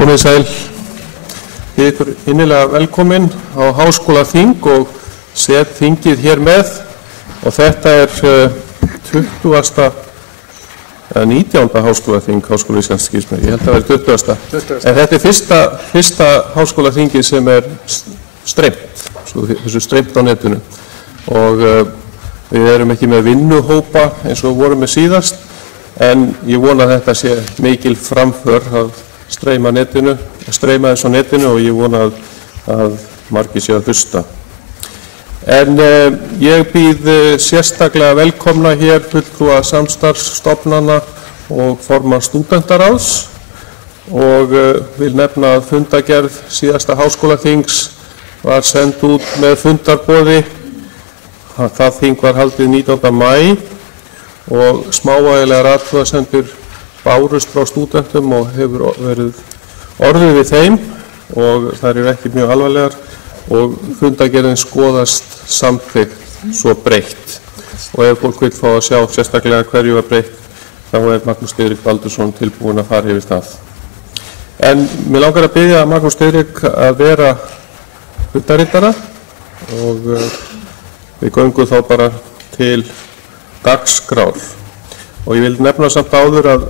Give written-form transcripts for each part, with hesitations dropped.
Komið sæl, þið ykkur innilega velkomin á Háskólaþing og set þingið hér með og þetta er 19. Háskólaþing Háskóla Íslands, ég held að það er 20. En þetta er fyrsta Háskólaþingið sem er streymt, þessu streymt á netinu og við erum ekki með vinnuhópa eins og vorum með síðast en ég vona að þetta sé mikil framför að streyma þessu á netinu og ég vona að margir sé að hlusta. En ég býð sérstaklega velkomna hér fulltrúa samstarfsstofnana og formann stúdentaráðs og vil nefna að fundargerð síðasta háskólaþings var send út með fundarboði. Það þing var haldið 19. maí og smávægilegar athugasemdir bárust frá stúdentum og hefur verið orðið við þeim og þær eru ekki mjög alvarlegar og fundargerðin skoðast samþykkt svo breytt og ef fólk vil fá að sjá sérstaklega hverju var breytt þá er Magnús Diðrik Baldursson tilbúinn að fara yfir það. En mér langar að biðja Magnús Diðrik að vera fundarritara og við göngum þá bara til dagskrár. Og ég vil nefna samt áður að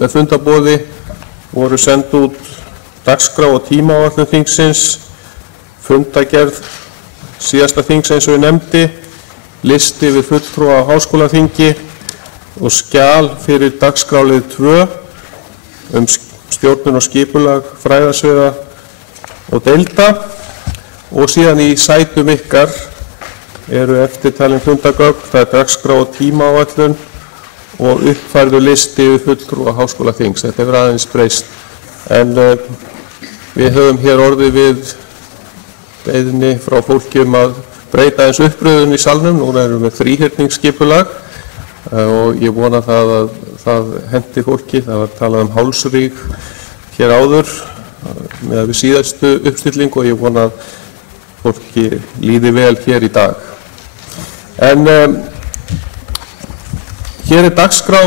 með fundarboði voru send út dagskrá og tímaáætlun þingsins, fundargerð síðasta þings eins og ég nefndi, listi við fulltrúa á háskólaþingi og skjal fyrir dagskrálið 2 stjórnun og skipulag fræðasviða og deilda og síðan í sætum ykkar eru eftirtalin fundargögn, það er dagskrá og tímaáætlun og uppfærður listi við fulltrúa háskólaþings. Þetta hefur aðeins breyst en við höfum hér orðið við beiðni frá fólki að breyta eins uppröðun í salnum. Núna erum við þríhyrningsskipulag og ég vona að það hendi fólki. Það var talað hálsríg hér áður með við síðastu uppstilling og ég vona að fólki líði vel hér í dag. En hér er dagskrá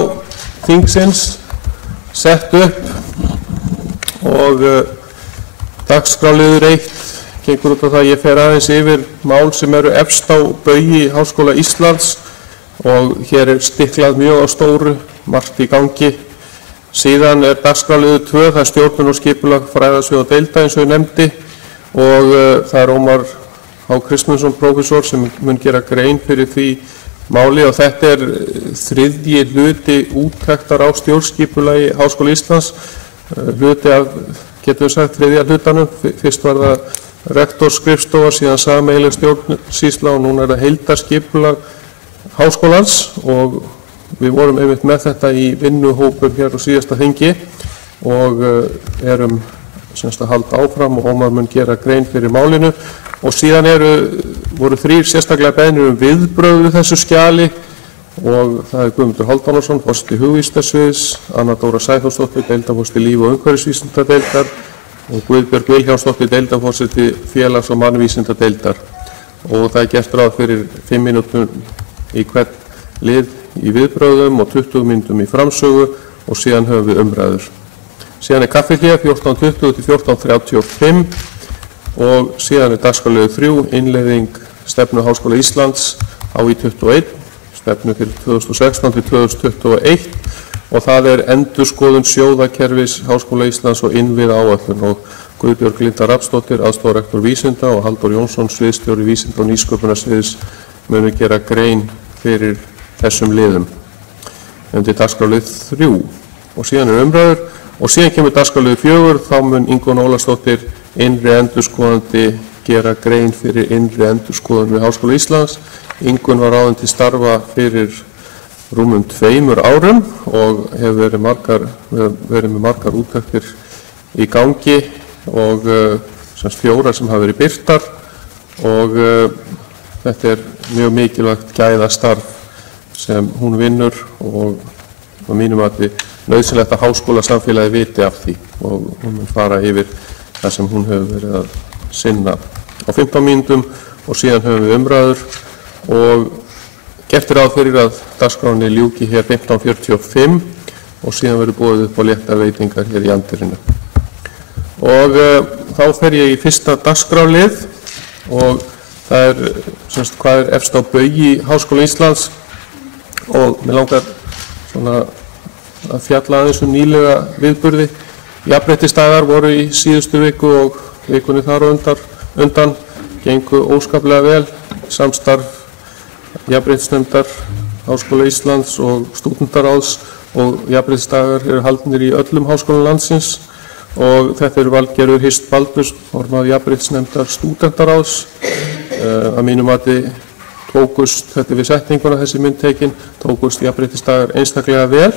þingsins sett upp og dagskráliður 1 gengur út á það að ég fer aðeins yfir mál sem eru efst á baugi Háskóla Íslands og hér er stiklað mjög á stóru, margt í gangi. Síðan er dagskráliður 2, það er stjórnun og skipulag fræðasviða og deilda eins og ég nefndi og það er Ómar H. Kristmundsson prófessor sem mun gera grein fyrir því máli og þetta er þriðji hluti úttektar á stjórnskipulagi Háskóla Íslands, hluti af, getum við sagt, þriðja hlutanum. Fyrst var það rektorskrifstofa, síðan sameiginleg stjórnsýsla og núna er það heildarskipulag háskólans og við vorum einmitt með þetta í vinnuhópum hér á síðasta þingi og erum að halda áfram og Ómar mun gera grein fyrir málinu. Og síðan voru 3 sérstaklega beiðnir viðbrögð við þessu skjali og það er Guðmundur Hálfdanarson, forseti hugvísindasviðs, Anna Dóra Sæþórsdóttir, deildarforseti líf- og umhverfisvísindadeildar og Guðbjörg Vilhjálmsdóttir, deildarforseti félags- og mannvísindadeildar. Og það er gert ráð fyrir 5 mínútum í hvern lið í viðbrögðum og 20 mínútum í framsögu og síðan höfum við umræður. Síðan er kaffihlé 14:20 til 14:35 og síðan er dagskrárliður 3, innleiðing stefnu Háskóla Íslands HÍ21, stefnu fyrir 2016 til 2021 og það er endurskoðun sjóðakerfis Háskóla Íslands og innviðaáætlun og Guðbjörg Linda Rafnsdóttir, aðstoðarrektor vísinda og Halldór Jónsson, sviðsstjóri vísinda og nýsköpunarsviðs munu gera grein fyrir þessum liðum. Undir dagskrárlið 3 og síðan er umræður og síðan kemur dagskrárliður 4, þá mun Ingunn Ólafsdóttir, innri endurskoðandi, gera grein fyrir innri endurskoðun við Háskóla Íslands. Ingunn var ráðin til starfa fyrir rúmum 2 árum og hefur verið með margar úttektir í gangi og 4 sem hafa verið birtar og þetta er mjög mikilvægt gæðastarf sem hún vinnur og á mínum mati nauðsynlegt að háskólasamfélagi viti af því og hún mun fara yfir það sem hún hefur verið að sinna á 15 mínútum og síðan höfum við umræður og gert er ráð fyrir að dagskráinni ljúki hér 15:45 og síðan verður boðið upp á léttar veitingar hér í anddyrinu. og þá fer ég í fyrsta dagskrárlið og það hvað efst á baugi Háskóla Íslands og mig langar svona að fjalla aðeins nýlega viðburði. Jafnréttisdagar voru í síðustu viku og vikunni þar undan gengu óskaplega vel. Samstarf Jafnréttisnefndar Háskóla Íslands og stúdentaráðs og jafnréttisdagar eru haldnir í öllum háskólum landsins og þetta Valgerður Hirst Baldurs, formaður Jafnréttisnefndar stúdentaráðs. Að mínu mati tókust, þetta við setninguna þessi myndtekin, tókust jafnréttisdagar einstaklega vel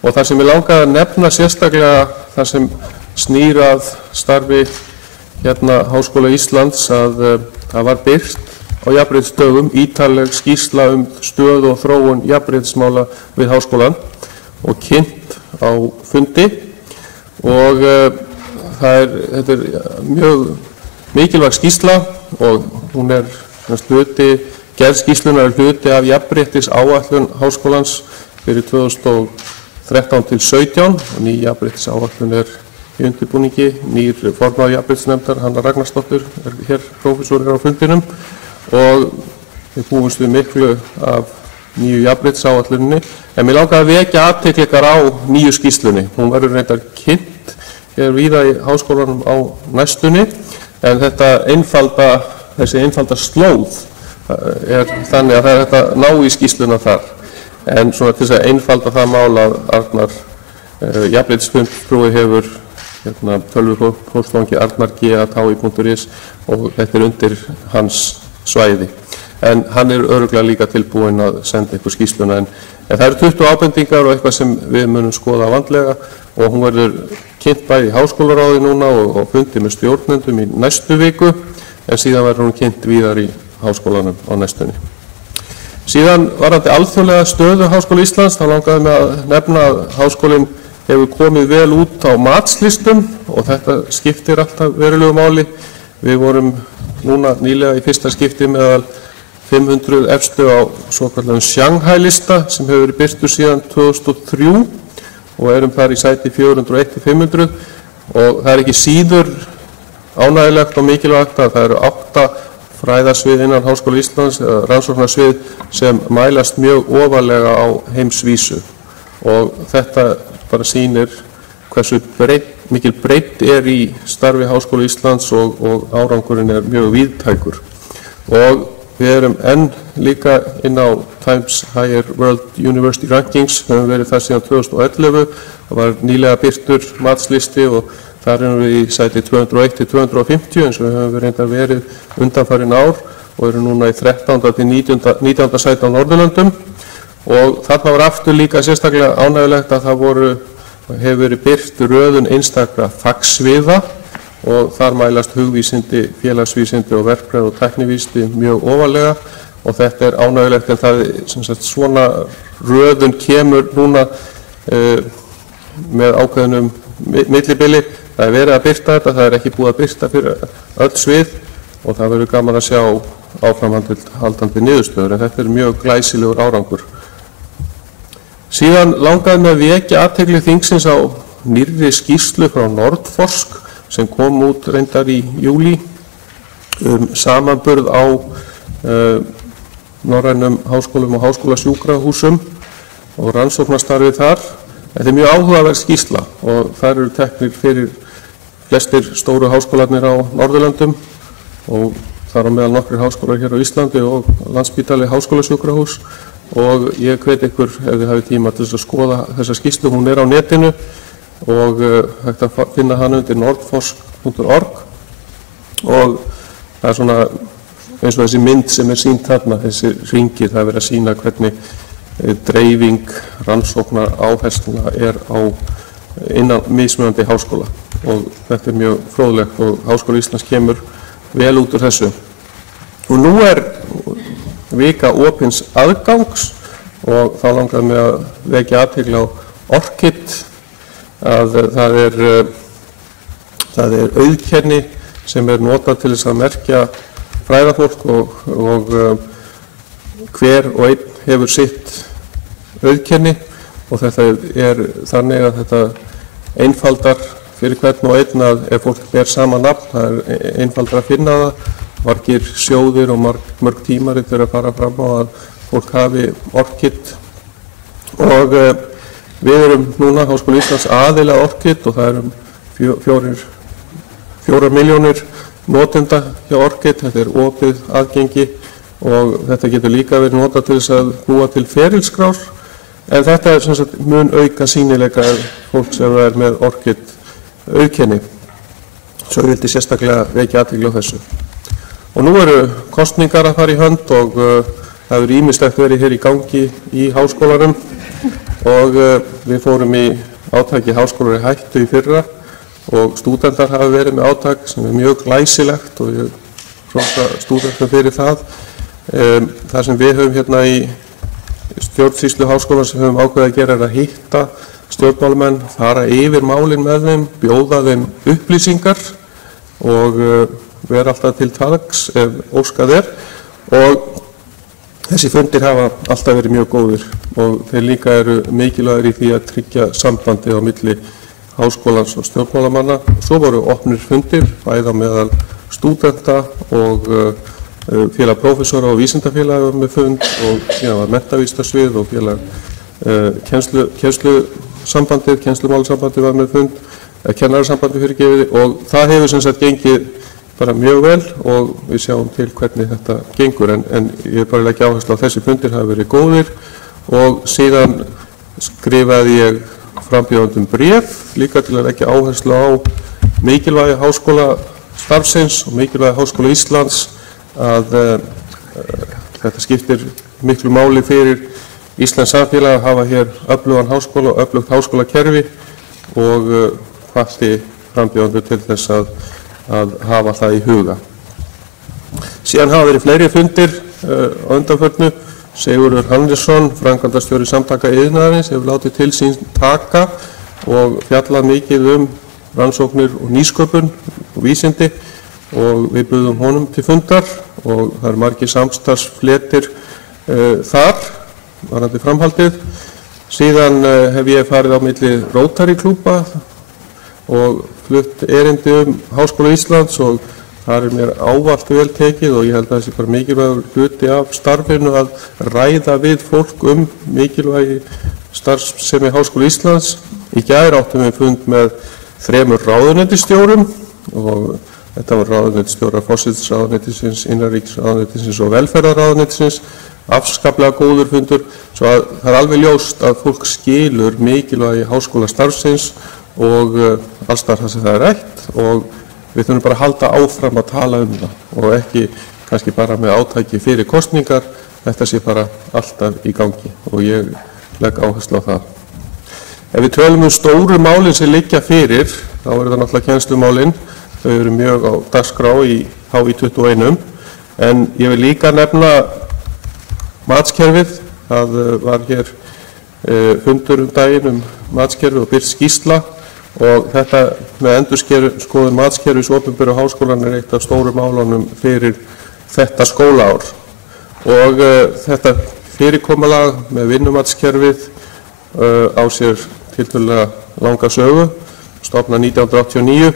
og það sem ég langaði að nefna sérstaklega það sem snýr að starfi hérna Háskóla Íslands að það var birt á jafnréttisdögum ítarleg skýrsla stöðu og þróun jafnréttismála við háskólann og kynnt á fundi og þetta mjög mikilvæg skýrsla og hún gerð skýrslunnar hluti af jafnréttisáætlun háskólans fyrir 2013 til 17 og ný jafnréttisáætlun í undirbúningi. Nýr formaður jafnréttisnefndar, Hanna Ragnarsdóttir, hér prófessor á fundinum og við búumst við miklu af nýju jafnréttisáætluninni. En mér langaði að vekja athygli ykkar á nýju skýrslunni. Hún verður reyndar kynnt víða í háskólanum á næstunni en þessi einfalda slóð þannig að það hægt að ná í skýrsluna þar. En svona til þess að einfalda það mál að Arnar jafnréttisfulltrúi hefur tölvupóstfangi arnar.gi.hi.is og þetta undir hans svæði. En hann örugglega líka tilbúinn að senda ykkur skýrsluna en það eru 20 ábendingar og eitthvað sem við munum skoða vandlega og hún verður kynnt bæði í háskólaráði núna og fundi með stjórnendum í næstu viku en síðan verður hún kynnt víðar í háskólanum á næstunni. Síðan varðandi alþjóðlega stöðu Háskóla Íslands þá langaði mig að nefna að háskólinn hefur komið vel út á matslistum og þetta skiptir alltaf verulegu máli. Við vorum núna nýlega í fyrsta skipti meðal 500 efstu á svokallaðum Shanghai-lista sem hefur verið birtur síðan 2003 og erum þar í sæti 401-500 og það ekki síður ánægjulegt og mikilvægt að það eru 8 fræðasvið innan Háskóla Íslands eða rannsóknarsvið sem mælast mjög ofarlega á heimsvísu og þetta bara sýnir hversu mikil breidd í starfi Háskóla Íslands og árangurinn mjög víðtækur. Og við erum enn líka inn á Times Higher World University Rankings, höfum verið þar síðan 2011, það var nýlega birtur matslisti og þar erum við í sæti 201-250 eins og við höfum reyndar verið undanfarin ár og erum núna í 13. til 19. sæti á Norðurlöndum og þarna var aftur líka sérstaklega ánægjulegt að það hefur verið birt röðun einstakra fagsviða og þar mælast hugvísindi, félagsvísindi og verkfræði og tæknivísindi mjög ofarlega og þetta ánægjulegt en það svona röðun kemur núna með ákveðnum millibili. Það verið að birta þetta, það ekki búið að birta fyrir öll svið og það verður gaman að sjá áframhaldandi niðurstöður en þetta mjög glæsilegur árangur. Síðan langaði mig að vekja athygli þingsins á nýrri skýrslu frá Nordforsk sem kom út reyndar í júlí samanburð á norrænum háskólum og háskólasjúkrahúsum og rannsóknarstarfið þar. Þetta mjög áhugaverð skýrsla og þar eru teknir fyrir flestir stóru háskólarnir á Norðurlöndum og þar á meðal nokkrir háskólar hér á Íslandi og Landspítali háskólasjúkrahús og ég hvet ykkur ef þið hafið tíma til þess að skoða þessa skýrslu, hún á netinu og hægt að finna hana undir nordforsk.org og það svona eins og þessi mynd sem sýnd þarna, þessi hringir, það verið að sýna hvernig dreifing rannsóknar áhersluna á innan mismunandi háskóla og þetta mjög fróðlegt og Háskóli Íslands kemur vel út úr þessu. Og nú vika opins aðgangs og þá langaði mig að vekja athygli á ORCID að það auðkenni sem notað til þess að merkja fræðafólk og hver og einn hefur sitt auðkenni og þetta þannig að þetta einfaldar fyrir hvern og einn að ef fólk ber sama nafn, það einfaldara að finna það. Margir sjóðir og mörg tímarit að fara fram á að fólk hafi ORCID og við erum núna Háskóli Íslands aðili að ORCID og það erum 4 milljónir notenda hjá ORCID. Þetta opið aðgengi og þetta getur líka verið notað til þess að búa til ferilskrár, en þetta sem sagt mun auka sýnileika fólks ef það með ORCID auðkenni. Svo ég vildi sérstaklega vekja athygli á þessu. Og nú eru kosningar að fara í hönd og það hefur ýmislegt verið hér í gangi í háskólanum og við fórum í átaki Háskólar í hættu í fyrra og stúdentar hafa verið með átak sem mjög glæsilegt og ég hrósa stúdentum fyrir það. Það sem við höfum hérna í stjórnsýslu háskólan sem höfum ákveðið að gera að hitta stjórnmálamenn, fara yfir málin með þeim, bjóða þeim upplýsingar og vera alltaf til taks ef óskað og þessi fundir hafa alltaf verið mjög góðir og þeir líka eru mikilvægir í því að tryggja sambandi á milli háskólans og stjórnmálamanna. Svo voru opnir fundir, bæði á meðal stúdenta og félag prófessora og vísindafélag með fund og síðan var menntavísindasvið og félag kennslusambandið, kennslumálasambandið var með fund, kennarasambandið fyrirgefið og það hefur sem sagt gengið bara mjög vel og við sjáum til hvernig þetta gengur en ég er bara að leggja áherslu á þessi fundir hafa verið góðir og síðan skrifaði ég frambjóðendum bréf líka til að leggja áherslu á mikilvægi háskólastarfsins og mikilvægi Háskóla Íslands að þetta skiptir miklu máli fyrir íslenskt samfélag að hafa hér öflugan háskóla og öflugt háskólakerfi og hvatti frambjóðendur til þess að hafa það í huga. Síðan hafa verið fleiri fundir á undanförnu. Sigurður Hannesson, framkvæmdastjóri Samtaka iðnaðarins, hefur látið til sín taka og fjallað mikið rannsóknir og nýsköpun og vísindi og við buðum honum til fundar og það eru margir samstarfsfletir þar varðandi framhaldið. Síðan hef ég farið á milli Rotary klúbba og flutt erindi Háskóla Íslands og þar mér ávallt vel tekið og ég held að það sé bara mikilvægur hluti af starfinu að ræða við fólk mikilvægi starfsemi Háskóla Íslands. Í gær áttum við fund með 3 ráðuneytisstjórum og þetta var ráðuneytisstjórar forsætisráðuneytisins, innanríkisráðuneytisins og velferðarráðuneytisins, afskaplega góður fundur, svo að það alveg ljóst að fólk skilur mikilvægi háskólastarfsins og alls þar sem það rætt og við þurfum bara að halda áfram að tala það og ekki kannski bara með átaki fyrir kosningar, þetta sé bara alltaf í gangi og ég legg áherslu á það. Ef við tölum stóru málin sem liggja fyrir, þá eru það náttúrulega kennslumálin, þau eru mjög á dagskrá í HÍ 21, en ég vil líka nefna matskerfið. Það var hér fundur daginn matskerfið og birt skýrsla og þetta með endurskoðun matskerfis opinberu háskólan er eitt af stóru málunum fyrir þetta skólaár og þetta fyrirkomulag með vinnumatskerfið á sér tiltölulega langa sögu, stofnað 1989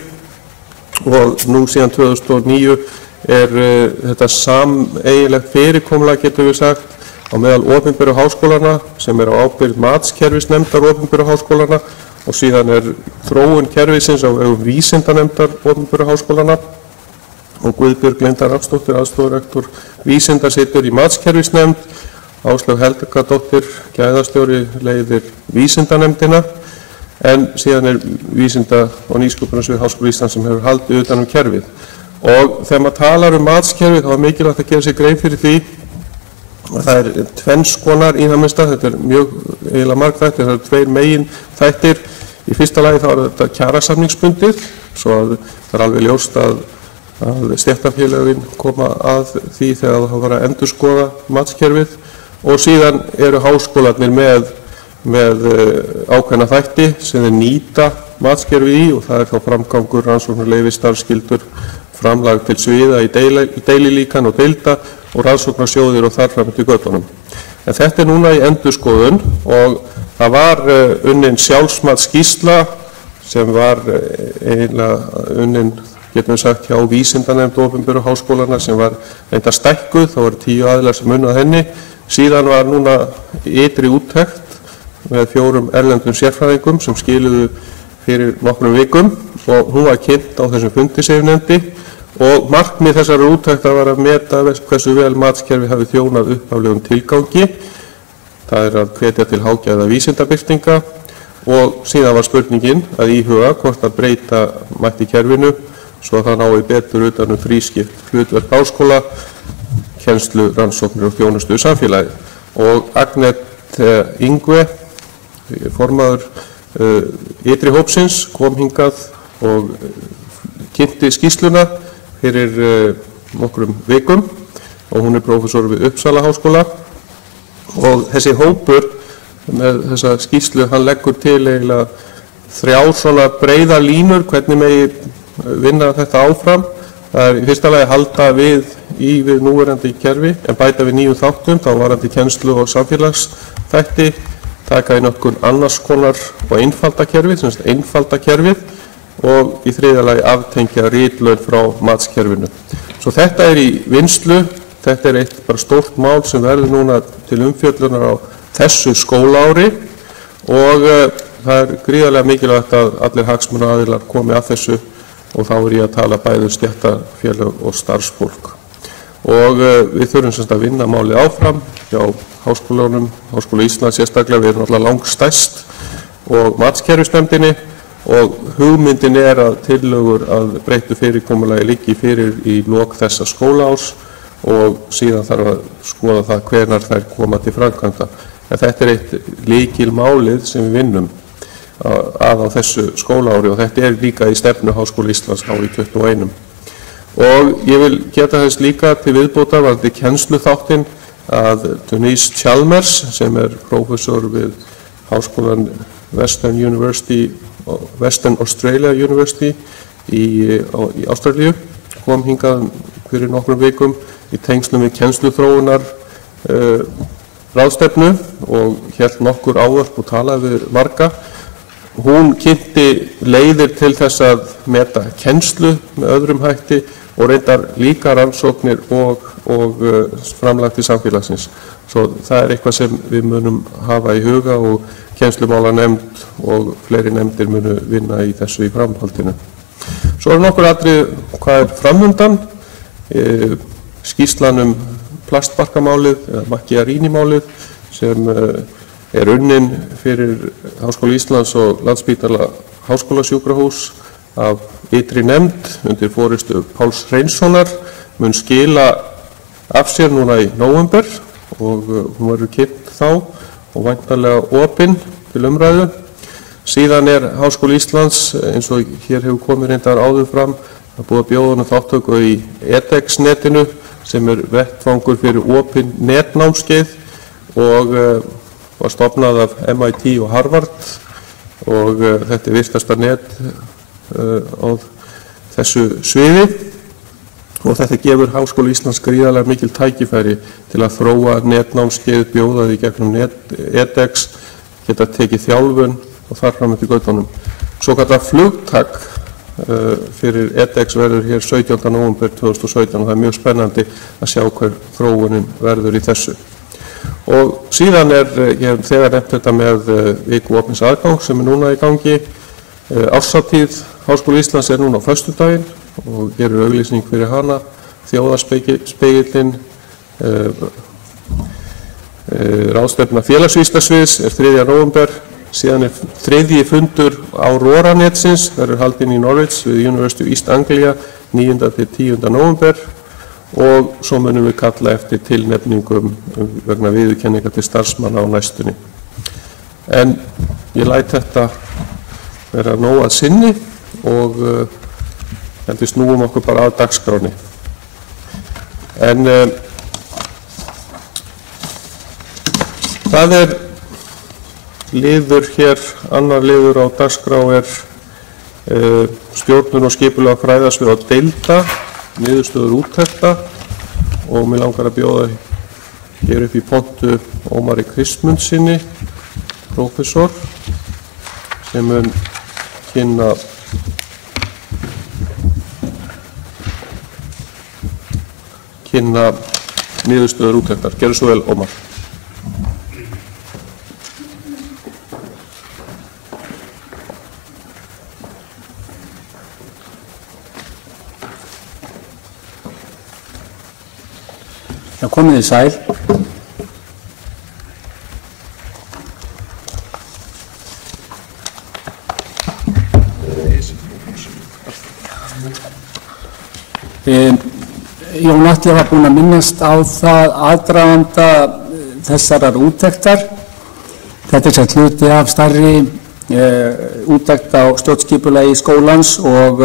og nú síðan 2009 er þetta sameiginlegt fyrirkomulag, getum við sagt, á meðal opinberu háskólana sem er á ábyrgð matskerfisnefndar opinberu háskólana og síðan er þróun kerfisins á vegum vísindanefndar opinberu háskólana og Guðbjörg Linda Rafnsdóttir, aðstoðarrektor vísinda, situr í matskerfisnefnd, Áslaug Helgadóttir, gæðastjóri, leiðir vísindanefndina, en síðan er vísinda- og nýsköpunarsvið Háskóla Íslands sem hefur haldið utan kerfið. Og þegar maður talar matskerfið þá er mikilvægt að gera sér grein fyrir því að það er tvenns konar í það minnsta, þetta er mjög eiginlega margþættir, það eru 2 megin þættir. Í fyrsta lagi þá er þetta kjarasamningsbundið, svo að það er alveg ljóst að stéttarfélögin koma að því þegar það var að endurskoða matskerfið og síðan eru háskólarnir með ákveðna þætti sem þeir nýta matskerfið í og það er þá framgangur, rannsóknarleyfi, starfsskyldur, framlag til sviða í deililíkan og deilda og rannsóknarsjóðir og þar fram til götunum. En þetta er núna í endurskoðun og það var unnin sjálfsmatsskýrsla sem var eiginlega unnin, getum við sagt, hjá vísindanefnd opinberu háskólana sem var reyndar stækkuð, þá voru 10 aðilar sem unnu að henni. Síðan var núna ytri úttekt með 4 erlendum sérfræðingum sem skiluðu fyrir nokkrum vikum og hún var kynnt á þessum fundi sem ég nefndi og markmið þessara úttektar var að meta hversu vel matskerfi hafi þjónað upphaflegum tilgangi. Það er að hvetja til hágæða vísindabirtinga og síðan var spurningin að íhuga hvort að breyta mætti kerfinu svo að það nái betur utan þrískipt hlutverk háskóla, kennslu, rannsóknir og þjónustu í samfélagi. Og Agnet Yngve, formaður ytri hópsins, kom hingað og kynnti skýrsluna fyrir nokkrum vikum og hún er prófessor við Uppsala háskóla og þessi hópur með þessa skýrslu, hann leggur til eiginlega 3 svona breiðar línur hvernig megi vinna þetta áfram. Það er í fyrsta lagi að halda við núverandi kerfi en bæta við nýjum þáttum, þá varandi kennslu og samfélagsþætti, taka í notkun annars konar og einfalda kerfið og í þriðja lagi aftengja ritlaun frá matskerfinu. Svo þetta er í vinnslu, þetta er eitt bara stórt mál sem verður núna til umfjöllunar á þessu skólaári og það er gríðarlega mikilvægt að allir hagsmunaaðilar komi að þessu og þá er ég að tala bæði stéttarfélög og starfsfólk. Og við þurfum semst að vinna málið áfram hjá háskólunum, Háskóla Íslands sérstaklega, við erum alltaf langstærst og matskerfisnefndinni og hugmyndin er að tillögur að breyttu fyrirkomulagi liggi fyrir í lok þessa skólaárs og síðan þarf að skoða það hvenær þær koma til framkvæmda. En þetta er eitt lykilmálið sem við vinnum að á þessu skólaári og þetta er líka í stefnu Háskóla Íslands í 21. Og ég vil geta þess líka til viðbótar varðandi kennsluþáttinn að Denise Chalmers sem er prófessor við Háskólan Western Australia University í Ástralíu kom hingað fyrir nokkrum vikum í tengslum við kennsluþróunar ráðstefnu og hélt nokkur ávörp og talaði við marga. Hún kynnti leiðir til þess að meta kennslu með öðrum hætti og reyndar líka rannsóknir og framlag til samfélagsins. Svo það er eitthvað sem við munum hafa í huga og kennslumálanefnd og fleiri nefndir munu vinna í þessu í framhaldinu. Svo er nokkur atriði hvað er framundan, skýrslan plastbarkamálið eða Macchiarini-málið sem er unnin fyrir Háskóla Íslands og Landspítala Háskólasjúkrahús af ytri nefnd undir forystu Páls Hreinssonar mun skila af sér núna í nóvember og hún verður kynnt þá og væntanlega opin til umræðu. Síðan er Háskóli Íslands eins og hér hefur komið reyndar áður fram að búið að bjóða honum þáttöku í edX-netinu sem er vettvangur fyrir opin netnámskeið og var stofnað af MIT og Harvard og þetta er virtasta net á þessu sviði og þetta gefur Háskóla Íslands gríðarlega mikil tækifæri til að þróa netnámskeið, bjóða því gegnum edX, geta tekið þjálfun og þar fram eftir götunum. Svokallað flugtak fyrir edX verður hér 17. nóvember 2017 og það er mjög spennandi að sjá hver þróunin verður í þessu. Og síðan ég hef þegar nefnt þetta með viku opins aðgang sem er núna í gangi. Árshátíð Háskóla Íslands er núna á föstudaginn og hér er auglýsing fyrir hana. Þjóðarspegillinn, ráðstefna félagsvísindasviðs er 3. nóvember. Síðan er 3. fundur á RORA-netsins, verður haldinn í Norwich við University of East Anglia 9. til 10. nóvember og svo munum við kalla eftir tilnefningum vegna viðurkenninga til starfsmanna á næstunni. En ég læt þetta vera nóg að sinni og held við snúum okkur bara að dagskráni. En það er liður hér, annar liður á dagskrá er stjórnun og skipulag fræðasvið á deilda, niðurstöður úttekta og mig langar að bjóða hér upp í pontu Ómari Kristmundsinni, prófessor, sem mun kynna niðurstöður úttektar. Gerðu svo vel, Ómar. Já, komið þið sæl. Jón Atli var búinn að minnast á það aðdraganda þessarar úttektar. Þetta er hluti af stærri úttekt á stjórnskipulagi skólans og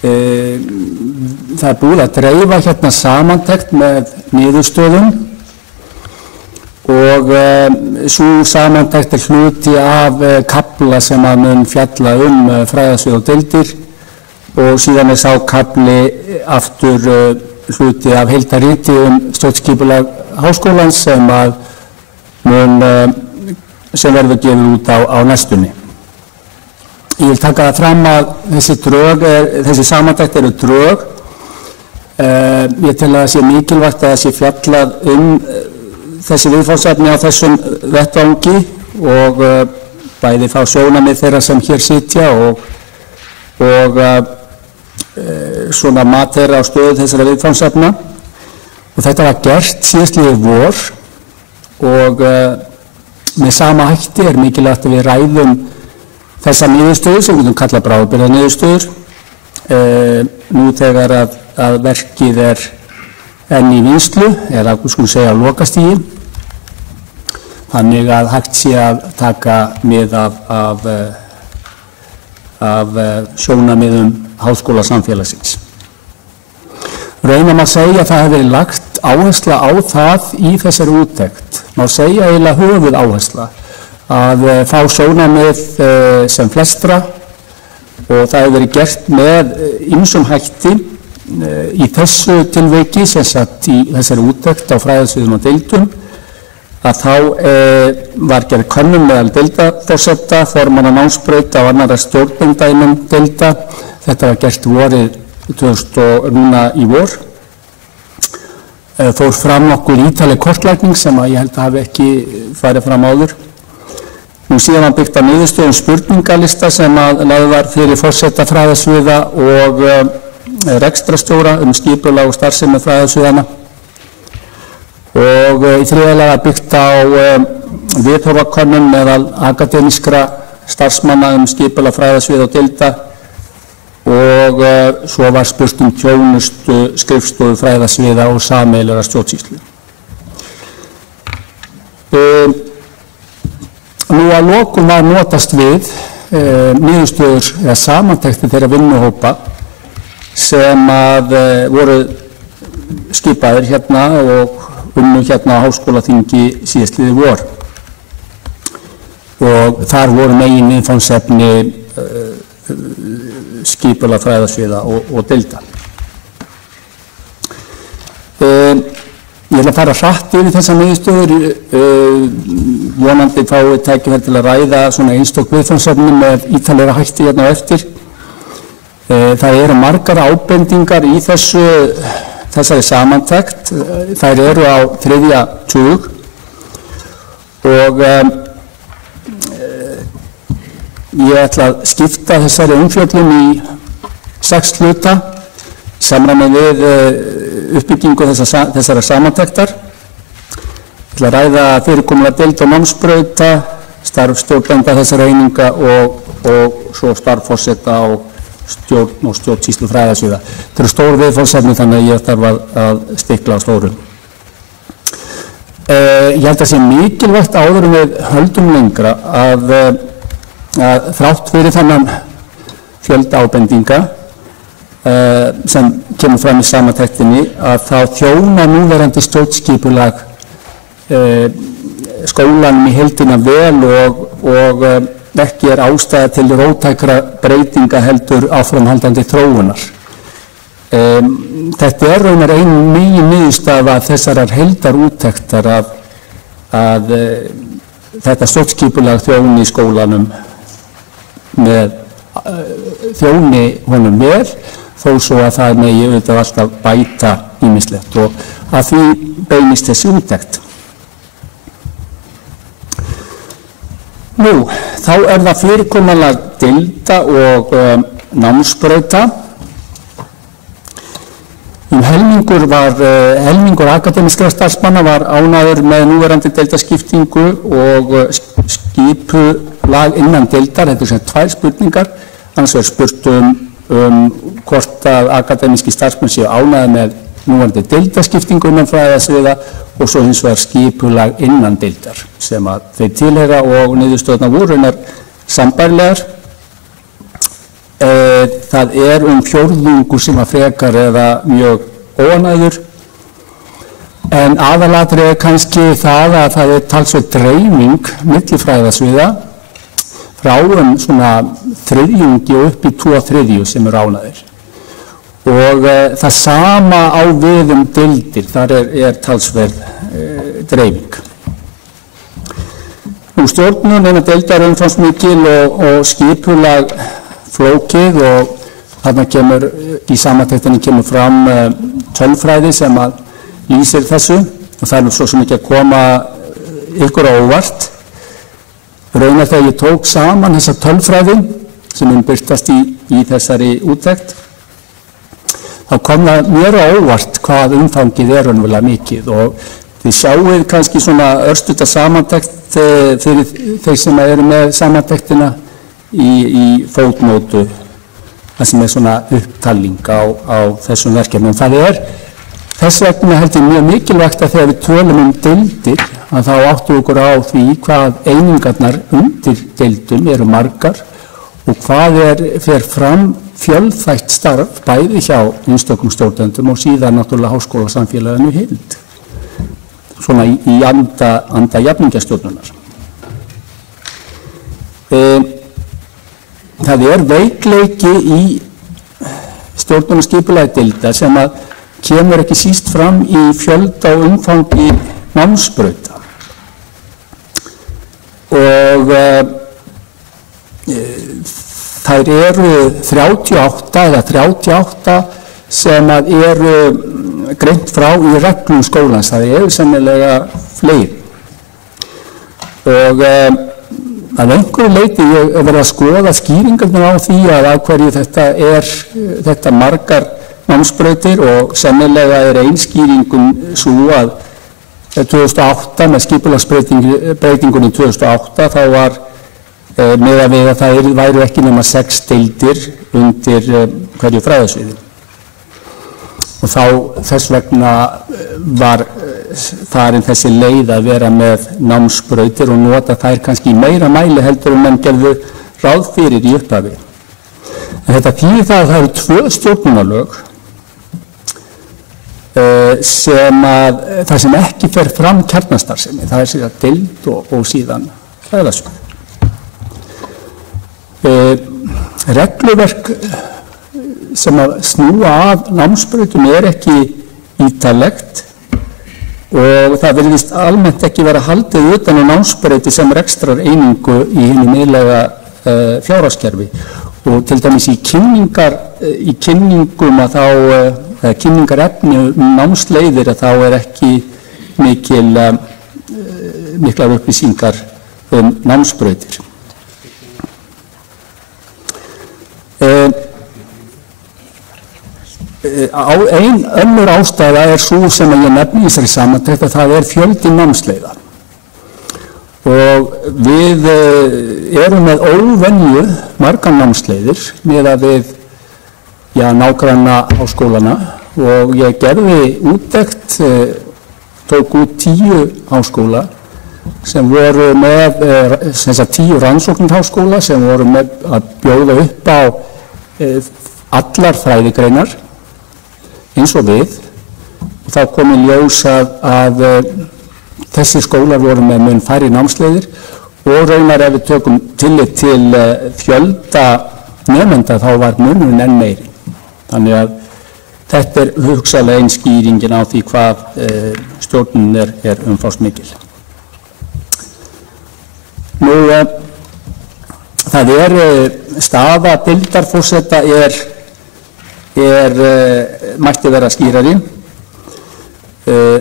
það er búið að dreifa hérna samantekt með niðurstöðum og sú samantekt er hluti af kafla sem að mun fjalla fræðasvið og deildir og síðan er sá kafli aftur hluti af heildarriti stjórnskipulag háskólans sem verður gefið út á næstunni. Ég vil taka það fram að þessi samantekt eru drög. Ég tel að það sé mikilvægt að það sé fjallað þessi viðfangsefni á þessum vettvangi og bæði fá sjónarmið þeirra sem hér sitja og svona mat þeirra á stöðu þessara viðfangsefna. Og þetta var gert síðastliðið vor og með sama hætti er mikilvægt að við ræðum þessar niðurstöður sem við getum kallað bráðabirgðaniðurstöður nú þegar að verkið er enn í vinnslu eða skulum segja á lokastigi, þannig að hægt sé að taka mið af sjónarmiðum háskólasamfélagsins. Raunar má segja að það hefur verið lagt áhersla á það í þessari úttekt, má segja eiginlega höfuðáhersla að fá sjónarmið sem flestra og það hefur verið gert með ýmsum hætti í þessu tilviki sem sagt í þessari úttekt á fræðasviðum og deildum að þá var gerð könnun meðal deildaforseta, formanna námsbrauta og annarra stjórnenda innan deilda. Þetta var gert vorið 2000 núna í vor. Fór fram nokkur ítarleg kortlækning sem að ég held að hafi ekki farið fram áður. Nú síðan var byggt á niðurstöðum spurningalista sem að lagður var fyrir forseta fræðasviða og rekstrarstjóra skipulag og starfsemi fræðasviðanna. Og í þriðja lagi byggt á viðhorfakönnun meðal akademískra starfsmanna skipulag fræðasviða og deilda og svo var spurt þjónustu skrifstofu fræðasviða og sameiginlega stjórnsýslu. Nú að lokum var notast við niðurstöður eða samantektir þeirra vinnuhópa sem að voru skipaðir hérna og unnu hérna á háskólaþingi síðastliðið vor. Og þar voru megin viðfangsefni skipulag fræðasviða og deilda. Ég ætla að fara hratt yfir þessar niðurstöður, vonandi fáið tækifæri til að ræða svona einstök viðfangsefni með ítarlegra hætti hérna á eftir. Það eru margar ábendingar í þessari samantekt, þær eru á 3. tug og ég ætla að skipta þessari umfjöllun í 6 hluta samræmi við uppbyggingu þessara samantektar. Ég ætla að ræða fyrirkomulag deild- og námsbrauta, starf stjórnenda þessara eininga og svo starf forseta og stjórn og stjórnsýslu fræðasviða. Þetta eru stór viðfangsefni þannig að ég þarf að stikla á stórum. Ég held að sé mikilvægt áður en við höldum lengra að þrátt fyrir þennan fjölda ábendinga sem kemur fram í samantektinni að þá þjónar núverandi stjórnskipulag skólanum í heildina vel og ekki er ástæða til róttækra breytinga heldur áframhaldandi þróunar. Þetta er raunar ein niðurstaða þessarar heildarúttektar að þetta stjórnskipulag þjóni í skólanum þjóni honum vel, þó svo að það megi auðvitað alltaf bæta ýmislegt og að því beinist þessi úttekt. Nú, þá það fyrirkomulag deilda og námsbrauta. Helmingur akademískra starfsmanna var ánægður með núverandi deildaskiptingu og skipulag innan deildar. Þetta sem 2 spurningar, annars spurt hvort að akademíski starfsmenn séu ánægðir með núverandi deildaskiptingu innan fræðasviða og svo hins vegar skipulag innan deildar sem að þeir tilheyra og niðurstöðurnar voru sambærilegar. Það 4/4 sem að frekar eða mjög óánægður, en aðalatriði kannski það að það talsvert dreifing milli fræðasviða frá svona 3/3 og upp í 2/3 sem ánægðir. Og það sama á við deildir, þar talsverð dreifing. Nú stjórnun deildar umfangsmikil og skipulag flókið og þarna kemur í samantektinni kemur fram tölfræði sem að lýsir þessu og það svo sem ekki að koma ykkur á óvart. Raunar þegar ég tók saman þessa tölfræði sem birtast í þessari úttekt, þá kom það mér á óvart hvað umfangið raunverulega mikið og þið sjáið kannski svona örstutta samantekt fyrir þeir sem eru með samantektina í fótnótu, það sem svona upptalning á þessum verkefnum. Það þess vegna held ég mjög mikilvægt að þegar við tölum deildir að þá áttum okkur á því hvað einingarnar undir deildum eru margar og hvað fer fram fjölþætt starf bæði hjá einstökum stjórnendum og síðan náttúrulega háskólasamfélaginu heild, svona í anda jafningjastjórnunar. Það veikleiki í stjórnunarskipulagi deilda sem að kemur ekki síst fram í fjölda og umfangi námsbrauta. Og þær 38 sem að greint frá í reglum skólans, það sennilega fleiri. Og að einhverju leyti ég verið að skoða skýringarnar á því að af hverju þetta margar námsbrautir og sennilega ein skýringum svo að 2008 með skipulagsbreytingunni 2008 þá var miðað við að það væru ekki nema 6 deildir undir hverju fræðasviði. Og þá þess vegna var farin þessi leið að vera með námsbrautir og nota þær kannski í meira mæli heldur menn gerðu ráð fyrir í upphafi. En þetta þýðir það að það eru 2 stjórnunarlög það sem ekki fer fram kjarnastarfsemi, það síðan deild og síðan fræðasvið. Regluverk sem að snúa af námsbrautum ekki ítarlegt og það virðist almennt ekki vera haldið utan á námsbrauti sem rekstrar einingu í hinu miðlæga fjárhagskerfi og til dæmis í kynningum að þá kynningarefni námsleiðir að þá ekki miklar upplýsingar námsbrautir. Önnur ástæða sú sem ég nefni í þessari samantekt að það fjöldi námsleiða og við erum með óvenju margar námsleiðir miðað við nágranna háskólana og ég gerði úttekt, tók út 10 háskóla sem voru með 10 rannsóknarháskóla sem voru með að bjóða upp á allar fræðigreinar eins og við og þá kom í ljós að þessi skólar voru með mun færri námsleiðir og raunar ef við tökum tillit til fjölda nemenda þá var munurinn enn meiri. Þannig að þetta hugsanlega ein skýringin á því hvað stjórnunin umfangsmikil. Nú, það staða deildarforseta mætti vera skýrari.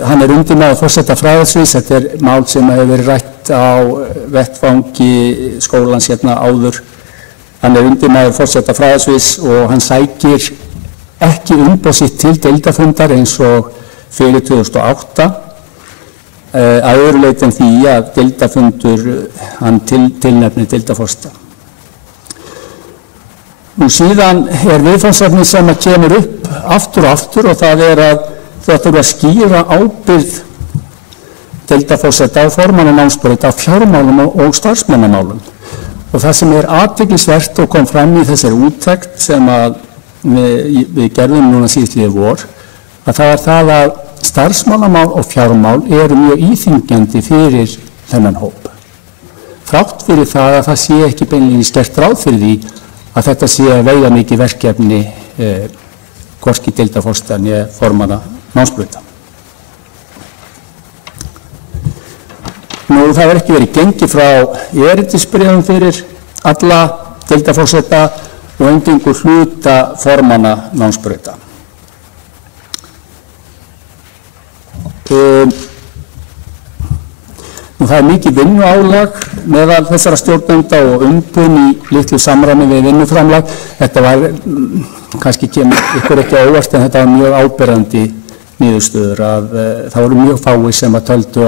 Hann undirmaður forseta fræðasviðs, þetta mál sem hefur verið rætt á vettvangi skólans hérna áður. Hann undirmaður forseta fræðasviðs og hann sækir ekki umboð sitt til deildarfundar eins og fyrir 2008, að öðru leyti en því að deildarfundur hann tilnefnir deildarforseta. Nú síðan viðfangsefni sem kemur upp aftur og aftur og það að það þurfa að skýra ábyrgð deildarforseta á formanna námsbraut á fjármálum og starfsmannamálum. Og það sem athyglisvert og kom fram í þessari úttekt sem við gerðum núna síðastliðið vor, að það að starfsmannamál og fjármál eru mjög íþyngjandi fyrir þennan hóp. Þrátt fyrir það að það sé ekki beinlínis gert ráð fyrir því að þetta sé veigamikið verkefni hvorki deildarforseta né formanna námsbrauta. Nú það ekki verið gengið frá erindisbréfum fyrir alla deildarforseta og eingöngu hluta formanna námsbrauta. Nú það mikið vinnuálag meðal þessara stjórnenda og umbun í litlu samræmi við vinnuframlag. Þetta var, kannski kemur ykkur ekki á óvart, en þetta var mjög áberandi niðurstöður að það voru mjög fáir sem að töldu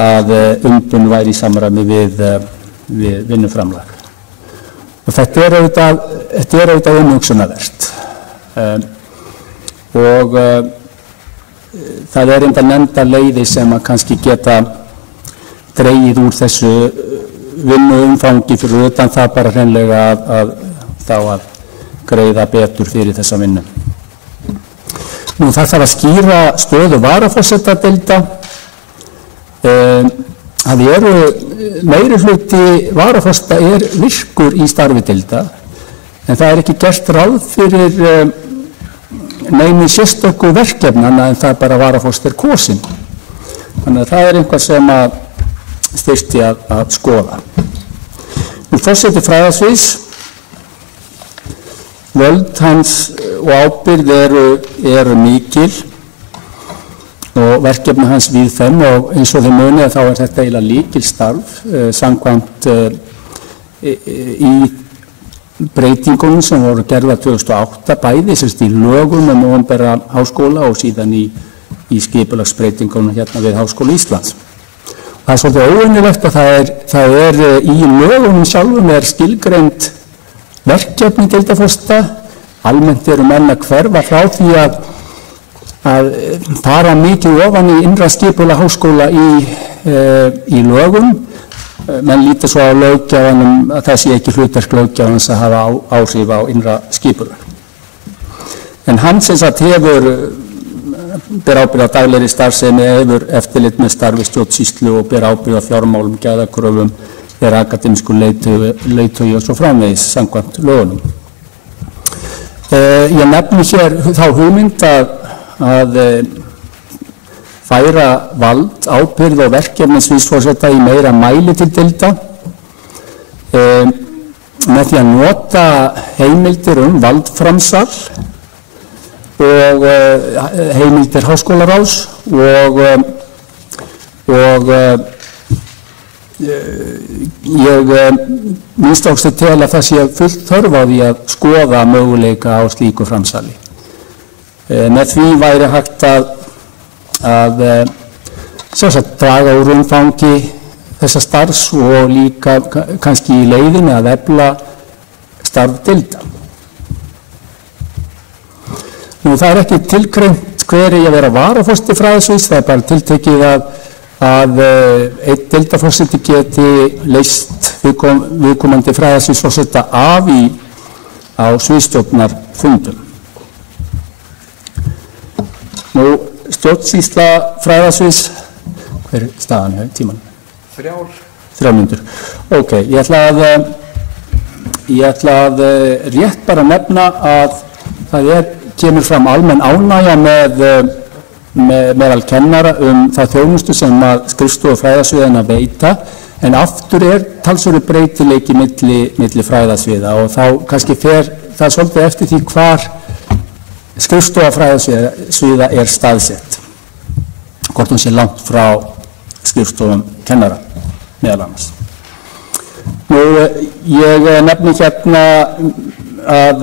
að umbun væri í samræmi við vinnuframlag. Og þetta auðvitað umhugsunarvert. Og það enda nefndar leiðir sem að kannski geta dregið úr þessu vinnuumfangi fyrir utan það bara hreinlega að greiða betur fyrir þessa vinnu. Nú það þarf að skýra stöðu varaforsetadeilda. Það meiri hluti varaforseta virkur í starfi deilda, en það ekki gert ráð fyrir neinu sérstöku verkefnana en það bara varaforseti kosin. Þannig að það eitthvað sem að styrkti að skoða. Nú forseti fræðasviðs, völd hans og ábyrgð eru mikil og verkefni hans víðfeðm og eins og þið munið þá þetta eiginlega lykilstarf samkvæmt í breytingunum sem voru gerðar 2008, bæði í lögum opinbera háskóla og síðan í skipulagsbreytingunum hérna við Háskóla Íslands. Það svolítið óvenjulegt að það í lögunum sjálfum skilgreind verkefni deildarforseta. Almennt menn að hverfa frá því að fara mikið ofan í innra skipulag háskóla í lögum. Menn líta svo á löggjafanum að það sé ekki hlutverk löggjafans að hafa áhrif á innra skipulag. En hann sem sagt ber ábyrgð á daglegri starfsemi, hefur eftirlit með starfi stjórnsýslu og ber ábyrgð á fjármálum, gæðakröfum, akademískur leiðtogi og svo framvegis samkvæmt lögunum. Ég nefni hér þá hugmynd að færa vald, ábyrgð og verkefnisvísforseta í meira mæli til deilda með því að nota heimildir valdframsal og heimildir háskólaráðs og ég minnst ástu til að það sé fullt þörf á því að skoða möguleika á slíku framsali. Með því væri hægt að sjálfsagt draga úr umfangi þessa starfs og líka kannski í leiðinni að efla starf deilda. Nú það ekki tilgreint hver að vera varaforseti fræðasviðs, það bara tiltekið að einn deildarforseti geti leyst viðkomandi fræðasviðsforseta af á sviðsstjórnarfundum. Nú stjórnsýsla fræðasviðs, hver staðan hjá tímanum? 3 mínútur. Ok, ég ætla að rétt bara nefna að það kemur fram almenn ánægja meðal kennara það þjónustu sem skrifstofa fræðasviðanna veita, En aftur talsverður breytileiki milli fræðasviða og þá kannski fer það svolítið eftir því hvar skrifstofa fræðasviða staðsett. Hvort hún sé langt frá skrifstofum kennara meðal annars. Ég nefni hérna að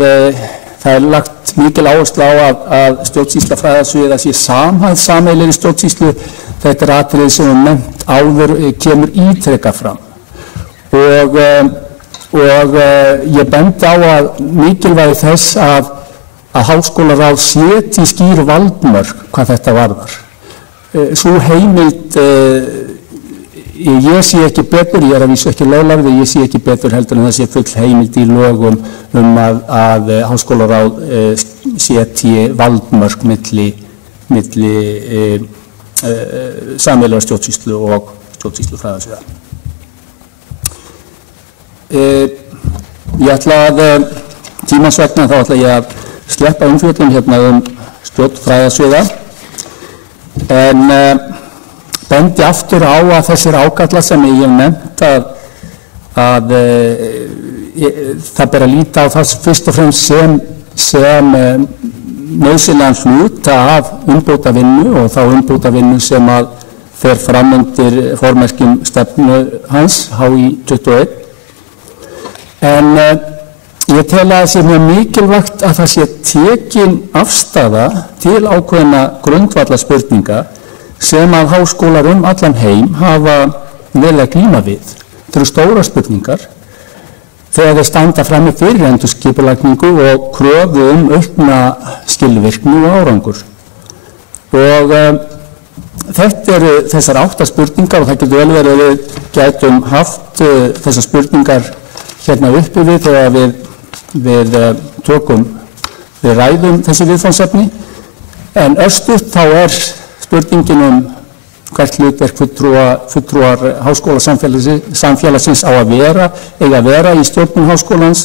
það lagt mikil áherslu á að stjórnsýsla fræðasviða sé samhæfð sameiginlegri stjórnsýslu. Þetta atriði sem nefnt áður kemur ítrekað fram og ég bendi á að mikilvægi þess að háskólaráð setji skýr valdmörk hvað þetta varðar. Sú heimild, ég sé ekki betur, ég að vísu ekki löglærður, ég sé ekki betur heldur en það sé full heimild í lögum að háskólaráð setji valdmörk milli sameiginlegrar stjórnsýslu og stjórnsýslu fræðasviða. Ég ætla tímans vegna þá ætla ég að sleppa umfjöllun hérna stjórn fræðasviða en bendi aftur á að þessir ágallar sem ég hef nefnt að það ber að líta á það fyrst og fremst sem nauðsynlegan hluta af umbótavinnu og þá umbótavinnu sem að fer fram undir formerkjum stefnu hans, HÍ 21. En ég tel að það sé mjög mikilvægt að það sé tekin afstaða til ákveðna grundvallarspurninga sem að háskólar allan heim hafa verið að glíma við. Þetta eru stóra spurningar þegar þeir standa frammi fyrir endurskipulagningu og kröfu aukna skilvirkni og árangur. Og þetta eru þessar 8 spurningar og það getur vel verið að við gætum haft þessar spurningar hérna uppi við þegar við ræðum þessi viðfangsefni. En örstutt þá spurningin hvert hlutverk fulltrúar háskólasamfélagsins á að vera í stjórnum háskólans,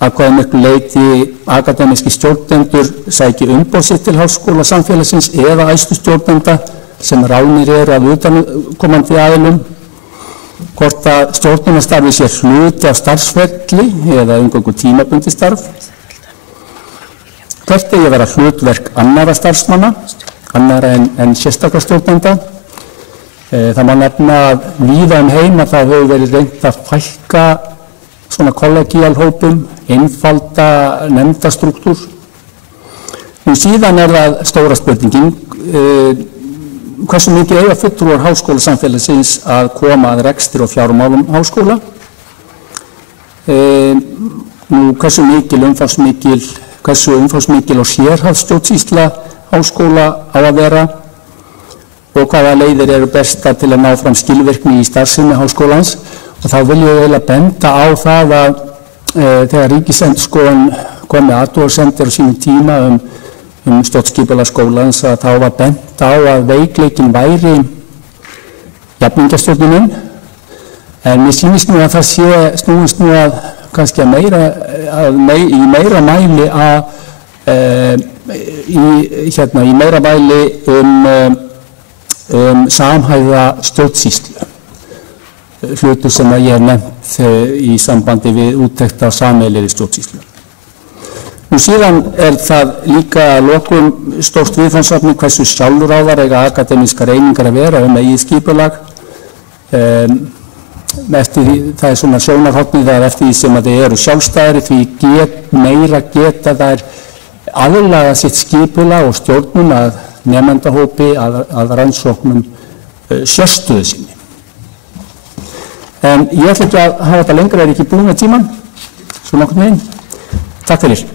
að hvaða miklu leyti akademíski stjórnendur sæki umboð sitt til háskólasamfélagsins eða æðstu stjórnenda sem ráðnir eru af utanaðkomandi aðilum, hvort að stjórnunarstarfi sé hluti af starfsferli eða eingöngu tímabundið starf, hvert eigi að vera hlutverk annarra starfsmanna, annarra en sérstakra stjórnenda. Það má nefna að víða heim að það hefur verið reynt að fækka svona kollegíalhópum, einfalda nefndastruktúr. Síðan það stóra spurningin, hversu mikið eiga fulltrúar háskólasamfélagsins að koma að rekstri og fjármálum háskóla? Hversu umfangsmikil og sérhæfð stjórnsýsla háskóla á að vera og hvaða leiðir eru bestar til að ná fram skilvirkni í starfsemi háskólans. Og þá vil ég eiginlega benda á það að þegar Ríkisendurskoðun kom með athugasemdir á sínum tíma stjórnskipulag skólans að þá var bent á að veikleikin væri jafningjastjórnunin, en mér sýnist nú að það snúist nú að kannski í meira mæli í meira mæli samhæfða stjórnsýslu, hlutur sem ég hef nefnt í sambandi við úttekt á sameiginlegri stjórnsýslu. Síðan það líka að lokum stórt viðfangsefni hversu sjálfráðar eiga akademískar einingar að vera eigið skipulag. Það svona sjónarhornið að eftir því sem að þeir eru sjálfstæðari því meira geta þær aðlaga sitt skipulag og stjórnun að nemendahópi að rannsóknum sérstöðu sinni. En ég ætla ekki að hafa þetta lengra, ekki búin með tíman, svo nokkurn veginn. Takk fyrir.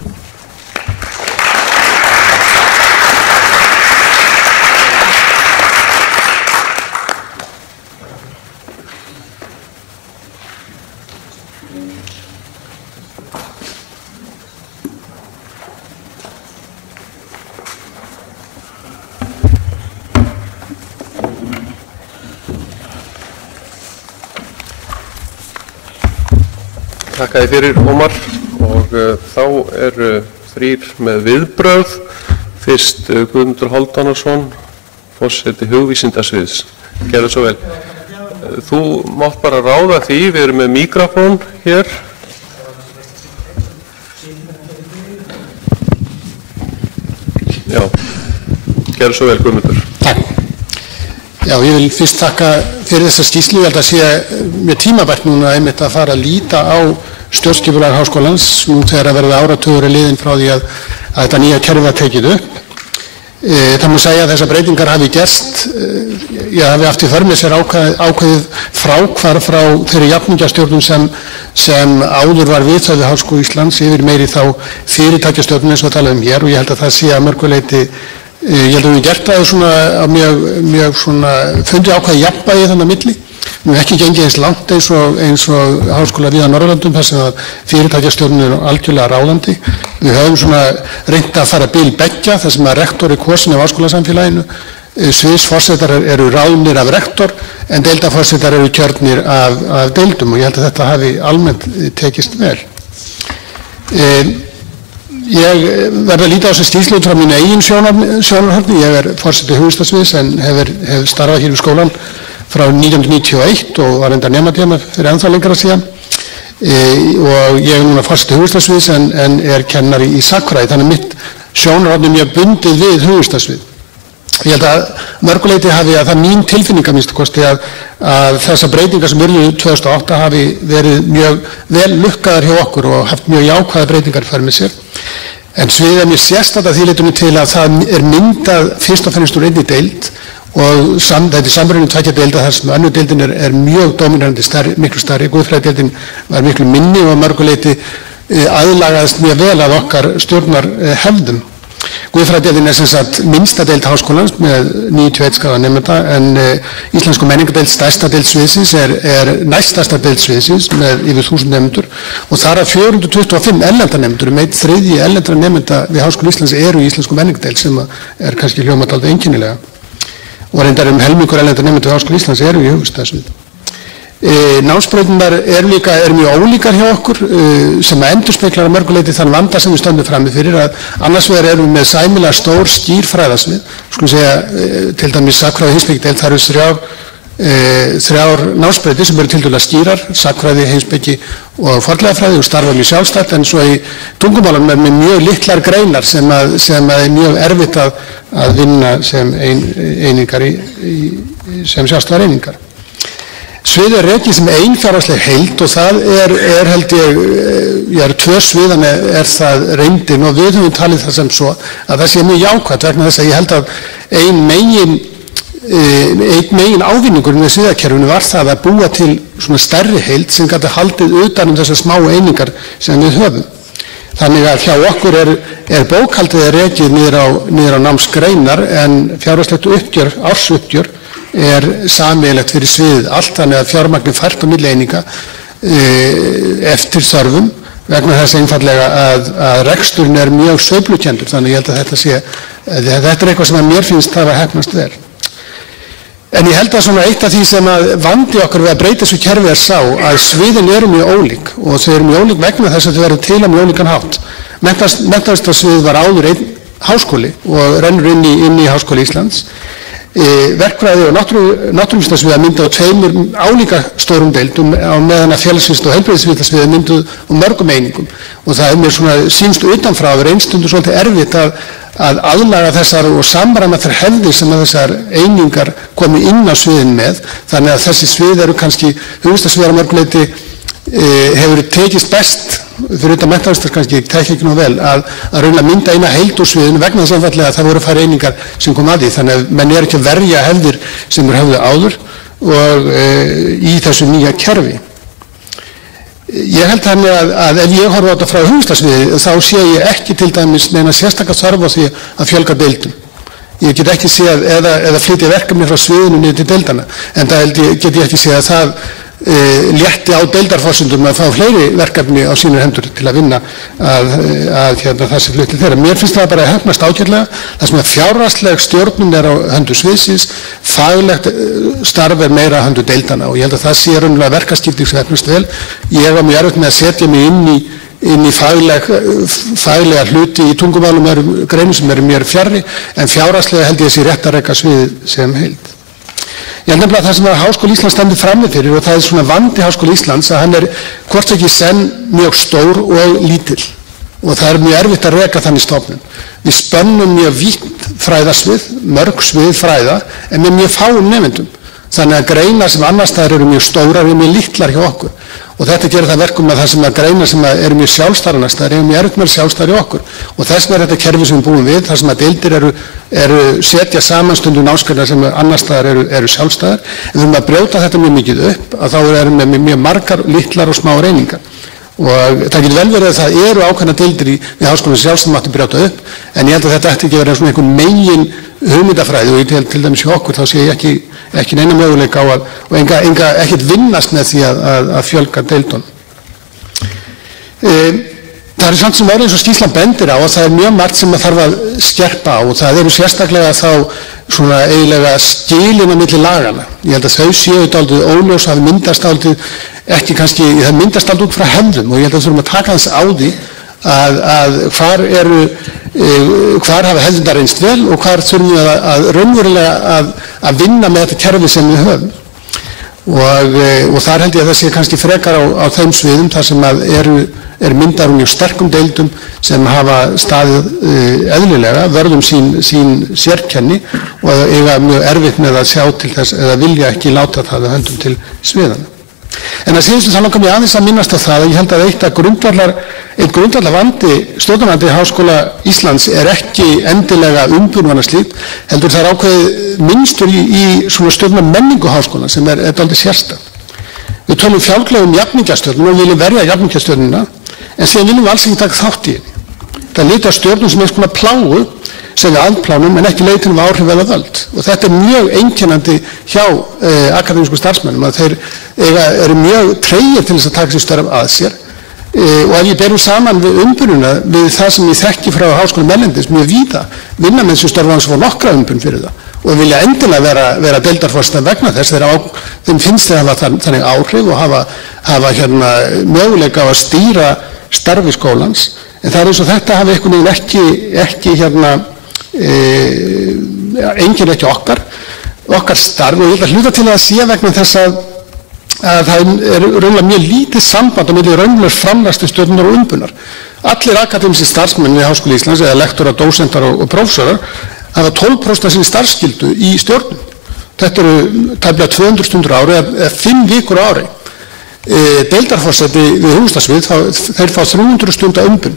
Þakka þér fyrir, Ómar, og þá eru 3 með viðbrögð. Fyrst Guðmundur Hálfdanarson, forseti hugvísindasviðs. Gerðu svo vel. þú mátt bara ráða því, við erum með míkrafón hér. Já, gerðu svo vel, Guðmundur. Takk. Já, ég vil fyrst þakka fyrir þessa skýrslu. Ég held að sé mjög tímabært núna einmitt að fara að líta á stjórnskipulag háskólans nú þegar að verða áratugur liðinn frá því að þetta nýja kerfi var tekið upp. Það má segja að þessar breytingar hafi gerst, hafi haft í för með sér ákveðið fráhvarf frá þeirri jafningjastjórnum sem áður var viðhöfð við Háskóla Íslands yfir meiri þá fyrirtækjastjórnum eins og talaðum hér, og ég held að það sé að mörgu leyti, ég held að við gert það svona að mjög svona fundið ákveðið jafnvægi þannig að milli. Við hefum ekki gengið eins langt eins og háskóla víða Norðurlöndum þar sem að fyrirtækjastjórnin er algjörlega ráðandi. Við höfum svona reynt að fara bil beggja þar sem að rektor er kosin af háskólasamfélaginu. Sviðsforsetar eru ráðnir af rektor en deildarforsetar eru kjörnir af deildum, og ég held að þetta hafi almennt tekist vel. Ég verð að líta á þessi skýrslu út frá mínu eigin sjónarhorni. Ég er forseti hugvísindasviðs en hef starfað hér í skólan frá 1991 og var enda nemadíma fyrir ennþá lengra síðan, og ég er núna forseti hugvísindasviðs en er kennari í sakfræði, þannig mitt sjónarhorn er mjög bundið við hugvísindasvið. Ég held að mörguleiti hafi að það mín tilfinning að minnstu kosti að þessar breytingar sem urðu 2008 hafi verið mjög vel lukkaðar hjá okkur og haft mjög jákvæða breytingar fyrir með sér. En sviðið er mér sérstætt að því leitum til að það er myndað fyrst og fremst úr einni deild, og þetta er samrunnin tveggja deilda þar sem önnur deildin er mjög dominandi, miklu stærri. Guðfræðideildin var miklu minni og að mörgu leyti aðlagaðist mjög vel að okkar stjórnarhefðum. Guðfræðideildin er sem sagt minnsta deild háskólans með 91 skráða nemenda, en íslensku menningadeild stærsta deild sviðsins er næststærsta deild sviðsins með yfir 1000 nemendur, og þar af 425 erlenda nemendur, einn þriðji erlendra nemenda við Háskóla Íslands eru í íslensku menningadeild, sem er kannski hljómað dálítið einkennilega. Og reyndar helmingur erlendra nemendur við Háskóla Íslands eru í hugvísindasvið. Námsbrautirnar eru mjög ólíkar hjá okkur, sem endurspeglar að mörgu leyti þann vanda sem við stöndum frammi fyrir, að annars vegar erum við með sæmilega stór skýr fræðasvið, skulum segja til dæmis sakfræði heimspekideild, það eru þrjár námsbrautir sem eru tiltölulega skýrar, sakfræði, heimspeki og fornleifafræði, og starfa mjög sjálfstætt, en svo í tungumálum er með mjög litlar greinar sem er mjög erfitt að vinna sem einingar sem sjálfstæðar einingar. Svið er rekið sem ein fjárhagsleg heild, og það er held ég, tvö sviðan er það reyndin, og við höfum talið það sem svo að það sé mjög jákvætt, vegna þess að ég held að einn megin ávinningurinn við sviðakerfinu var það að búa til svona stærri heild sem gæti haldið utan þessar smá einingar sem við höfum. Þannig að hjá okkur er bókhaldið rekið niður á námsgreinar, en fjárhagslegt uppgjör, ársuppgjör, er sameiginlegt fyrir sviðið allt, þannig að fjármagn fært á milli eininga eftir þörfum, vegna þess einfallega að reksturinn er mjög sveiflukenndur, þannig ég held að þetta er eitthvað sem að mér finnst það að heppnast vel. En ég held að svona eitt af því sem að vandi okkur við að breyta þessu kerfi er sá að sviðin eru mjög ólík, og þau eru mjög ólík vegna þess að þau verður til á mjög ólíkan hátt. Menntavísindasvið var áður einn háskóli og rennur inn í Háskóla Íslands. Verkfræði og náttúruvísindasvið er myndað á tveimur álíka stórum deildum, á meðan að félagsvísinda og heilbrigðisvísindasvið er mynduð mörgum einingum, og það er mér svona sýnst utanfrá að vera einstundu svolítið erfitt að aðlaga þessar og samræma þær hefðir sem að þessar einingar komi inn á sviðin með, þannig að þessi svið eru kannski, hugvísindasvið að mörgu leyti hefur tekist best fyrir þetta menntavísindar kannski, tekja ekki nú vel að reyna að mynda eina heild úr sviðinu, vegna þess einfaldlega að það voru færri einingar sem kom að því, þannig að menn er ekki að verja hefðir sem eru höfðu áður og í þessu nýja kerfi. Ég held þannig að ef ég horfa á þetta frá hugvísindasviði þá sé ég ekki til dæmis neina sérstaklega þörf á því að fjölga deildum. Ég get ekki séð eða flytja verkefni frá sviðinu niður til deildana, en það get ég ekki séð að það létti á deildarforsendum að fá fleiri verkefni á sínur hendur til að vinna að það sem flutt til þeirra. Mér finnst það bara að heppnast ágætlega, það sem að fjárhagsleg stjórnun er á hendur sviðsins, faglegt starf er meira á hendur deildana, og ég held að það sé raunverulega verkaskipting sem heppnast vel. Ég var mjög erfitt með að setja mig inn í faglega hluti í tungumálum greinum sem eru mér fjarri, en fjárhagslega held ég þessi rétt að reka svið sem heild. Ég held nefnilega að það sem að Háskóli Íslands stendur frammi fyrir, og það er svona vandi Háskóli Íslands, að hann hvort ekki senn mjög stór og lítill, og það mjög erfitt að reka þannig stofnun. Við spönnum mjög vítt fræðasvið, mörg svið fræða, en með mjög fáum nemendum. Þannig að greinar sem annars staðar eru mjög stórar eru mjög litlar hjá okkur. Og þetta gerir það verkum að það sem að greinar sem eru mjög sjálfstæðar annars staðar eru mjög erfitt með sjálfstæðar hjá okkur. Og þess vegna er þetta kerfi sem við búum við, þar sem að deildir eru setja saman stundum námsgreinar sem annars staðar eru sjálfstæðar. En við erum að brjóta þetta mjög mikið upp, að þá erum við með mjög margar litlar og smá reiningar. Og það getur vel verið að það eru ákveðnar deildir við háskólanum sjálf sem mætti brjóta upp, en ég held að þetta ætti ekki að vera svona einhvern megin hugmyndafræði, og ég til dæmis hjá okkur þá sé ég ekki neina möguleika á að, og ekkert vinnast með því að fjölga deildunum. Það er samt sem orðið eins og skýrslan bendir á að það er mjög margt sem að þarf að skerpa á, og það eru sérstaklega þá svona eiginlega skilin á milli lagana. Ég held að þau séu dálítið óljós, hafi myndast dálítið ekki kannski, það myndast alltaf út frá hefðum, og ég held að við þurfum að taka þess á því að hvar hafa hefðundar reynst vel og hvar þurfum við að raunverulega að vinna með þetta kerfi sem við höfum. Og þar held ég að það sé kannski frekar á þeim sviðum þar sem að er myndar mjög sterkum deildum sem hafa staðið eðlilega, vörðum sín sérkenni og eiga mjög erfitt með að sjá til þess eða vilja ekki láta það að höndum til sviðana. En að síðustu þá langar mér aðeins að minnast á það að ég held að eitt grundvallar vandi, stjórnarvandi Háskóla Íslands er ekki endilega umbunvanaslíkt, heldur það ákveðið minnstur í svona stjórnar menningu háskóla sem er dálítið sérstakt. Við tölum fjálglega jafningjastjórnuna og viljum verja jafningjastjórnuna, en síðan viljum við alls ekki taka þátt í henni. Það lítið á stjórnum sem er svona plágu, sem við aðplánum, en ekki leiðir um áhrif eða völd. Og þetta er mjög einkennandi hjá akademísku starfsmönnum, að þeir eru mjög tregir til þess að taka sér störf að sér. Og ef ég berum saman við umbununa við það sem ég þekki frá háskólum erlendis mjög víða, vinna með þessu störf að nokkra umbun fyrir það og vilja endilega vera deildarforseta vegna þess þeim finnst þeir hafa þannig áhrif og hafa möguleika á að stýra starfi skólans, en það er eins og þetta hafi einhvern veginn ekki enginn ekki okkar starf, og ég held að hluta til að sé vegna þess að það er raunlega mjög lítið samband á milli raunverulegs framlags til stjórnunar og umbunar. Allir akademískir starfsmenn við Háskóla Íslands, eða lektorar, dósentar og prófessorar, hafa 12% af sinni starfsskyldu í stjórnun. Þetta eru tæplega 200 stundur á ári eða 5 vikur á ári. Deildarforseti við húsnæðissvið, þeir fá 300 stunda umbun.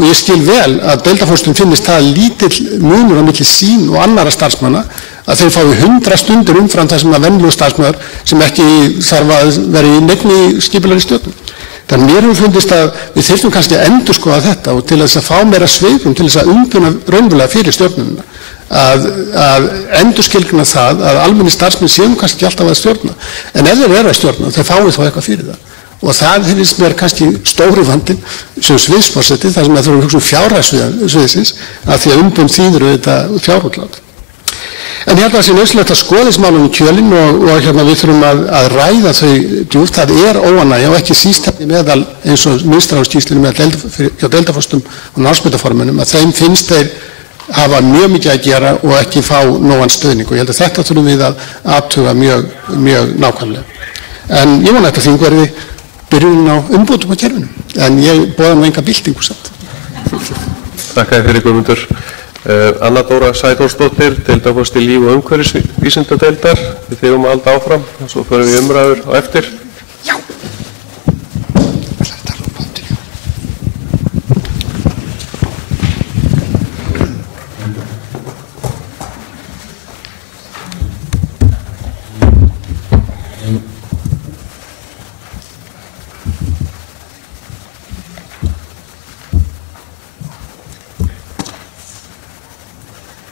Og ég skil vel að deildarforsetum finnist það lítill munur á milli sín og annarra starfsmanna að þeir fái 100 stundir umfram það sem að venjulegur starfsmaður sem ekki þarf að vera í neinni skipulagri stjórnun. Þannig mér hefur fundist að við þyrftum kannski að endurskoða þetta og til þess að fá meira svigrúm til þess að umbuna raunverulega fyrir stjórnunina, að endurskilgreina það að almennir starfsmenn séum kannski ekki alltaf að stjórna, en ef þeir eru að stjórna þeir fái þá eitthvað fyrir það. Og það finnst mér kannski stóri vandinn sem sviðsforseti, þar sem það þurfum að hugsa fjárhagssviðsins, að því að umbun þýðir þetta fjárútlát. En ég held að það sé nauðsynlegt að skoða þessi málum í kjölinn og við þurfum að ræða þau djúpt. Það er óánægja og ekki síst meðal eins og minnstrar á skýrslunum hjá deildarforstum og námsbrautarformönnum að þeim finnst þeir hafa mjög mikið að gera og ekki fá nógan stuðning, og ég held að þetta þurfum við að athuga mjög nákvæmlega. En ég vona þetta þing verði byrjunin á umbótum á kerfinu, en ég boða nú enga byltingu samt. Þakka fyrir Guðmundur. Anna Dóra Sæþórsdóttir, deildarforsti líf- og umhverfisvísindadeildar. Við þigum að halda áfram og svo förum við umræður á eftir. Já.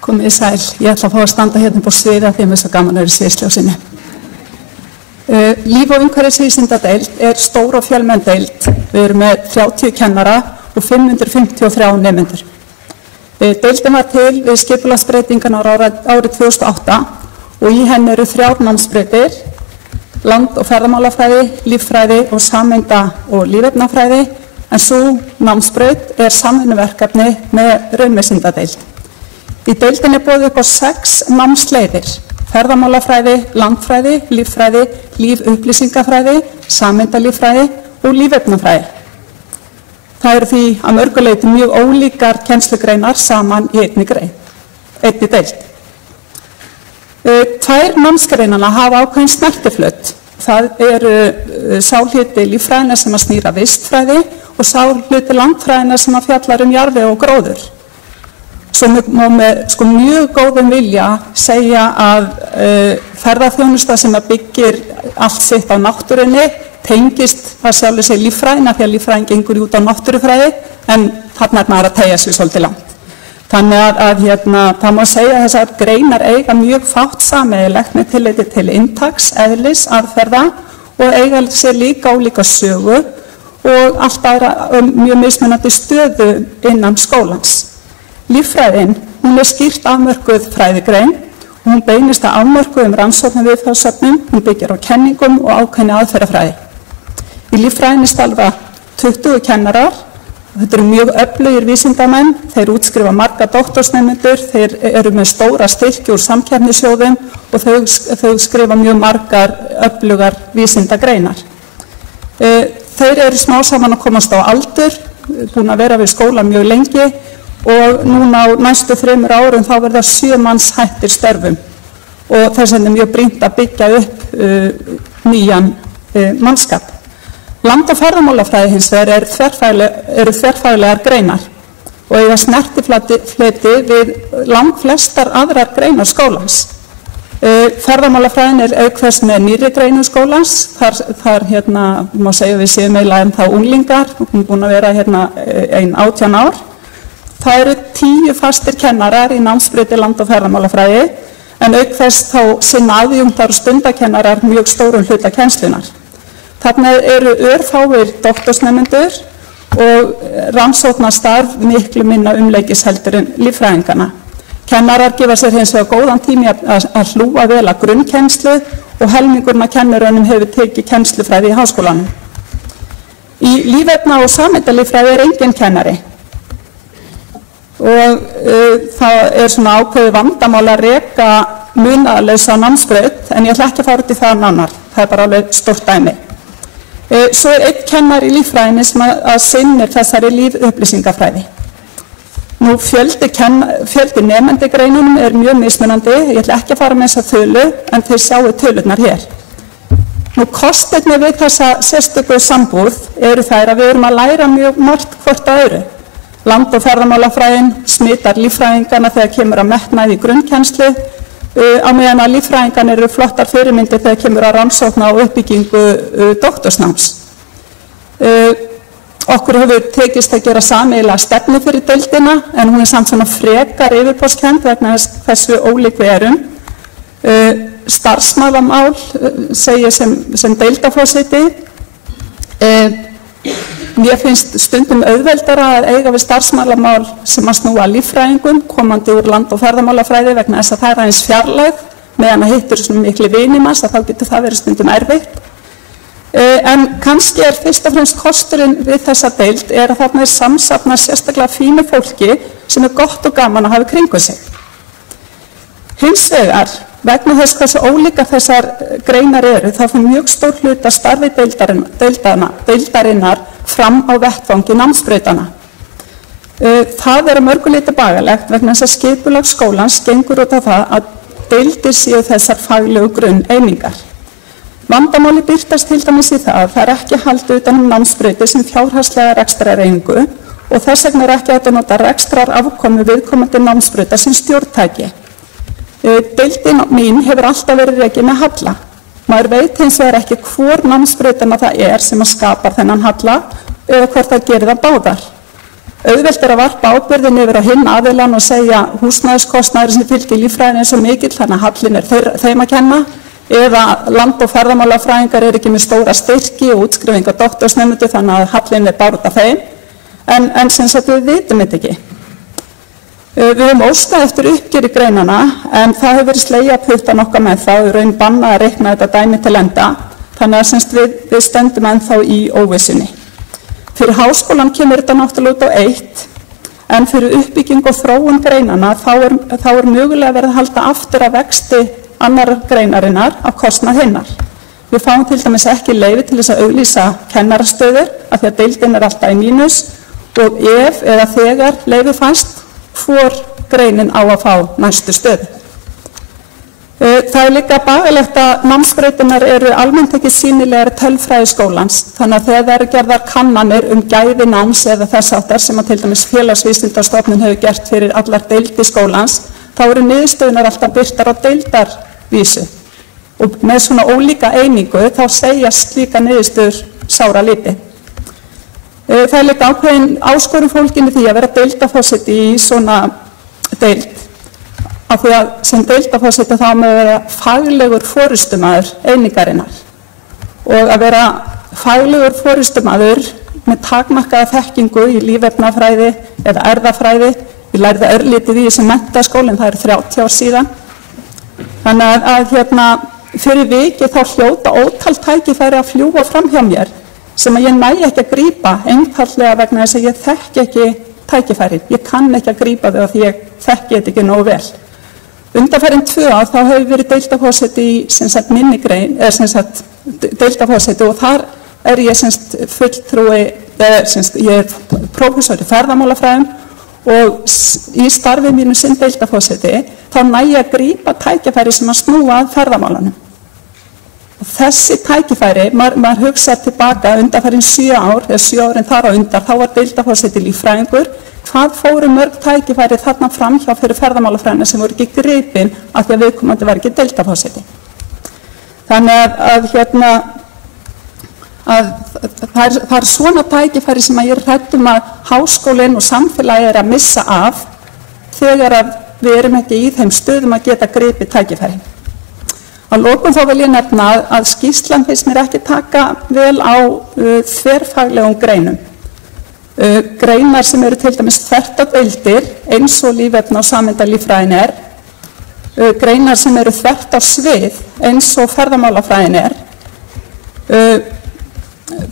Komið sæl, ég ætla að fá að standa hérna upp á sviði að því að mér svo gaman að vera í sviðsljósinni. Líf- og umhverfisvísindadeild er stór og fjölmenn deild. Við erum með 30 kennara og 553 nemendur. Deildin var til við skipulagsbreytingarnar árið 2008 og í henni eru 3 námsbrautir, land- og ferðamálafræði, líffræði og sameinda- og lífefnafræði, en sú námsbraut er samvinnuverkefni með raunvísindadeild. Í deildinni er boðið upp á 6 námsleiðir ferðamálafræði, landfræði, líffræði, lífupplýsingafræði, sameindalíffræði og lífefnafræði. Það eru því að mörgu leyti mjög ólíkar kennslugreinar saman í einni deild. Tvær námsgreinanna hafa ákveðin snertiflöt. Það eru sá hluti líffræðina sem að snýra vistfræði og sá hluti landfræðina sem að fjallar jarðveg og gróður. Svo má með mjög góðum vilja segja að ferðaþjónusta sem að byggir allt sitt á náttúrunni tengist það sjálfur sig líffræðina því að líffræðin gengur út á náttúrufræði en þarna maður að teygja sig svolítið langt. Þannig að það má segja að þessar greinar eiga mjög fátt sameiginlegt með tilliti til inntaks, eðlis, aðferða og eiga sér líka ólíka sögu og allt aðra mjög mismunandi stöðu innan skólans. Líffræðin, hún skýrt afmörkuð fræðigrein og hún beinist að afmörkuðum rannsóknum viðfangsefnum, hún byggir á kenningum og ákveðinni aðferðafræði. Í líffræðinni starfa 20 kennarar. Þetta eru mjög öflugir vísindamenn, þeir útskrifa marga doktorsnemendur, þeir eru með stóra styrki úr samkeppnissjóðum og þau skrifa mjög margar öflugar vísindagreinar. Þeir eru smá saman að komast á aldur, búin að vera við skóla mjög lengi og núna á næstu 3 árum þá verða 7 manns hættir störfum og þess vegna er mjög brýnt að byggja upp nýjan mannskap. Land- og ferðamálafræði hins vegar eru þverfaglegar greinar og eiga snertifleti við langflestar aðrar greinar skólans. Ferðamálafræðin er auk þess með nýrri greinum skólans, þar má segja við séum eiginlega ennþá unglingar, hún er búin að vera 18 ár. Það eru 10 fastir kennarar í námsbrauti land- og ferðamálafræði en auk þess þá sinna aðjúnktar og stundakennarar mjög stórum hluta kennslunar. Þarna eru örfáir doktorsnemendur og rannsóknarstarf miklu minna umleikis heldur en líffræðingana. Kennarar gefa sér hins vegar góðan tími að hlúa vel að grunnkennslu og helmingurinn af kennurunum hefur tekið kennslufræði í háskólanum. Í lífefna- og sameindalíffræði er engin kennari og það er svona ákveðið vandamál að reka munaðarlausa námsbraut en ég ætla ekki að fara út í það nánar, það er bara alveg stórt dæmi. Svo er einn kennari í líffræðinni sem að sinnir þessari lífupplýsingafræði. Nú fjöldi nemandi greinunum er mjög mismunandi, ég ætla ekki að fara með þessa tölu en þeir sjáu tölurnar hér. Nú kostirnir við þessa sérstöku sambúð eru þær að við erum að læra mjög margt hvort að öðru. Land- og ferðamálafræðin smitar líffræðingana þegar kemur að metnaði í grunnkennslu á meðan að líffræðingan eru flottar fyrirmyndir þegar kemur að rannsókna og uppbyggingu doktorsnáms. Okkur hefur tekist að gera sameiginlega stefnu fyrir deildina en hún er samt svona frekar yfirborðskennd vegna þessu ólík við erum. Starfsmálamál segir sem deildarforseti. Mér finnst stundum auðveldara að eiga við starfsmálamál sem að snúa líffræðingum komandi úr land- og ferðamálafræði vegna þess að það er aðeins fjarlægð meðan að hittur svona miklu vinimans að þá getur það verið stundum erfitt. En kannski er fyrst og fremst kosturinn við þessa deild er að þarna er samsafnað sérstaklega fínu fólki sem er gott og gaman að hafa kringu sig. Hins vegar, vegna þess hversu ólíka þessar greinar eru, þá fyrir mjög stór hluta starfi deildarinnar fram á vettvangi námsbrautana. Það er að mörgu leyti bagalegt vegna þess að skipulag skólans gengur út á það að deildir séu þessar faglegu grunneiningar. Vandamáli birtast til dæmis í það að það er ekki haldið utan námsbrautir sem fjárhagslega rekstrareiningu og þess vegna er ekki hægt að nota rekstrarafkomu viðkomandi námsbrautar sem stjórntæki. Deildin mín hefur alltaf verið rekin með halla. Maður veit hins vegar ekki hvor námsbrautina það er sem að skapa þennan halla eða hvort það gerir það báðar. Auðvelt er að varpa ábyrgðin yfir á hinn aðilann og segja húsnæðiskostnaður sem fylgir líffræðinni er svo mikill þannig að hallin er þeim að kenna eða land- og ferðamálafræðingar er ekki með stóra styrki og útskrifingar doktorsnemendur þannig að hallin er bara út af þeim en sem sagt við vitum þetta ekki. Við höfum óskað eftir uppgjöri greinana en það hefur verið slegið að putta nokkað með það og raun bannað að reikna þetta dæmi til enda þannig að semst við stöndum ennþá í óvissunni. Fyrir háskólan kemur þetta náttúrulega út á eitt en fyrir uppbygging og þróun greinana þá er mögulega verið að halda aftur af vexti annar greinarinnar á kostnað hinnar. Við fáum til dæmis ekki leyfi til þess að auglýsa kennarastöður af því að deildin alltaf í mínus og ef eða þegar leyfi fæst hvor greinin á að fá næstu stöðu. Það líka bagalegt að námsbrautirnar eru almennt ekki sýnilegar tölfræði skólans, þannig að þegar það eru gerðar kannanir gæði náms eða þess áttar sem að til dæmis Félagsvísindastofnun hefur gert fyrir allar deildi skólans, þá eru niðurstöðunar alltaf birtar á deildarvísu. Og með svona ólíka einingu þá segjast slíka niðurstöður sáralítið. Það líka ákveðin áskorun fólkinu því að vera deildarforseti í svona deild. Af því að sem deildarforseti þá með að vera faglegur forystumaður einingarinnar og að vera faglegur forystumaður með takmarkaða þekkingu í lífefnafræði eða erfðafræði. Ég lærði örlítið í þessi menntaskóla en það eru 30 ár síðan. Þannig að fyrir vikið þá hljóta ótal tækifæri að fljúga fram hjá mér sem að ég næ ekki að grípa einfaldlega vegna þess að ég þekki ekki tækifæri. Ég kann ekki að grípa þau af því ég þekki þetta ekki nógu vel. Undanfarin 2 ár þá hefur verið deildarforseti í minni grein, deildarforseti og þar er ég fulltrúi, ég er prófessor í ferðamálafræðum og í starfi mínu sem deildarforseti þá næ ég að grípa tækifæri sem að snúa að ferðamálunum. Og þessi tækifæri, maður hugsa tilbaka undanfarin 7 ár, eða 7 árin þar á undan, þá var deildarforseti líffræðingur. Hvað fóru mörg tækifæri þarna framhjá fyrir ferðamálafræðina sem voru ekki gripin af því að viðkomandi var ekki deildarforseti. Þannig að það er svona tækifæri sem að ég er hrædd að háskólinn og samfélagið er að missa af þegar að við erum ekki í þeim stöðum að geta gripið tækifæri. Að lokum þá vil ég nefna að skýrslan finnst mér ekki taka vel á þverfaglegum greinum. Greinar sem eru til dæmis þvert á deildir eins og lífefna og sameindalíffræðin er, greinar sem eru þvert á svið eins og ferðamálafræðin er.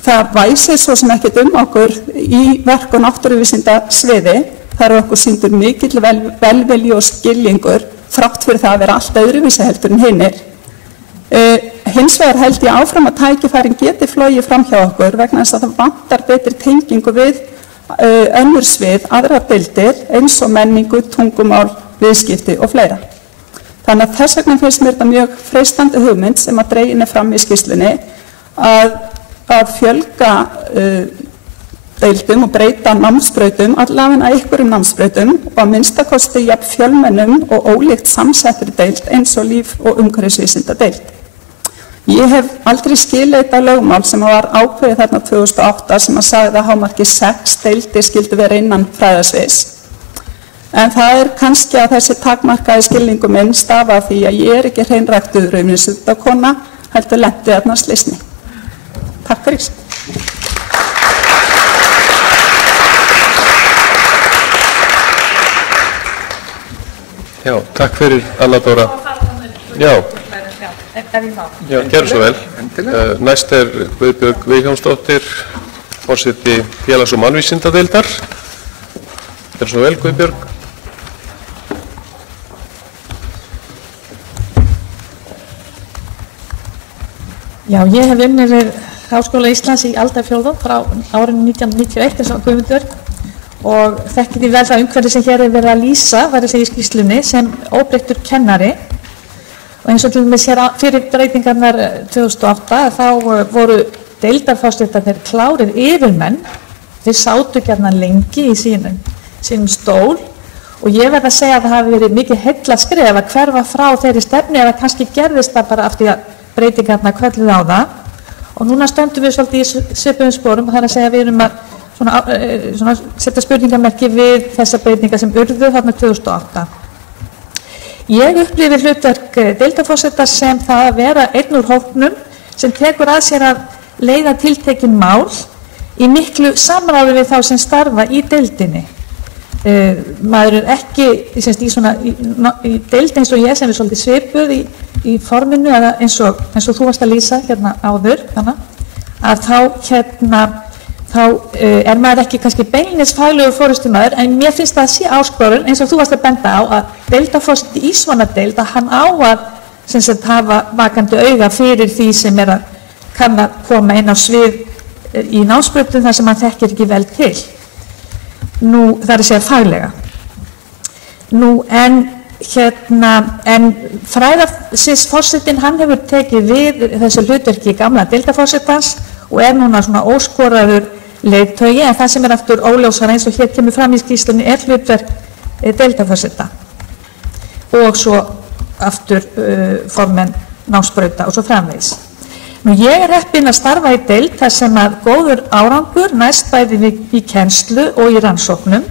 Það væsir svo sem ekkert okkur í verk- og náttúruvísindasviði. Það eru okkur sýndur mikill velvilji og skilningur þrátt fyrir það að vera allt öðruvísi heldur en hinir. Hins vegar held ég áfram að tækifærin geti flogið fram hjá okkur vegna þess að það vantar betri tengingu við önnur svið, aðrar deildir eins og menningu, tungumál, viðskipti og fleira. Þannig að þess vegna finnst mér þetta mjög freistandi hugmynd sem að dregin er fram í skýrslunni að fjölga deildum og breyta námsbrautum, allavega einhverjum námsbrautum og að minnstakosti jafn fjölmennum og ólíkt samsettri deild eins og líf- og umhverfisvísindadeild. Ég hef aldrei skilið þetta lögmál sem var ákveðið þarna 2008 sem að sagði að hámarki 6 deildir skildu vera innan fræðasviðs. En það er kannski að þessi takmarkaði skilningu minn stafa því að ég er ekki hreinræktuð raunvísindakona, heldur lenti þarna slysni. Takk fyrir. Já, takk fyrir Anna Dóra. Já, gerðu svo vel. Næst er Guðbjörg Vilhjálmsdóttir, forseti Félags- og mannvísindadeildar. Gerðu svo vel, Guðbjörg. Já, ég hef unnið við Háskóla Íslands í aldarfjórðung frá árinu 1991 eins og Guðmundur og þekki því vel það umhverfi sem hér er verið að lýsa, var að segja í skýrslunni, sem óbreyttur kennari. Og eins og til dæmis hér fyrir breytingarnar 2008 þá voru deildarforsetarnir klárir yfirmenn. Þeir sátu gjarnan lengi í sínum stól og ég verð að segja að það hafi verið mikið heillaskref að hverfa frá þeirri stefnu eða kannski gerðist það bara af því að breytingarnar kölluðu á það. Og núna stöndum við svolítið í svipuðum sporum og það er að segja að við erum að setja spurningamerki við þessar breytingar sem urðu þarna 2008. Ég upplifi hlutverk deildarforseta sem það að vera einn úr hópnum sem tekur að sér að leiða tiltekin mál í miklu samráði við þá sem starfa í deildinni. Maður er ekki í deild eins og ég sem er svolítið svipuð í forminu eða eins og þú varst að lýsa hérna áður, að þá er maður ekki kannski beinlínis faglegur forystumaður en mér finnst það að sé áskorun eins og þú varst að benda á að deildarforseti í svona deild að hann á að sem sagt hafa vakandi auga fyrir því sem kann að koma inn á svið í námsbrautum þar sem hann þekkir ekki vel til. Nú, það að segja faglega. Nú, en fræðasviðsforsetinn, hann hefur tekið við þessu hlutverki gamla deildarforsetans og núna svona óskoraður leiðtogi, en það sem aftur óljósara eins og hér kemur fram í skýrslunni hlutverk deildarforseta og svo aftur formenn námsbrauta og svo framvegis. Nú, ég heppin að starfa í deild þar sem að góður árangur næst bæði í kennslu og í rannsóknum.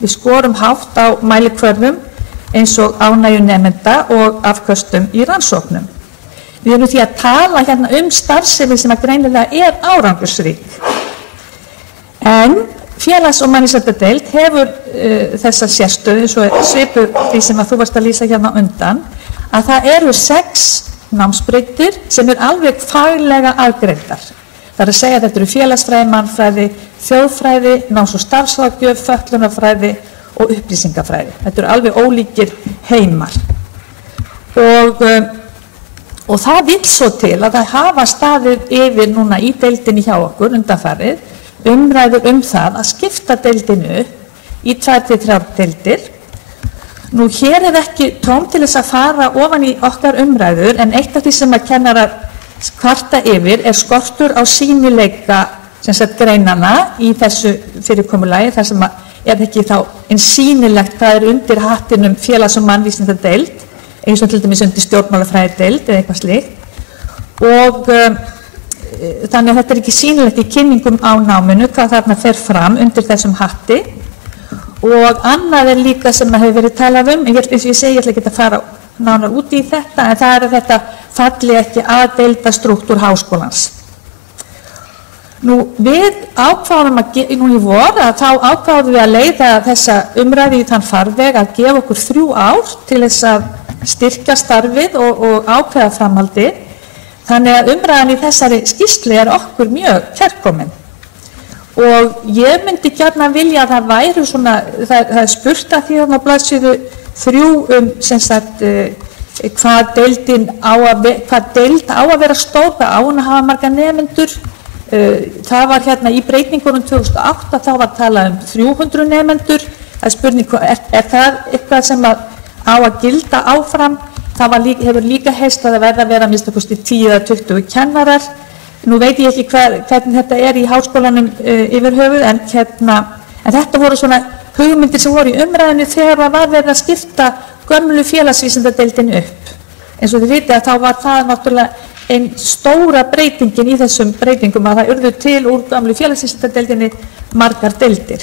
Við skorum hátt á mælikvörðum eins og ánægju nemenda og afköstum í rannsóknum. Við erum því að tala hérna starfsemi sem að greinilega árangursrík. En félags- og mannréttindadeild hefur þessa sérstöðu, eins og svipuð því sem að þú varst að lýsa hérna undan, að það eru 6 námsbrautir sem alveg faglega aðgreindar. Það að segja að þetta eru félagsfræði, mannfræði, þjóðfræði, náms- og starfsráðgjöf, fötlunarfræði og upplýsingafræði. Þetta eru alveg ólíkir heimar. Og það vill svo til að það hafa staðið yfir núna í deildinni hjá okkur undanfarið umræður það að skipta deildinu í 2-3 deildir. Nú, hér ekki tóm til þess að fara ofan í okkar umræður, en eitt af því sem að kennarar kvarta yfir skortur á sýnileika greinana í þessu fyrirkomulagi, þar sem ekki þá eins sýnilegt hvað undir hattinum félags- og mannvísindadeild, eins og til dæmis undir stjórnmálafræðideild eða eitthvað slíkt. Og þannig að þetta ekki sýnilegt í kynningum á náminu hvað þarna fer fram undir þessum hatti. Og annað líka sem hefur verið talað eins og ég segi, ég ætla ekki að fara nánar út í þetta, en það þetta falli ekki að deildastrúktúr háskólans. Nú, við ákváðum nú í vor að þá ákváðum við að leiða þessa umræðu í þann farveg að gefa okkur 3 ár til þess að styrkja starfið og ákveða framhaldi. Þannig að umræðan í þessari skýrslu okkur mjög kærkomin. Og ég myndi gjarnan vilja að það væri svona, það spurt að því á blaðsíðu 3 sem sagt hvað deild á að vera stór, hvað á hún að hafa marga nemendur. Það var hérna í breytingunum 2008, þá var talað 300 nemendur. Það spurning, það eitthvað sem á að gilda áfram? Það hefur líka heyrst að það verða að vera minnst okkur 10 eða 20 kennarar. Nú veit ég ekki hvernig þetta í háskólanum yfir höfuð, en þetta voru svona hugmyndir sem voru í umræðinu þegar það var verið að skipta gömlu félagsvísindadeildinu upp. Eins og þið vitið að þá var það náttúrulega einn stóra breytingin í þessum breytingum að það urðu til úr gömlu félagsvísindadeildinni margar deildir.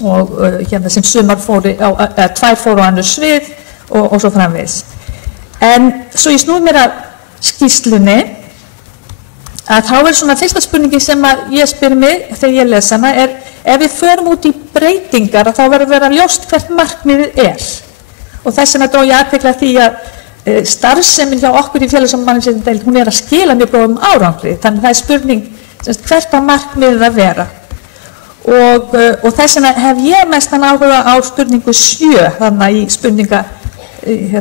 Og sem sumar fóru, 2 fóru á annað svið og svo framvegis. En svo ég snúi mér að skýrslunni, að þá svona fyrsta spurningin sem ég spyr mig þegar ég les hana ef við förum út í breytingar þá verður að vera ljóst hvert markmiðið og þess vegna dró ég athygli því að starfsemin hjá okkur í félags- og mannréttindadeild hún að skila mjög góðum árangri, þannig það spurning hvert á markmiðið að vera og þess vegna hef ég mestan áhuga á spurningu 7 þannig í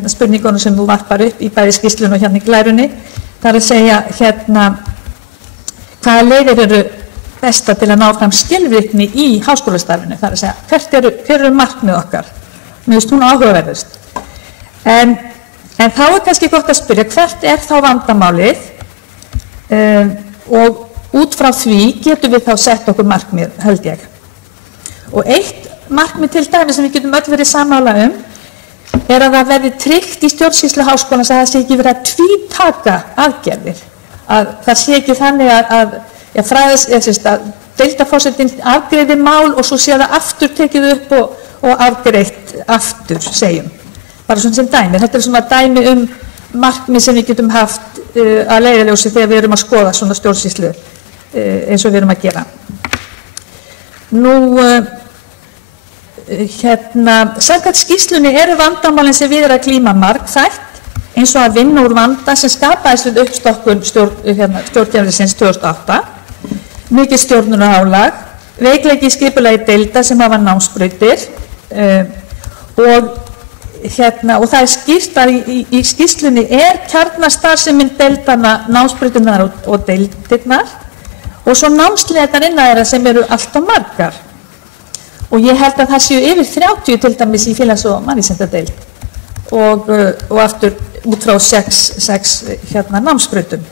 spurningunum sem þú varpar upp í bæði skýrslunni og hérna í glærunni. Það að segja hvaða leiðir eru besta til að ná fram skilvirkni í háskólastarfinu, það að segja hver eru markmið okkar. Mér finnst hún áhugaverðust. En þá kannski gott að spyrja hvert þá vandamálið og út frá því getum við þá sett okkur markmið, held ég. Og eitt markmið til dæmis sem við getum öll verið sammála að það verði tryggt í stjórnsýslu háskólans að það sé ekki verið að tvítaka aðgerðir. Að það sé ekki þannig að deildarforsetinn afgreiði mál og svo sé það aftur tekið upp og afgreitt aftur, segjum. Bara svona sem dæmi. Þetta svona dæmi markmið sem við getum haft að leiðarljósi þegar við erum að skoða svona stjórnsýslu eins og við erum að gera. Nú, samkvæmt skýrslunni vandamálin sem við að glíma margþætt eins og að vinna úr vanda sem skapaðist við uppstokkun stjórnkerfisins 2008, mikið stjórnunarálag, veikleiki í skipulagi deilda sem hafa námsbrautir og og það skýrt að í skýrslunni kjarnastarfsemin deildanna, námsbrautirnar og deildirnar og svo námsleiðarnar innan þeirra sem eru allt of margar. Og ég held að það séu yfir 30 til dæmis í félags- og mannvísindadeild og aftur út frá 6 námsbrautum.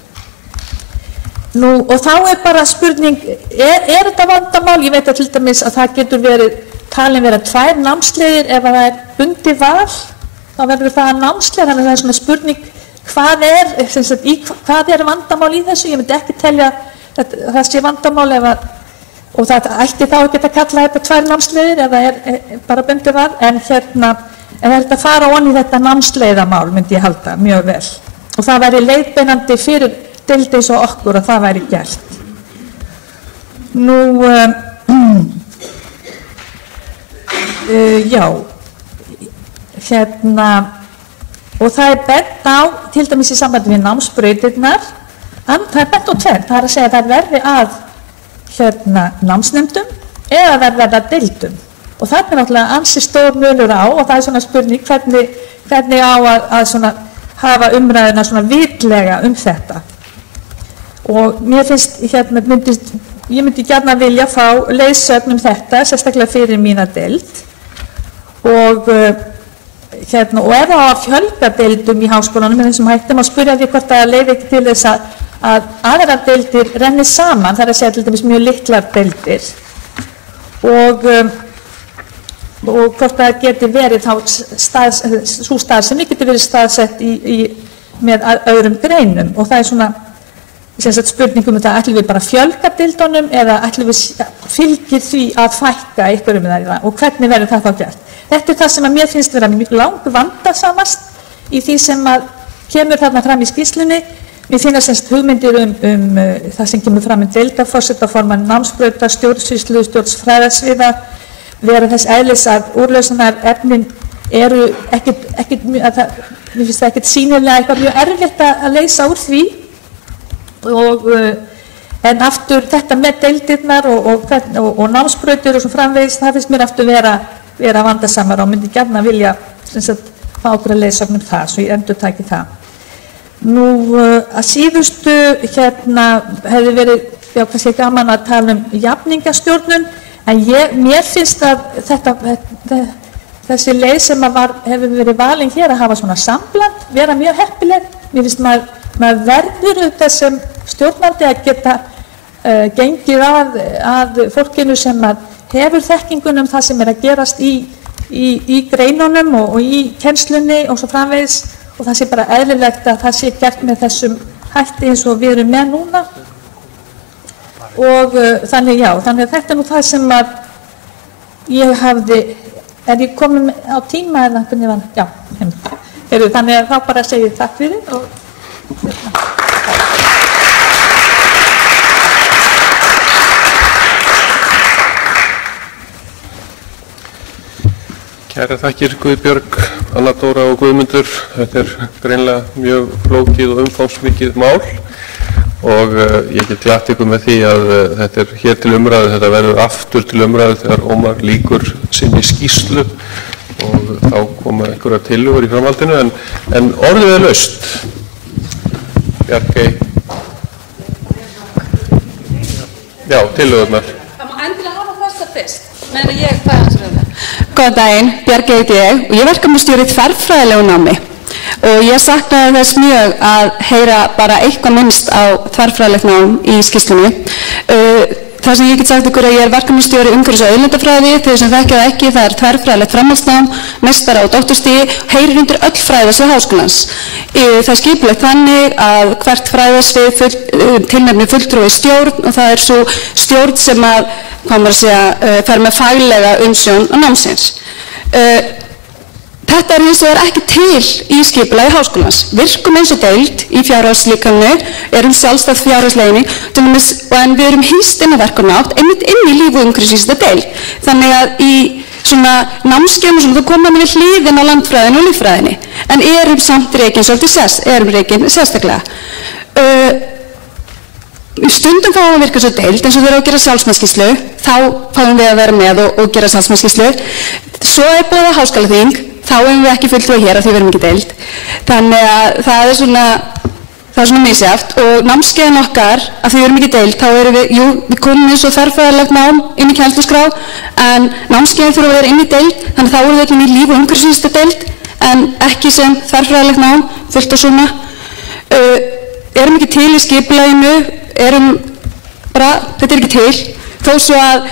Og þá bara spurning, þetta vandamál? Ég veit að til dæmis að það getur talin vera 2 námsleiðir ef það bundið val, þá verður það námsleið, þannig að það svona spurning hvað vandamál í þessu? Ég myndi ekki telja að það sé vandamál og það ætti þá ekki að kalla þetta 2 námsleiðir ef það bara bundið val, en þetta fara onni í þetta námsleiðamál myndi ég halda mjög vel og það væri leiðbeinandi fyrir deild eins og okkur að það væri gert. Og það bent á, til dæmis í sambandi við námsbrautirnar, það bent á 2, það að segja að það verði að námsnefndum eða það verði að deildum. Og það náttúrulega ansi stór munur á og það svona spurning hvernig á að hafa umræðuna svona vitlega þetta. Og mér finnst, ég myndi gjarna vilja fá leiðsögn þetta, sérstaklega fyrir mína deild og ef það á að fjölga deildum í háskólanum með þessum hættum að spyrja því hvort það leiði ekki til þess að aðrar deildir renni saman, það að segja til dæmis mjög litlar deildir og hvort það geti verið svo starfsemi geti verið staðsett með öðrum greinum og það svona spurning þetta, ætlum við bara að fjölga deildunum eða ætlum við fylgir því að fækka einhverjum þeirra og hvernig verður það þá gert? Þetta það sem að mér finnst vera langvandasamast í því sem að kemur þarna fram í skýrslunni. Mér finnast hugmyndir það sem kemur fram deildarforsetaformann námsbrauta, stjórnsýslu, stjórnsfræðasviða, vera þess eðlis að úrlausunar efnin eru mér finnst það ekkert sýnilega eitthvað mjög erfitt að leysa úr því. En aftur þetta með deildirnar og námsbrautir og svo framvegis, það finnst mér aftur vera vandasamar og myndi gjarna vilja fá okkur að leiðsögn það, svo ég endurtaki það. Að síðustu hefði verið kannski gaman að tala jafningastjórnun, en mér finnst að þessi leið sem hefur verið valin hér að hafa svona sambland, vera mjög heppileg. Mér finnst maður verður auðvitað sem stjórnandi að geta gengið að fólkinu sem hefur þekkingunum það sem að gerast í greinunum og í kennslunni og svo framvegis og það sé bara eðlilegt að það sé gert með þessum hætti eins og við erum með núna og þannig að þetta nú það sem að ég hafði, ég komin á tíma eða hvernig var, já, þannig að þá bara segi ég takk fyrir og Kæra þakkir Guðbjörg, Anna Dóra og Guðmundur. Þetta greinilega mjög flókið og umfangsmikið mál og ég get glatt ykkur með því að þetta hér til umræðu, þetta verður aftur til umræðu þegar Ómar lýkur sinni skýrslu og þá koma einhverjar tillögur í framhaldinu en orðið laust. Bjarkey. Já, tillögurnar. Það má endilega hafa þessa fyrst, meðan ég fæ hans rauða. Góðan daginn, Bjarkey heiti ég og ég verkefnastjóri í þverfræðilegu námi og ég saknaði þess mjög að heyra bara eitthvað minnst á þverfræðilegt nám í skýrslunni. Það sem ég get sagt ykkur að ég verkefnastjóri umhverfis- og auðlindafræði, þeir sem þekkja það ekki, það þverfræðilegt framhaldsnám, meistara- og doktorstigi, heyrir undir öll fræðasvið háskólans. Það skipulegt þannig að hvert fræðasvið tilnefnir fulltrúi stjórn og það svo stjórn sem fer með faglega umsjón á námsins. Þetta hins vegar ekki til í skipulagi háskólans. Virkum eins og deild í fjárhagslíkanu, erum sjálfstætt fjárhagsleginni, en við erum hýst inn á verkefnaátt, einmitt inn í líf- og umhverfisvísindadeild. Þannig að í svona námskeiðum og svona, þá komum við hliðin á landfræðinu og líffræðinni, en erum samt rekin svolítið sérstaklega. Stundum fáum við að virka svo deild eins og þegar við að gera sjálfsmaðsskýrslu, þá fáum við að vera með og gera sjálfsmaðsskýrslu. Svo búið að háskólaþing, þá hefum við ekki fulltrúa hér af því við erum ekki deild. Þannig að það er svona misjafnt og námskeiðin okkar, af því við erum ekki deild, þá erum við komum eins og þverfræðilegt nám inn í kennsluskrá, en námskeiðin þurfa að vera inn í deild, þannig að þá erum við ekki í líf- og umhverfisvísinda deild, en ekki sem þverfræðilegt nám, fullt og svona. Erum ekki til í skipulaginu, þetta er ekki til, þó svo að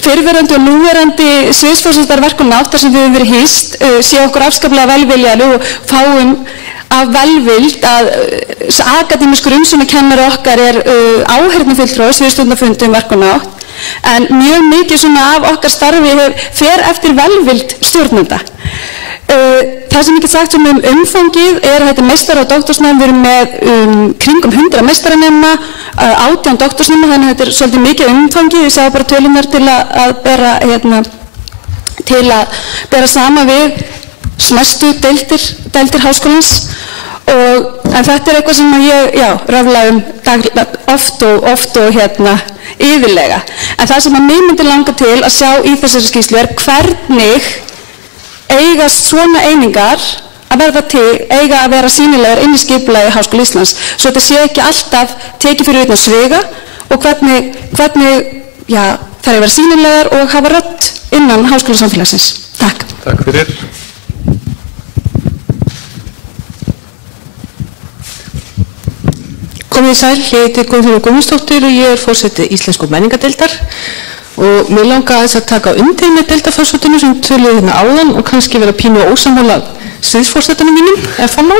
fyrrverandi og núverandi sviðsforsætar verkefna þar sem við höfum verið hýst sé okkur afskaplega velviljaðir og fáum af velvild að akademískur umsjónarkennari okkar er áheyrnarfulltrúi á sviðsstjórnarfundum verkefnaátt, en mjög mikið svona af okkar starfi fer eftir velvild stjórnenda. Það sem ég get sagt um umfangið er að þetta er meistara- og doktorsnám, við erum með kringum 100 meistaranema, 18 doktorsnema, þannig að þetta er svolítið mikið umfangið, ég sá bara tölunar til að bera sama við smæstu deildir háskólans, en þetta er eitthvað sem ég rafla oft og yfirlega. En það sem að mig myndi langa til að sjá í þessari skýrslu er hvernig eiga svona einingar að verða til, eiga að vera sýnilegar inn í skipulagi Háskóla Íslands, svo þetta sé ekki alltaf tekið fyrir utan sviga og hvernig þær eiga að vera sýnilegar og hafa rödd innan háskólasamfélagsins. Takk. Takk fyrir. Komið í sæl, ég heiti Guðfinna Guðmundsdóttir og ég er forseti Íslensku menningardeildar og mér langar aðeins að taka undir með deildarforsетinu sem töluði hérna áðan og kannski vera pínu ósammála sviðsforsetanum mínum, ef það má.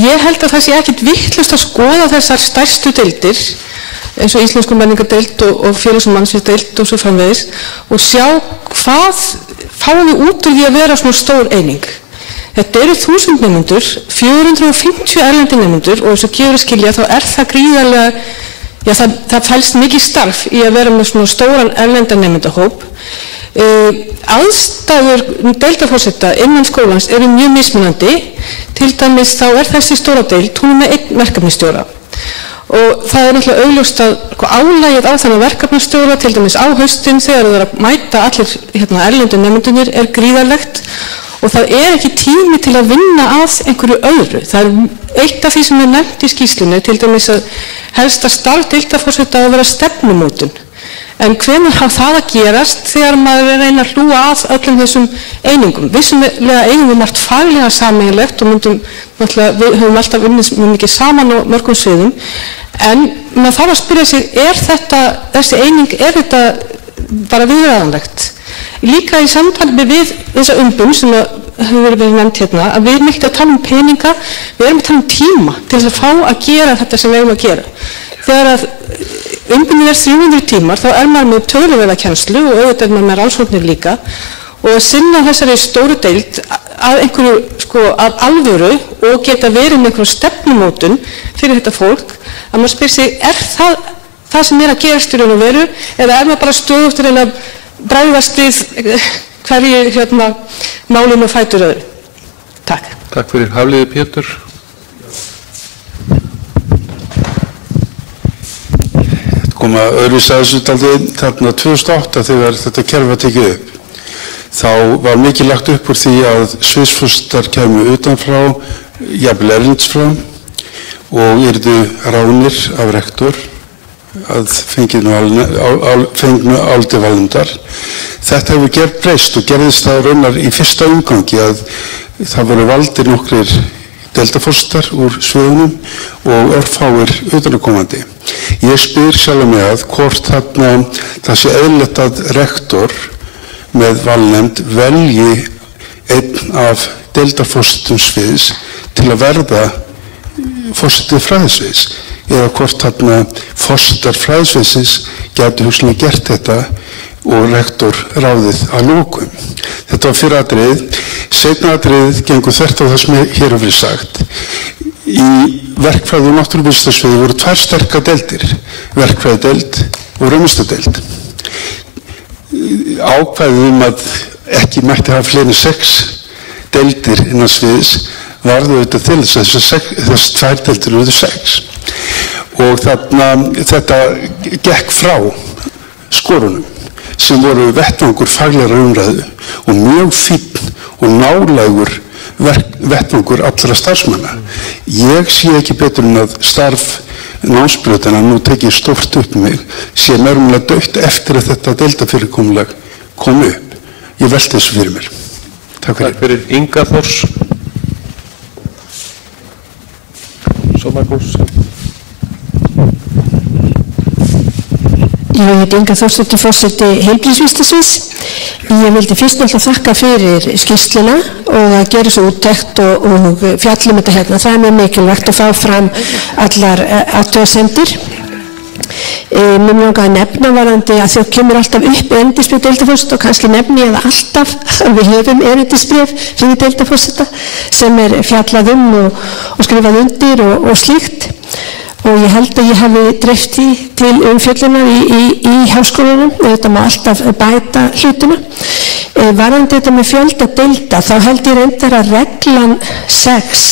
Ég held að það sé ekkert vitlaust að skoða þessar stærstu deildir eins og Íslensku menningardeild og félags- og mannréttindadeild og svo framvegis og sjá hvað fáum við út úr því að vera svona stór eining. Þetta eru 1000 nemendur, 450 erlendir nemendur og eins og gefur að skilja þá er það gríðarlega, það fælst mikið starf í að vera með svona stóran erlendan nemendahóp. Aðstæður deildarforseta innan skólans eru mjög mismunandi, til dæmis þá er þessi stóra deild, hún er með einn verkefnisstjóra og það er náttúrulega augljóst að álagið á þennan verkefnisstjóra, til dæmis á haustin þegar það er að mæta allir erlendu nemendunir er gríðarlegt og það er ekki tími til að vinna að einhverju öðru. Það er eitt af því sem er nefnt í skýrslunni, til dæmis að helsta starf deildarforseta að vera stefnumótun. En hvenær hafa það að gerast þegar maður er að reyna að hlúa að öllum þessum einingum? Vissulega eigum við margt faglega sameiginlegt og við höfum alltaf unnið mjög mikið saman á mörgum sviðum, en maður þarf að spyrja sig, þessi eining, er þetta bara viðræðanlegt? Líka í samtali við þessa sem hefur verið nefnt hérna, að við erum ekki að tala um peninga, við erum að tala um tíma til þess að fá að gera þetta sem við erum að gera. Þegar að umbunir er 300 tímar, þá er maður með töluverðarkennslu og auðvitað er maður með rannsóknir líka og að sinna þessari stóru deild að einhverju af alvöru og geta verið með einhverju stefnumótun fyrir þetta fólk, að maður spyr sig, er það sem er að gerast í raun og veru, eða er maður bara stöðugt að reyna að bregðast við hverju málum og fætur öðru? Takk. Takk fyrir. Hafliði Pétur. Koma öðruvísi að þessu dálítið þarna 2008 þegar þetta kerfi var tekið upp. Þá var mikið lagt upp úr því að sviðsforstar kæmu utanfrá, jafnvel erlendis frá og yrðu ránir af rektor að fengnu áldi valendar. Þetta hefur gerbreyst og gerðist það raunar í fyrsta umgangi að það voru valdir nokkrir deildarforstar úr sviðunum og örfáir utanakomandi. Ég spyr sjálf mig að hvort þarna það sé eðlilegt að rektor með valnefnd velji einn af deildarforsetum sviðs til að verða forseti fræðasviðs eða hvort þarna forsetar fræðasviðsins gætu hugsanlega gert þetta og rektor ráðið að lokum. Þetta var fyrra atriðið. Seinna atriðið gengur þvert á það sem hér hefur verið sagt. Í verkfræði og náttúruvísindasviði voru tvær sterkar deildir, verkfræðideild og raunvísindadeild. Ákvæðið að ekki mætti hafa fleiri en 6 deildir innan sviðs varðu auðvitað til þess að þess 2 deildir urðu 6. Og þetta gekk frá skorunum. sem voru vettvangur faglegrar umræðu og mjög fínn og nálægur vettvangur allra starfsmanna. Ég sé ekki betur en að starf námsbrautanna nú tekið stórt upp mig sé nærmlega dautt eftir að þetta deildafyrirkomulag kom upp. Ég velti þessu fyrir mér. Takk fyrir. Takk fyrir. Inga Þórs. Somargús. Ég heiti Inga Þórsdóttir, forseti heilbrigðisvísindasviðs. Ég vildi fyrst náttúrulega þakka fyrir skýrsluna og að gera svo úttekt og fjallum þetta hérna. Það er mjög mikilvægt að fá fram allar athugasemdir. Mér langaði að nefna varðandi að þau kemur alltaf upp erindisbréf deildarforseta og kannski nefni ég það alltaf að við höfum erindisbréf fyrir deildarforseta sem fjallað og skrifað undir og slíkt. Og ég held að ég hafi dreift því til umfjöllunar í háskólanum og þetta má alltaf bæta hlutina. Varðandi þetta með fjölda deilda þá held ég reyndar að reglan 6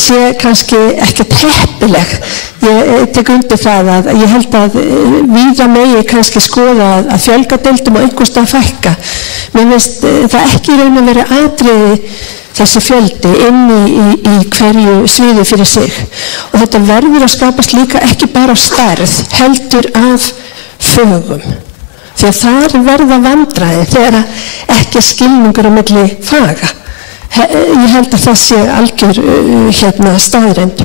sé kannski ekkert heppileg. Ég tek undir það að ég held að víða megi kannski skoða að fjölga deildum og einhvers staðar fækka. Mér finnst það ekki raun að vera atriði þessi fjöldi inni í hverju sviði fyrir sig. Og þetta verður að skapast líka ekki bara stærð, heldur af fögum. Því að þar verða vandræði þegar ekki skilningur á milli faga. Ég held að það sé algjör staðreynd.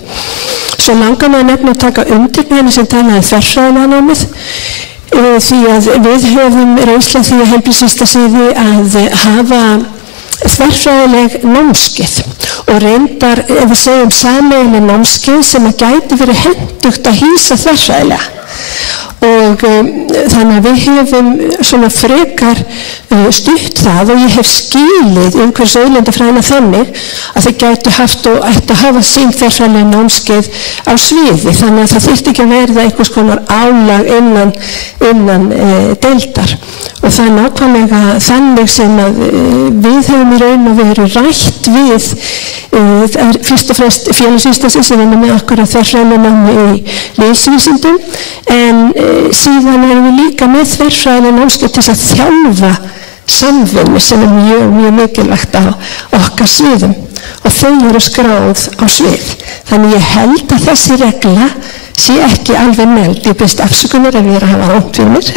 Svo langar maður nefna að taka undir henni sem talaði þverfræðinámið því að við höfum reynslu því að heilbrigðisvísindasviði að hafa þverfræðileg námskeið og reyndar ef við segjum sameiginleg námskeið sem að gæti verið hentugt að hýsa þverfræðilega. Og þannig að við hefum svona frekar stutt það og ég hef skilið umhverfis auðlindafræðina þannig að þau gætu haft og ættu að hafa sín þverfræðilega námskeið á sviði þannig að það þyrfti ekki að verða einhvers konar álag innan deildar og það er nákvæmlega þannig sem að við höfum í raun og veru rætt við fyrst og fremst félagsvísindasviðs sem er með okkur að þverfræðilega námi í lýðsvísindum en síðan erum við líka með þverfræðilega námskeið til að þjálfa samvinnu sem er mjög mikilvægt á okkar sviðum og þau eru skráð á svið. Þannig ég held að þessi regla sé ekki alveg meld, ég byrst afsökunar ef ég er að hafa átt fyrir mér,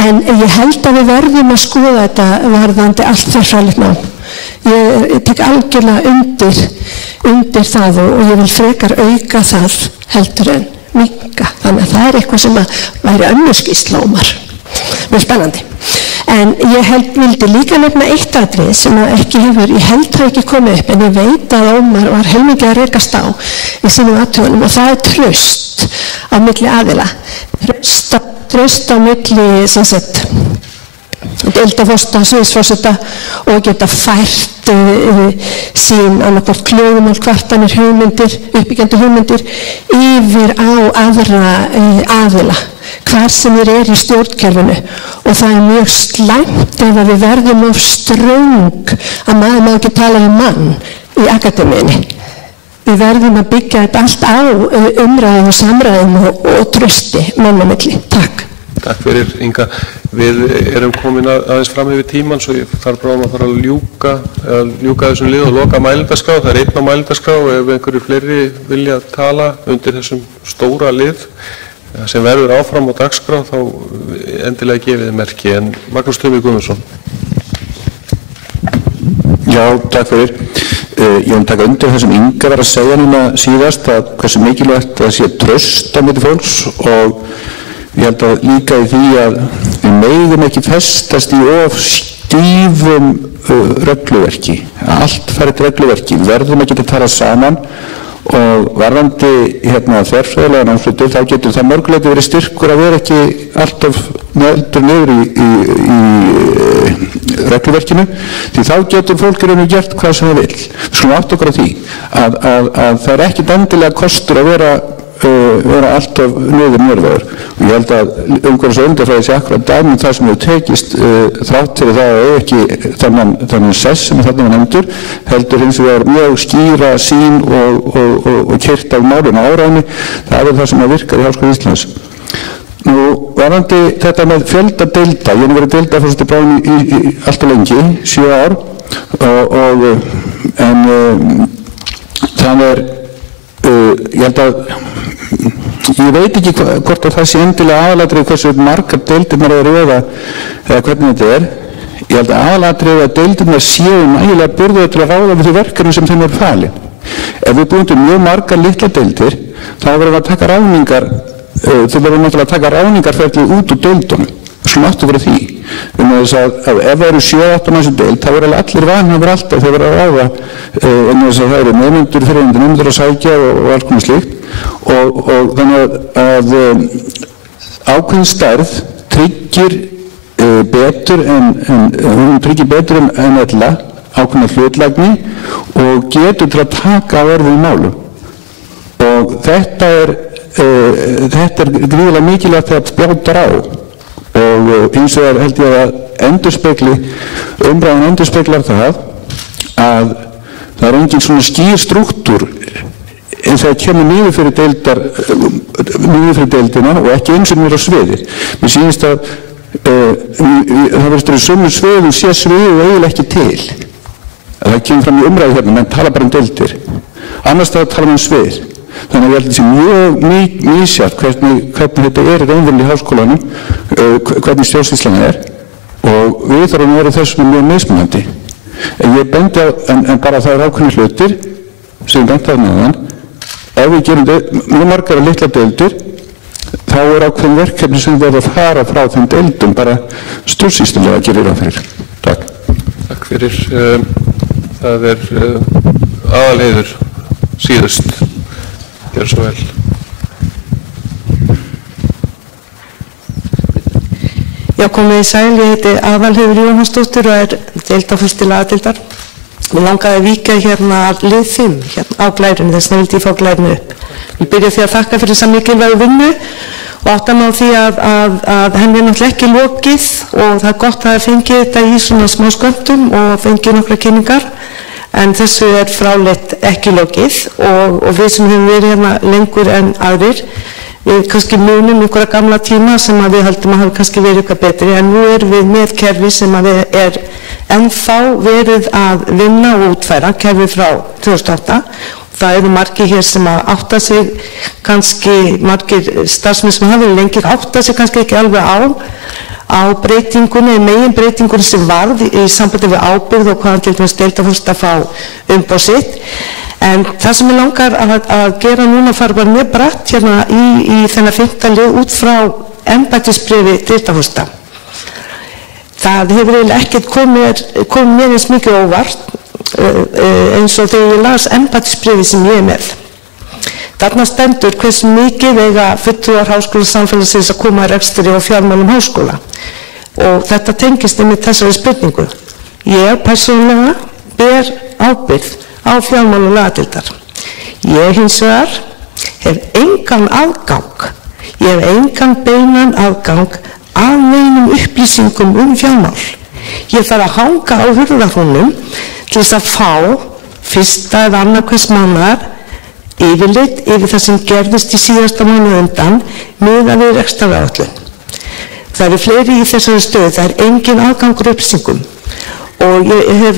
en ég held að við verðum að skoða þetta varðandi allt þverfræðilegt nám. Ég tek algjörlega undir það og ég vil frekar auka það heldur en minnka, þannig að það er eitthvað sem að væri önnur skýrslómar. Mjög spennandi. En ég vildi líka nefna eitt atriði sem ekki hefur, ég held það ekki komið upp, en ég veit að Ómar var heilmikið að rekast á í sínum athugunum og það er traust á milli aðila. Traust á milli, sem sagt, deildarforseta, sviðsforseta og geta fært sín annarkvort klögumál, kvartanir, hugmyndir, uppbyggjandi hugmyndir yfir á aðra aðila, hvar sem þeir í stjórnkerfinu og það er mjög slæmt ef við verðum of ströng að maður má ekki tala um mann í akademíunni. Við verðum að byggja þetta allt á umræðum og samræðum og trausti mann á milli. Takk. Takk fyrir Inga. Við erum komin aðeins fram yfir tíman svo ég þarf bara að fara að ljúka þessum lið og loka mælendaskrá. Það er einn á mælendaskrá og ef einhverju fleiri vilja tala undir þessum stóra lið sem verður áfram á dagskrá þá endilega gefið þið merki. En Magnús Tumi Guðmundsson. Já, takk fyrir. Ég vil taka undir það sem Inga var að segja núna síðast að hversu mikilvægt það sé traust á milli fólks og ég held að líka í því að við megum ekki festast í of stífum regluverki. Allt færi til regluverki. Við verðum að geta talað saman og varðandi þverfræðilega námshluti þá getur það mörguleiti verið styrkur að vera ekki alltaf neðdur niður í regluverkinu því þá getur fólk gert hvað sem það vil. Við skulum átta okkur á því að það er ekki endilega kostur að vera alltaf niðurvegur og ég held að umhverfis og undarfræði sé akkurat dæmi það sem hefur tekist þrátt fyrir það að ekki þannig sess sem þarna var nefndur heldur hins vegar mjög skýra sín og keyrt af málinu áræðinni það er það sem virkar í Háskóla Íslands. Nú varðandi þetta með fjölda deilda, ég hef verið deildarforseti bráðum í alltaf lengi, 7 ár, en það ég held að, ég veit ekki hvort að það sé endilega aðalatrið hversu margar deildirnar eru eða hvernig þetta ég held að aðalatrið að deildirnar séu nægilega burðuð til að ráða við því verkefni sem þeim eru falin. Ef við búum til mjög margar litla deildir, þá verðum við að taka ráðningar, þau verðum náttúrulega að taka ráðningarferðlið út úr deildunum, svona áttu fyrir því. Þess að ef það eru 7-8 manns í deild, þá verður allir vanhafur alltaf þegar verður að ráða, en þess að það eru nemendur, fyrirvendir nemendur að sækja og alls konar slíkt, og þannig að ákveðin stærð tryggir betur en ella ákveðna hlutlægni og getur til að taka á erfiðum málum. Og þetta er gríðarlega mikilvægt þegar spjátar á og eins og held ég að umræðan endurspeglar það að það er engin svona skýr struktúr eins og það kemur niður fyrir deildina og ekki eins og niður á sviðir. Mér sýnist að það verður í sömu sviðum sé sviðið eiginlega ekki til. Það kemur fram í umræðu hérna, menn tala bara deildir. Annars það tala svið. Þannig að ég held að þetta sé mjög misjafnt hvernig þetta raunverulega í háskólanum, hvernig stjórnsýslan og við þurfum að vera þessum mjög mismunandi. En ég bendi á, en bara það ákveðnir hlutir, sem ég bendi á meðan, ef við gerum mjög margar litla deildir, þá ákveðin verkefni sem verður að fara frá þeim deildum, bara stjórnsýslulega gerir það fyrir. Takk. Takk fyrir. Það Aðalheiður síðust. Gjör svo vel. Já, komið í sæl, ég heiti Aðalheiður Jóhannsdóttir og deildarforseti lagadeildar. Mér langaði að víkja hérna lið 5, hérna á glærunni, þess vegna vildi ég fá glærunni upp. Ég byrja því að þakka fyrir þessa mikilvægu vinnu og átta mig á því að henni er náttúrulega ekki lokið og það er gott að fengið þetta í svona smá skömmtum og fengið nokkra kynningar. En þessu er fráleitt ekki lokið og við sem höfum verið hérna lengur en aðrir, við kannski munum einhverja gamla tíma sem að við höldum að hafa kannski verið eitthvað betri, en nú erum við með kerfi sem að er ennþá verið að vinna og útfæra, kerfi frá 2008. Það eru margir hér sem að átta sig kannski, margir starfsmenn sem hafa verið lengir átta sig kannski ekki alveg á breytingunni, megin breytingunni sem varð í sambandi við ábyrgð og hvaðan til dæmis deildarforseti að fá umboð sitt. En það sem ég langar að gera núna fara bara mjög bratt hérna í þennan 15. lið út frá embættisbréfi deildarforseta. Það hefur eiginlega ekkert komið mér eins mikið óvart eins og þegar ég las embættisbréfi sem ég er með. Þarna stendur hversu mikið eiga fulltrúar háskólasamfélagsins að koma í rekstri og fjármálum háskóla og þetta tengist einmitt þessari spurningu. Ég persónulega ber ábyrgð á fjármálum lagadeildar. Ég hins vegar hef engan aðgang, ég hef engan beinan aðgang að neinum upplýsingum fjármál. Ég þarf að hanga á hurðarhúnum til þess að fá fyrsta eða annað hvers mánaðar yfirlit yfir það sem gerðist í síðasta mánuð undan miðað við rekstraráætlun. Það eru fleiri í þessari stöðu, það er engin aðgangur upplýsingum og ég er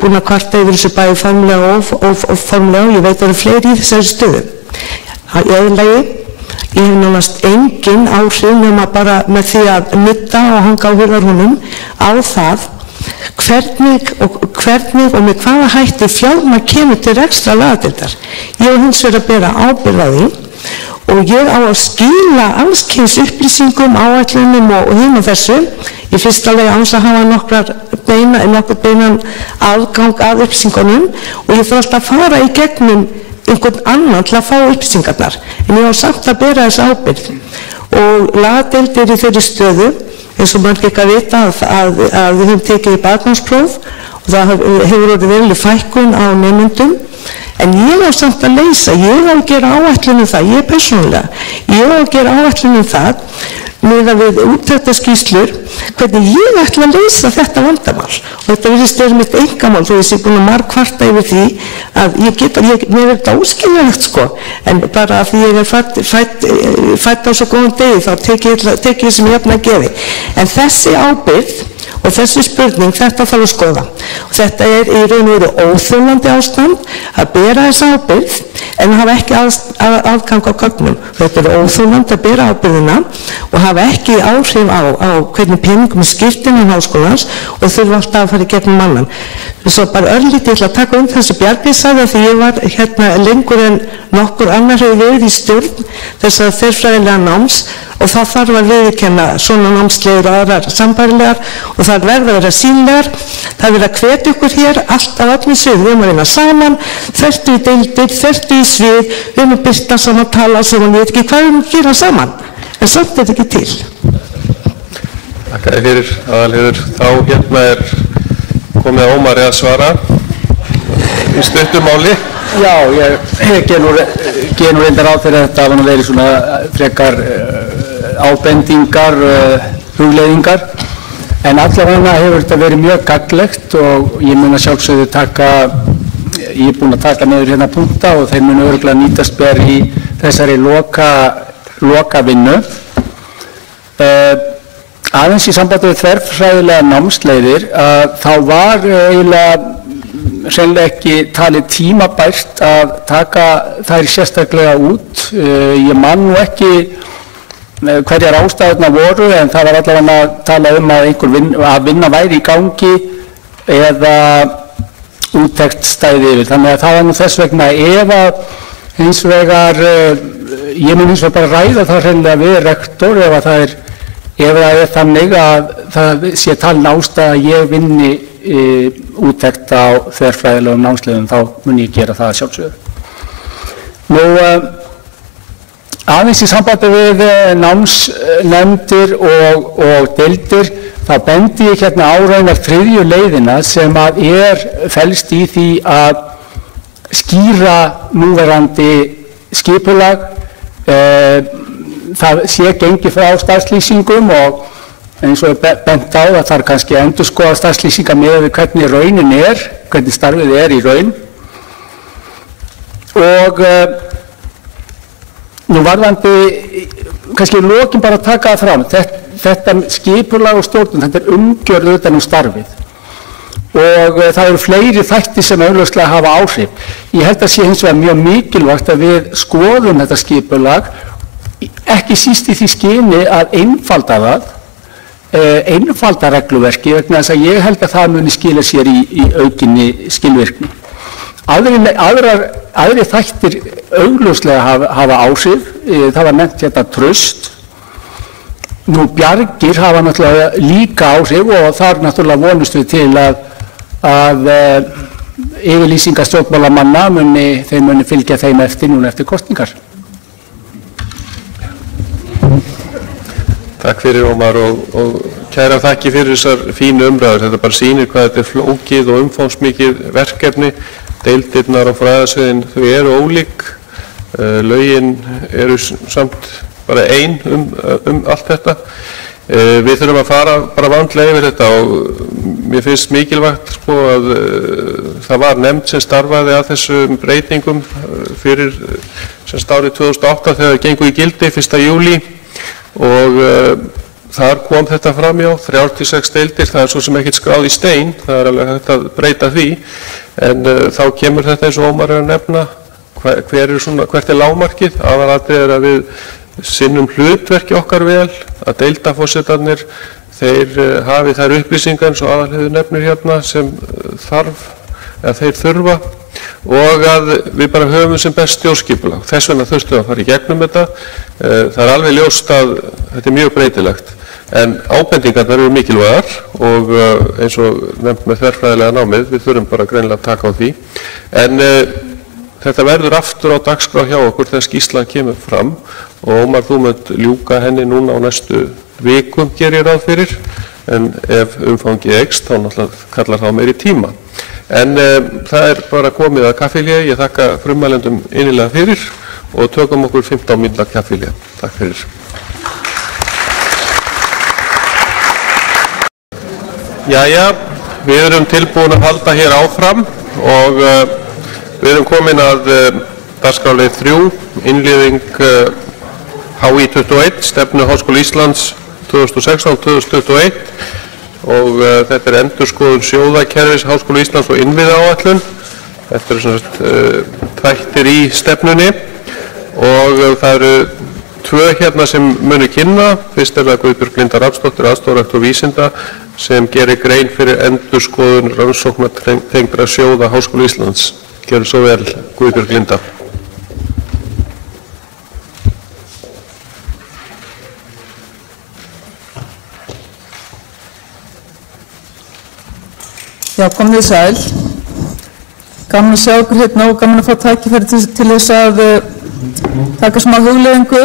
búin að kvarta yfir þessu bæði formlega og formlega og ég veit að það eru fleiri í þessari stöðu. Í öðru lagi, ég hef nánast engin áhrif nema bara með því að nutta og hanga á hurðarhúnum á það hvernig og með hvaða hætti fjármagn kemur til rekstrar lagadeildar. Ég hef hins vegar að bera ábyrgð á því og ég á að skila alls kyns upplýsingum, áætlunum og hinn og þessu. Í fyrsta lagi án þess að hafa nokkur beinan aðgang að upplýsingunum og ég þarf alltaf að fara í gegnum einhvern annan til að fá upplýsingarnar. En ég á samt að bera þessu ábyrgð og lagadeild í þeirri stöðu eins og maður ekki að vita að við höfum tekið í aðgangspróf og það hefur orðið veruleg fækkun á nemendum. En ég á samt að leysa, ég á að gera áætlun það, ég persónulega, ég á að gera áætlun það miðað við úttektarskýrslur hvernig ég ætla að leysa þetta vandamál. Og þetta virðist vera mitt einkamál þegar ég sé búin að margkvarta yfir því að mér er þetta óskiljanlegt sko, en bara af því ég er fædd á svo góðum degi þá tek ég sem jafna geði. En þessi ábyrgð og þessi spurning, þetta þarf að skoða. Og þetta er í raun og veru óþolandi ástand að bera þessa ábyrgð en hafa ekki aðgang á gögnum. Þetta er óþolandi að bera ábyrgðina og hafa ekki áhrif á hvernig peningum er skipt innan háskólans og þurfa alltaf að fara í gegnum annan. Svo bara örlítið ætla að taka þessi Bjarni sagði að því ég var lengur en nokkur annar hefur verið í stjórn þessar þverfræðilega náms og það þarf að viðurkenna svona námsleiðir og aðrar sambærilegar og það verður að vera sýnilegar. Það verður að hvetja ykkur hér allt af öllum svið. Við erum að reyna saman, þvertu í deildir, þvertu í svið, við erum að byrta saman, tala saman, við veit ekki hvað við erum að gera saman, en samt er þetta ekki til. Takk fyrir aðalheiður. Þá hérna er komið Ómari að svara í stuttu máli. Já, ég gef nú reyndar á fyrir þetta að það verið svona frekar ábendingar, hugleiðingar, en allavega hefur þetta verið mjög gagnlegt og ég mun að sjálfsögðu ég er búinn að taka niður hérna punkta og þeir munu örugglega nýtast ber í þessari lokavinnu. Aðeins í sambandi við þverfræðilega námsleiðir þá var eiginlega hreinlega ekki talið tímabært að taka þær sérstaklega út. Ég man nú ekki hverjar ástæðurnar voru en það var allavega að tala að vinna væri í gangi eða úttekt stæði yfir. Þannig að það var nú þess vegna ef að hins vegar, ég mun hins vegar bara ræða það hreinlega við rektor ef það er þannig að það sé talin ástæða að ég vinni úttekt á þverfræðilegum námsleiðum, þá mun ég gera það sjálfsögðu. Aðeins í sambandi við námsnefndir og deildir, þá bendi ég hérna á raunar þriðju leiðina sem að felst í því að skýra núverandi skipulag, það sé gengið frá starfslýsingum og eins og bent á að það er kannski að endurskoða starfslýsingar miðað við hvernig raunin hvernig starfið í raun. Og nú varðandi, kannski í lokin bara að taka það fram, þetta skipulag og stjórnun, þetta umgjörð utan starfið. Og það eru fleiri þættir sem augljóslega hafa áhrif. Ég held að sé hins vegar mjög mikilvægt að við skoðum þetta skipulag, ekki síst í því skyni að einfalda það, einfalda regluverki vegna þess að ég held að það muni skila sér í aukinni skilvirkni. Aðrir þættir augljóslega hafa áhrif, það var nefnt hérna traust. Nú bjargir hafa náttúrulega líka áhrif og þar náttúrulega vonumst við til að yfirlýsingar stjórnmálamanna muni fylgja þeim eftir núna eftir kosningar. Takk fyrir Ómar og kæra þakki fyrir þessar fínu umræður. Þetta bara sýnir hvað þetta er flókið og umfangsmikið verkefni. Deildirnar á fræðasviðin, þau eru ólík. Lögin eru samt bara ein allt þetta. Við þurfum að fara bara vandlega yfir þetta og mér finnst mikilvægt sko að það var nefnd sem starfaði að þessum breytingum fyrir semst árið 2008 þegar það gengur í gildi 1. júlí. Og þar kom þetta fram 36 deildir, það er svo sem ekkert skráð í stein, það er alveg hægt að breyta því, en þá kemur þetta eins og Ómar að nefna, hvert er lágmarkið, aðalatriðið er að við sinnum hlutverki okkar vel, að deildarforsetarnir, þeir hafi þær upplýsingar eins og aðalheiður nefnir hérna sem þeir þurfa og að við bara höfum sem best stjórnskipulag. Þess vegna þurftum við að fara í gegnum þetta. Það er alveg ljóst að þetta er mjög breytilegt, en ábendingarnar eru mikilvægar og eins og nefnt með þverfræðilega námið, við þurfum bara greinilega að taka á því. En þetta verður aftur á dagskrá hjá okkur þegar skýrslan kemur fram og Ómar, þú munt ljúka henni núna á næstu vikum, ger ég ráð fyrir, en ef umfangið eykst, þá náttúrulega kallar það meiri tíma. En það er bara komið að kaffihléi, ég þakka frummælendum innilega fyrir og tökum okkur 15 mínútna kaffihléi. Takk fyrir. Jæja, við erum tilbúin að halda hér áfram og við erum komin að dagskrárlið 3, innleiðing HÍ 21, stefnu Háskóla Íslands 2016-2021 og þetta er endurskoðun sjóðakerfis Háskóla Íslands og innviðaáætlun. Þetta eru svona þættir í stefnunni og það eru 2 hérna sem munu kynna. Fyrst er það Guðbjörg Linda Rafnsdóttir, aðstoðarrektor vísinda, sem gerir grein fyrir endurskoðun rannsóknartengdra sjóða Háskóla Íslands. Gjörðu svo vel, Guðbjörg Linda. Já, komið þið sæl. Gaman að sjá ykkur hérna og gaman að fá tækifæri til þess að taka smá hugleiðingu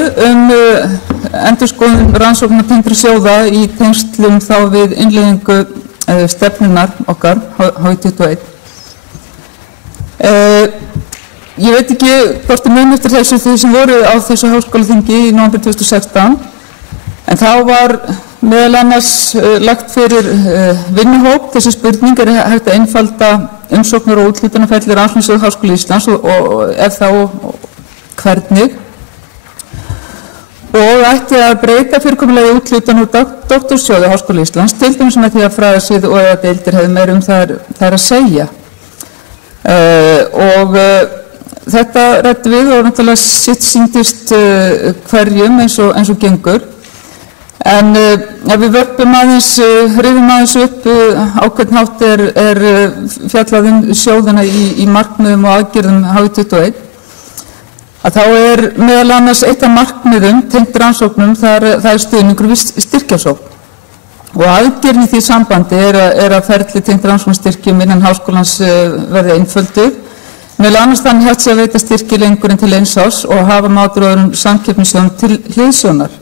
endurskoðun rannsóknartengdra sjóða í tengslum þá við innleiðingu stefnunar okkar, HÍ 21. Ég veit ekki hvort þið muni eftir þessu því sem voru á þessu háskólaþingi í nóvember 2016, en þá var meðal annars lagt fyrir vinnuhóp. Þessi spurning er hægt að einfalda umsóknar og úthlutunarferli Rannsóknasjóðs Háskóla Íslands og ef þá hvernig, og ætti að breyta fyrirkomulagi úthlutan úr doktorsjóði Háskóla Íslands, til dæmis með því að fræðasvið og eða deildir hefði meira þær að segja. Þetta ræddi við og náttúrulega sitt sýndist hverjum eins og gengur. En ef við rifum aðeins upp á hvern hátt er fjallað sjóðana í markmiðum og aðgerðum HÍ 21, að þá er meðal annars eitt af markmiðum tengt rannsóknum, það er stuðningur við styrkjasókn. Og aðgerðin í því sambandi er að ferli tengt rannsóknarstyrkjum innan háskólans verði einfölduð. Meðal annars þannig hægt sé að veita styrki lengur en til 1 árs og hafa mátur og öðrum samkeppnissjóðum til hliðsjónar.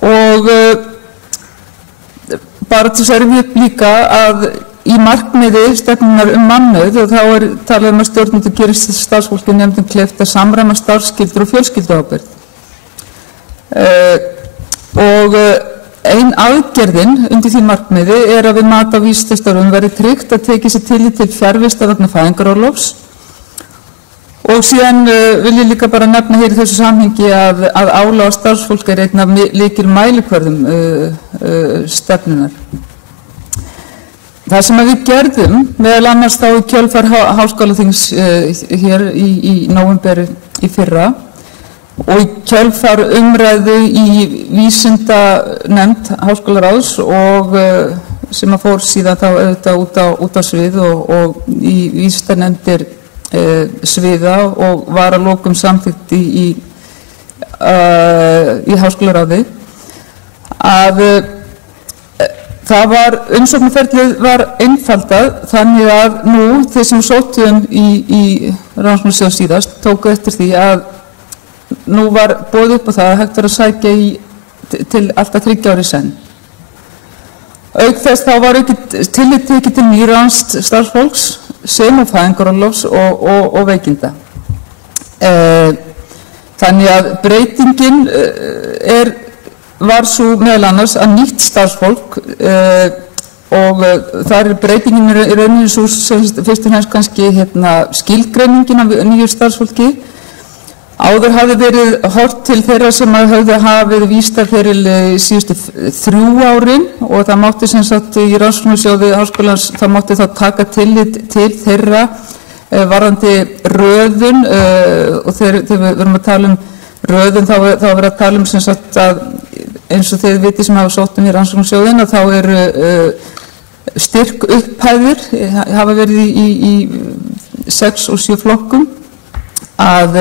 Og bara til þess að rifja upp líka að í markmiði stefnunar mannauð og þá er talað að stjórnendur gerist starfsfólki nefndum kleift að samræma starfsskyldur og fjölskylduábyrgð. Og ein aðgerðin undir því markmiði er að við mat á vísindastörfum verði tryggt að tekið sér tillit til fjarvista vegna fæðingarorlofs. Og síðan vil ég líka bara nefna hér í þessu samhengi að álag á starfsfólk er einn af lykilmælikvörðum stefnunar. Það sem við gerðum, meðal annars þá í kjölfar háskólaþings hér í nóvember í fyrra og í kjölfar umræðu í vísindanefnd Háskólaráðs og sem að fór síðan þá auðvitað út á svið og í vísindanefndir sviða og var að lokum samþykkt í Háskólaráði að það var, umsóknarferlið var einfaldað þannig að nú þeir sem sóttum í rannsóknarsjóð síðast tóku eftir því að nú var boðið upp á það að hægt var að sækja til alltaf 3 ára í senn. Auk þess þá var ekki tillit tekið til nýráðins starfsfólks sem og fæðingarorlofs og veikinda. Þannig að breytingin var svo meðal annars að nýtt starfsfólk og þar er breytingin í rauninni svo fyrst og fremst kannski skilgreiningin af nýju starfsfólki. Áður hafði verið horft til þeirra sem höfðu hafið vísindaferil síðustu 3 árin og það mátti sem sagt í rannsóknarsjóði háskólans, það mátti þá taka tillit til þeirra varðandi röðun og þegar við verum að tala röðun þá verður að tala sem sagt að eins og þið vitið sem hafa sótt í rannsóknarsjóðin að þá eru styrk upphæðir hafa verið í 6 og 7 flokkum að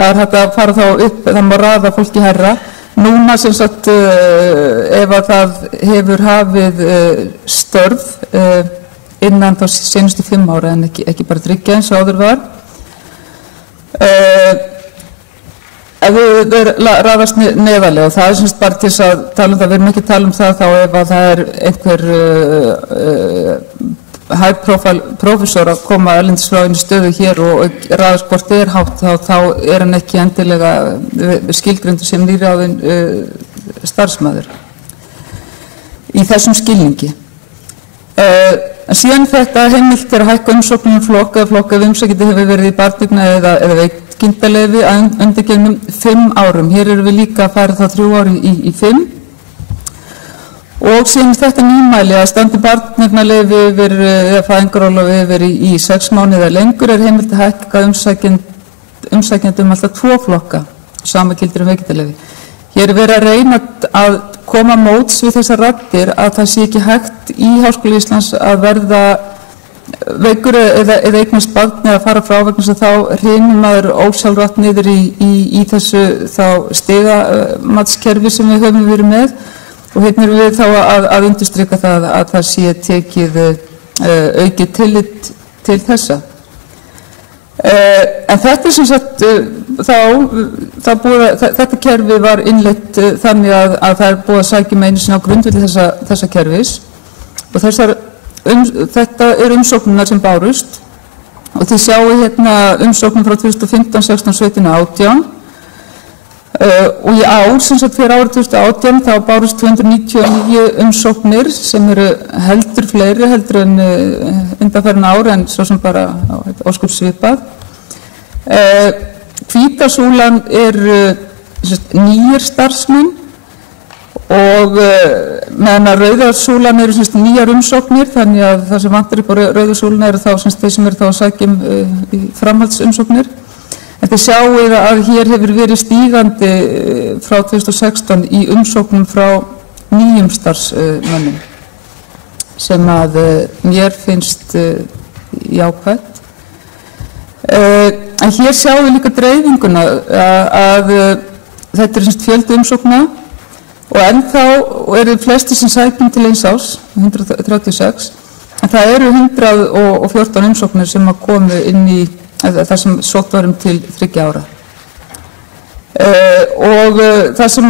það er hægt að fara þá upp, það má raða fólki hærra. Núna sem sagt ef að það hefur hafið störf innan þá senustu 5 ára en ekki bara 3 eins og áður var. Ef við raðast neðarlega og það er sem sagt bara til þess að tala það, við erum ekki að tala það þá ef að það er einhver high profile prófessor að koma erlendis frá einu stöðu hér og raðast hvort er hátt þá er hann ekki endilega skilgreindur sem nýráðinn starfsmaður í þessum skilningi. En síðan þetta heimilt að hækka umsóknum flokka ef umsækjandi hefur verið í barneignarleyfi eða veikindaleyfi að undangengnum 5 árum. Hér erum við líka að færa þá 3 ár í 5. Og síðan þetta nýmæli að standi barneignarleyfi yfir eða fæðingarorlofi yfir í 6 mánuði eða lengur heimilt að hækka umsækjandi alltaf 2 flokka, sama gildir veikindaleyfi. Hér verið að reyna að koma móts við þessar raddir að það sé ekki hægt í Háskóla Íslands að verða veikur eða eignast barn eða fara frá vegna þess að þá hrynur maður ósjálfrátt niður í þessu þá stigamatskerfi sem við höfum verið með og hérna erum við þá að undirstrika það að það sé tekið aukið tillit til þessa. En þetta sem sagt þetta kerfi var innleitt þannig að það búið að sækja með einu sinni á grundvelli þessa kerfis og þetta umsóknirnar sem bárust og þið sjáu hérna umsóknum frá 2015, 16, 17 og 18 og í ár sem sagt fyrir árið 2018 þá bárust 299 umsóknir sem eru heldur fleiri heldur en undanfarin ár en svo sem bara ósköp svipað. Hvítasúlan nýir starfsmenn og meðan að rauðarsúlan eru nýjar umsóknir þannig að það sem vantar upp á rauðarsúluna eru þá þeir sem eru þá að sækja í framhaldsumsóknir. En þið sjáuð að hér hefur verið stígandi frá 2016 í umsóknum frá nýjum starfsmönnum sem að mér finnst jákvætt. En hér sjáum við líka dreifinguna að þetta fjöldi umsókna og ennþá eru flestir sem sækjum til eins árs, 136, en það eru 114 umsóknir sem að komu inn í það sem sótt varum til 3 ára. Og það sem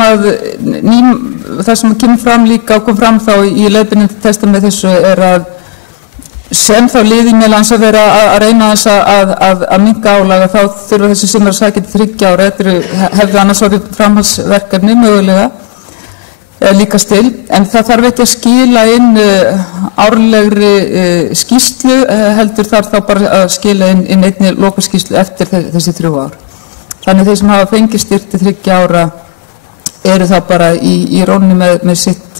kemur fram líka og kom fram þá í leiðbeinandi texta með þessu að sem þá liði meðal annars að vera að reyna þess að minnka álag þá þurfa þessi sem að sækja til 3 ára hefði annars orðið framhaldsverkefni mögulega líkast til, en það þarf ekki að skila inn árlegri skýrslu, heldur þarf þá bara að skila inn einni lokaskýrslu eftir þessi 3 ár. Þannig þeir sem hafa fengið styrk til 3 ára eru þá bara í rónni með sitt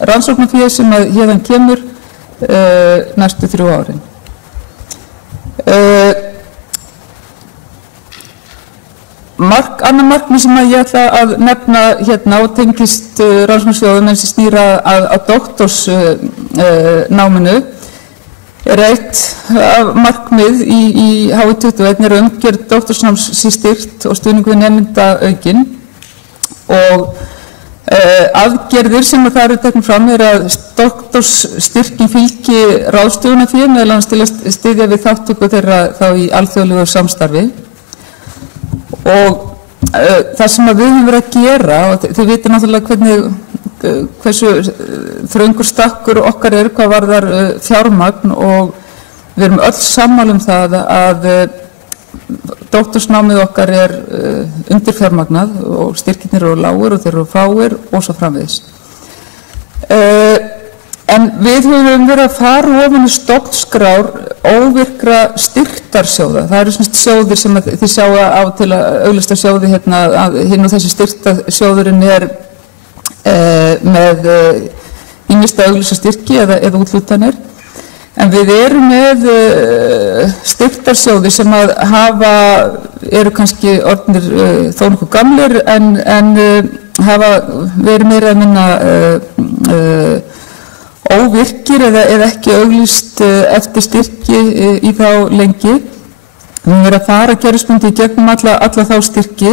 rannsóknarfé sem að hérðan kemur næstu 3 árin. Annar markmið sem ég ætla að nefna hérna og tengist rannsóknarsjóðum sem snýra að doktorsnáminu eitt markmið í HÍ21 umgjörð doktorsnáms sé styrkt og stuðningur við nemenda aukinn og aðgerðir sem það eru teknir fram að doktorsstyrking fylgi ráðstöfunarfé meðal annars til að styðja við þátttöku þeirra þá í alþjóðlegu samstarfi. Og það sem við höfum verið að gera, og þið vitið náttúrulega hversu þröngur stakkur okkar hvað varðar fjármagn og við erum öll sammála það að doktorsnámið okkar undirfjármagnað og styrkirnir eru lágir og þeir eru fáir og svo framvegis. En við höfum verið að fara ofan í stofnskrár óvirkra styrktarsjóða. Það eru sjóðir sem þið sjáu á til að auglista sjóði hérna að hinn og þessi styrktarsjóðurinn með ýmist að auglista styrki eða úthlutanir. En við erum með styrktarsjóði sem að eru kannski orðnir þó nokkuð gamlir en hafa verið meira að minna óvirkir eða ekki auglýst eftir styrki í þá lengi. Við höfum verið að fara kerfisbundið í gegnum alla þá styrki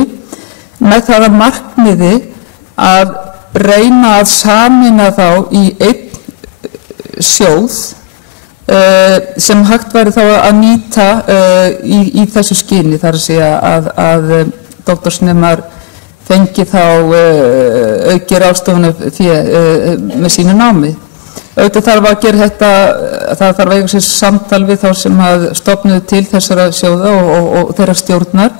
með það að markmiði að reyna að sameina þá í einn sjóð sem hægt væri þá að nýta í þessu skyni, þar að segja að doktorsnemar fengi þá aukið ráðstöfunarfé með sínu námi. Auðvitað þarf að gera þetta, það þarf að eiga sér samtal við þá sem stofnuðu til þessara sjóða og þeirra stjórnar.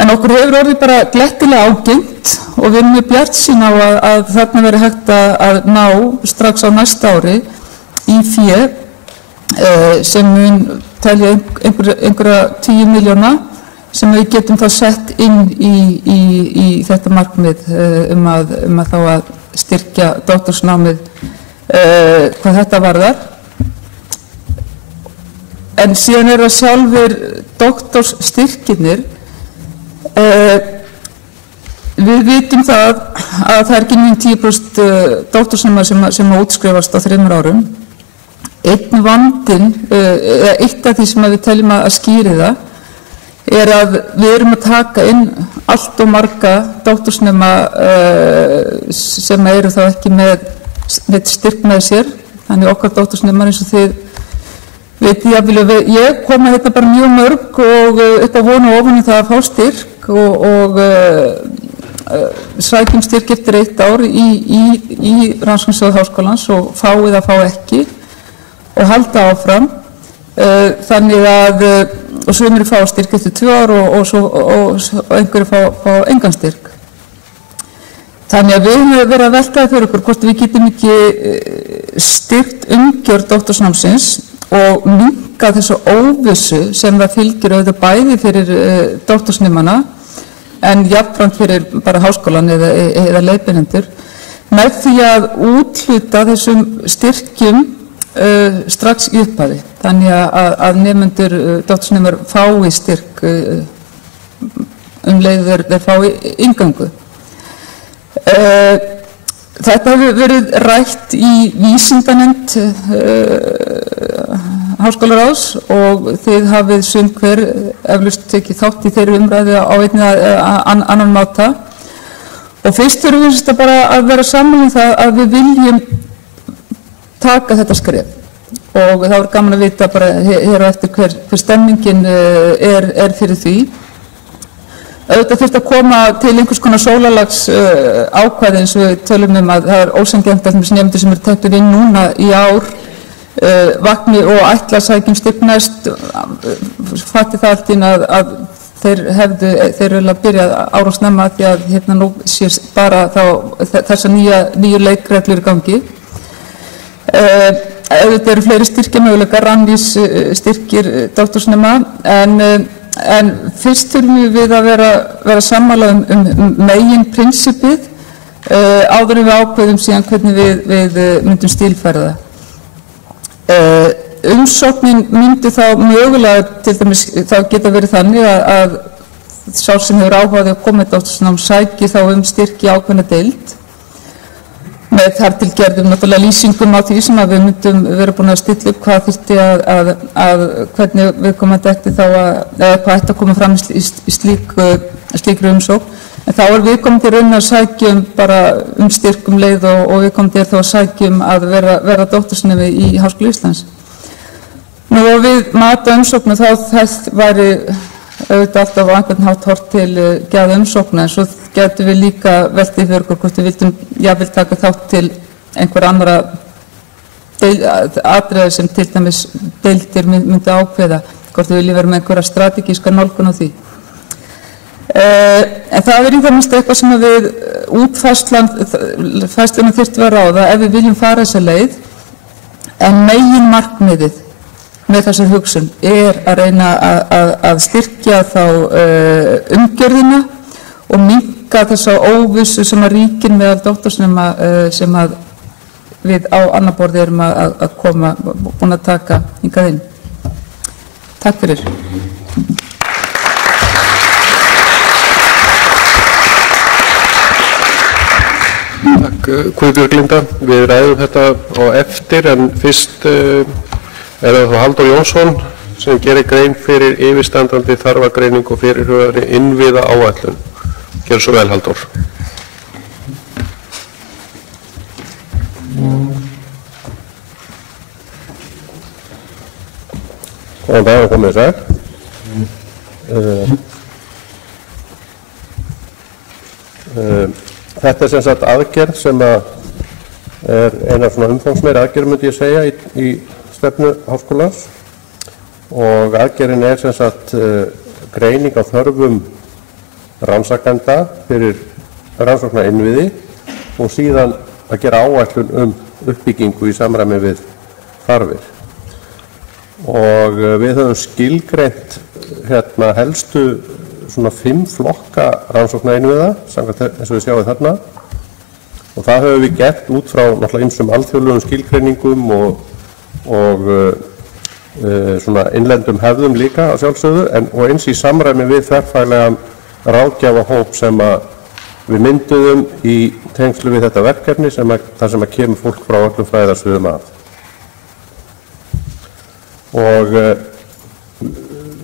En okkur hefur orðið bara glettilega ágengt og við erum mjög bjartsýn á að þarna verið hægt að ná strax á næsta ári fé sem mun telja einhverja 10 milljóna sem við getum þá sett inn í þetta markmið að þá að styrkja doktorsnámið hvað þetta varðar. En síðan það sjálfur doktorsstyrkirnir. Við vitum það að það ekki 10% doktorsnemar sem útskrifast á 3 árum. Einn vandinn, eitt af því sem við teljum að skýri það, að við erum að taka inn allt og marga doktorsnema sem eru þá ekki með styrk með sér. Þannig okkar doktorsnemar eins og þið vitið, ég kom að þetta bara mjög mörg og upp á vonu og ofan það að fá styrk og sækjum styrk eftir 1 ár í Rannsóknasjóð Háskólans og fáið að fá ekki og halda áfram. Þannig að, og sumir fá styrk eftir 2 ár og einhverju fá engan styrk. Þannig að við höfum verið að veltaði fyrir okkur hvort við getum ekki styrkt umgjörð doktorsnámsins og minnka þessu óvissu sem það fylgir auðvitað bæði fyrir doktorsnemana en jafnframt fyrir bara háskólan eða leiðbeinendur með því að úthluta þessum styrkjum strax í upphafi. Þannig að nemendur, doktorsnemar fái styrk leið þeir fái inngöngu. Þetta hefur verið rætt í vísindanefnd Háskólaráðs og þið hafið sum hver eflaust tekið þátt í þeirri umræðu á einn eða annan máta. Og fyrst erum við bara að vera saman það að við viljum taka þetta skref. Og það var gaman að vita bara hér og eftir hver stemningin er fyrir því. Auðvitað þurfti að koma til einhvers konar sólarlags ákvæði eins og við tölum að það ósanngjarnt að nemendur sem teknir inn núna í ár vakni og ætla að sækja styrk næst, fatti það allt inn að þeir eru að byrja ára snemma því að nú sé bara þessar nýju leikreglur í gangi. Auðvitað eru fleiri styrkjamöguleikar, rannvís styrkir doktorsnema en fyrst þurfum við að vera sammála megin prinsipið áður en við ákveðum síðan hvernig við myndum stílfæra það. Umsóknin myndi þá mögulega til dæmis þá geta verið þannig að sá sem hefur áhugaði að koma í doktorsnám sæki þá styrk í ákveðna deild með þar til gerðum náttúrulega lýsingum á því sem að við myndum vera búin að stilla upp hvað þyrfti að hvernig við komum að dekti þá eða hvað ætti að koma fram í slíkri umsókn. En þá viðkomandi raun að sækjum bara styrk leið og viðkomandi þá að sækjum að vera doktorsnemi í Háskóla Íslands. Nú og við mat á umsóknu þá þess væri auðvitað alltaf á einhvern hátt hort til gæða umsókna en svo getum við líka veltið fyrir okkur hvort við vildum jafnvel taka þátt til einhver annara atriði sem til dæmis deildir myndi ákveða hvort við viljum vera með einhverja strategíska nálgun á því. En það í það minnst eitthvað sem við útfærsluna þyrfti að ráða ef við viljum fara þessa leið en megin markmiðið með þessar hugsun að reyna að styrkja þá umgjörðina og minnka þessa óvissu sem að ríkir meðal doktorsnema sem að við á annar borði erum að koma búin að taka hingað inn. Takk fyrir. Takk Guðbjörg Linda. Við ræðum þetta á eftir en fyrst það Halldór Jónsson sem gerir grein fyrir yfirstandandi þarfagreining og fyrirhugaðri innviða áætlun. Gjörðu svo vel, Halldór. Góðan dag og komið sæl. Þetta sem sagt aðgerð sem eina svona umfangsmeiri aðgerð myndi ég segja í stefnu Háskólans og aðgerðin sem sagt greining á þörfum rannsakenda fyrir rannsóknarinnviði og síðan að gera áætlun uppbyggingu í samræmi við þarfir. Og við höfum skilgreint helstu svona 5 flokka rannsóknarinnviða, samkvæmt eins og við sjáum þarna. Og það höfum við gert út frá náttúrulega ýmsum alþjóðlegum skilgreiningum og svona innlendum hefðum líka að sjálfsögðu, og eins í samræmi við þverfaglegan ráðgjafahóp sem við mynduðum í tengslu við þetta verkefni þar sem kemur fólk frá öllum fræðasviðum að. Og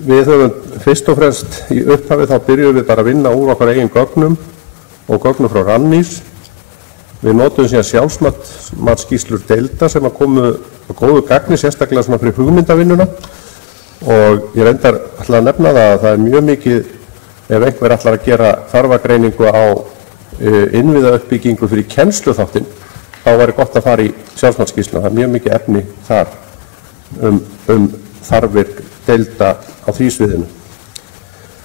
við höfum fyrst og fremst í upphafi þá byrjuðum við bara að vinna úr okkar eigin gögnum og gögnum frá Rannís. Við notuðum síðan sjálfsmatsskýrslur deilda sem komu á góðu gagni, sérstaklega svona fyrir hugmyndavinnuna, og ég reyndar ætla að nefna það að það mjög mikið, ef einhver ætlar að gera þarfagreiningu á innviðauppbyggingu fyrir kennsluþáttinn, þá væri gott að fara í sjálfsmatsskýrsluna. Það mjög mikið efni þar þarfir deilda á því sviðinu.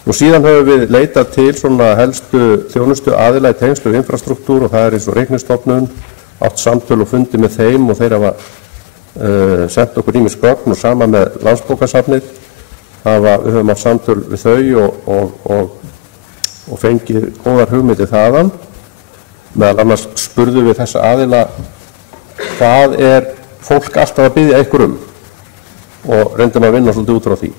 Nú síðan höfum við leitað til svona helstu þjónustu aðila í tengslu infrastruktúr, og það eins og Reiknistoffnun, átt samtöl og fundi með þeim, og þeir hafa sent okkur ýmis gögn, og sama með Landsbókasafnið. Við höfum átt samtöl við þau og fengið góðar hugmyndir þaðan. Meðal annars spurðum við þessa aðila hvað fólk alltaf að biðja ykkur og reyndum að vinna svolítið út frá því.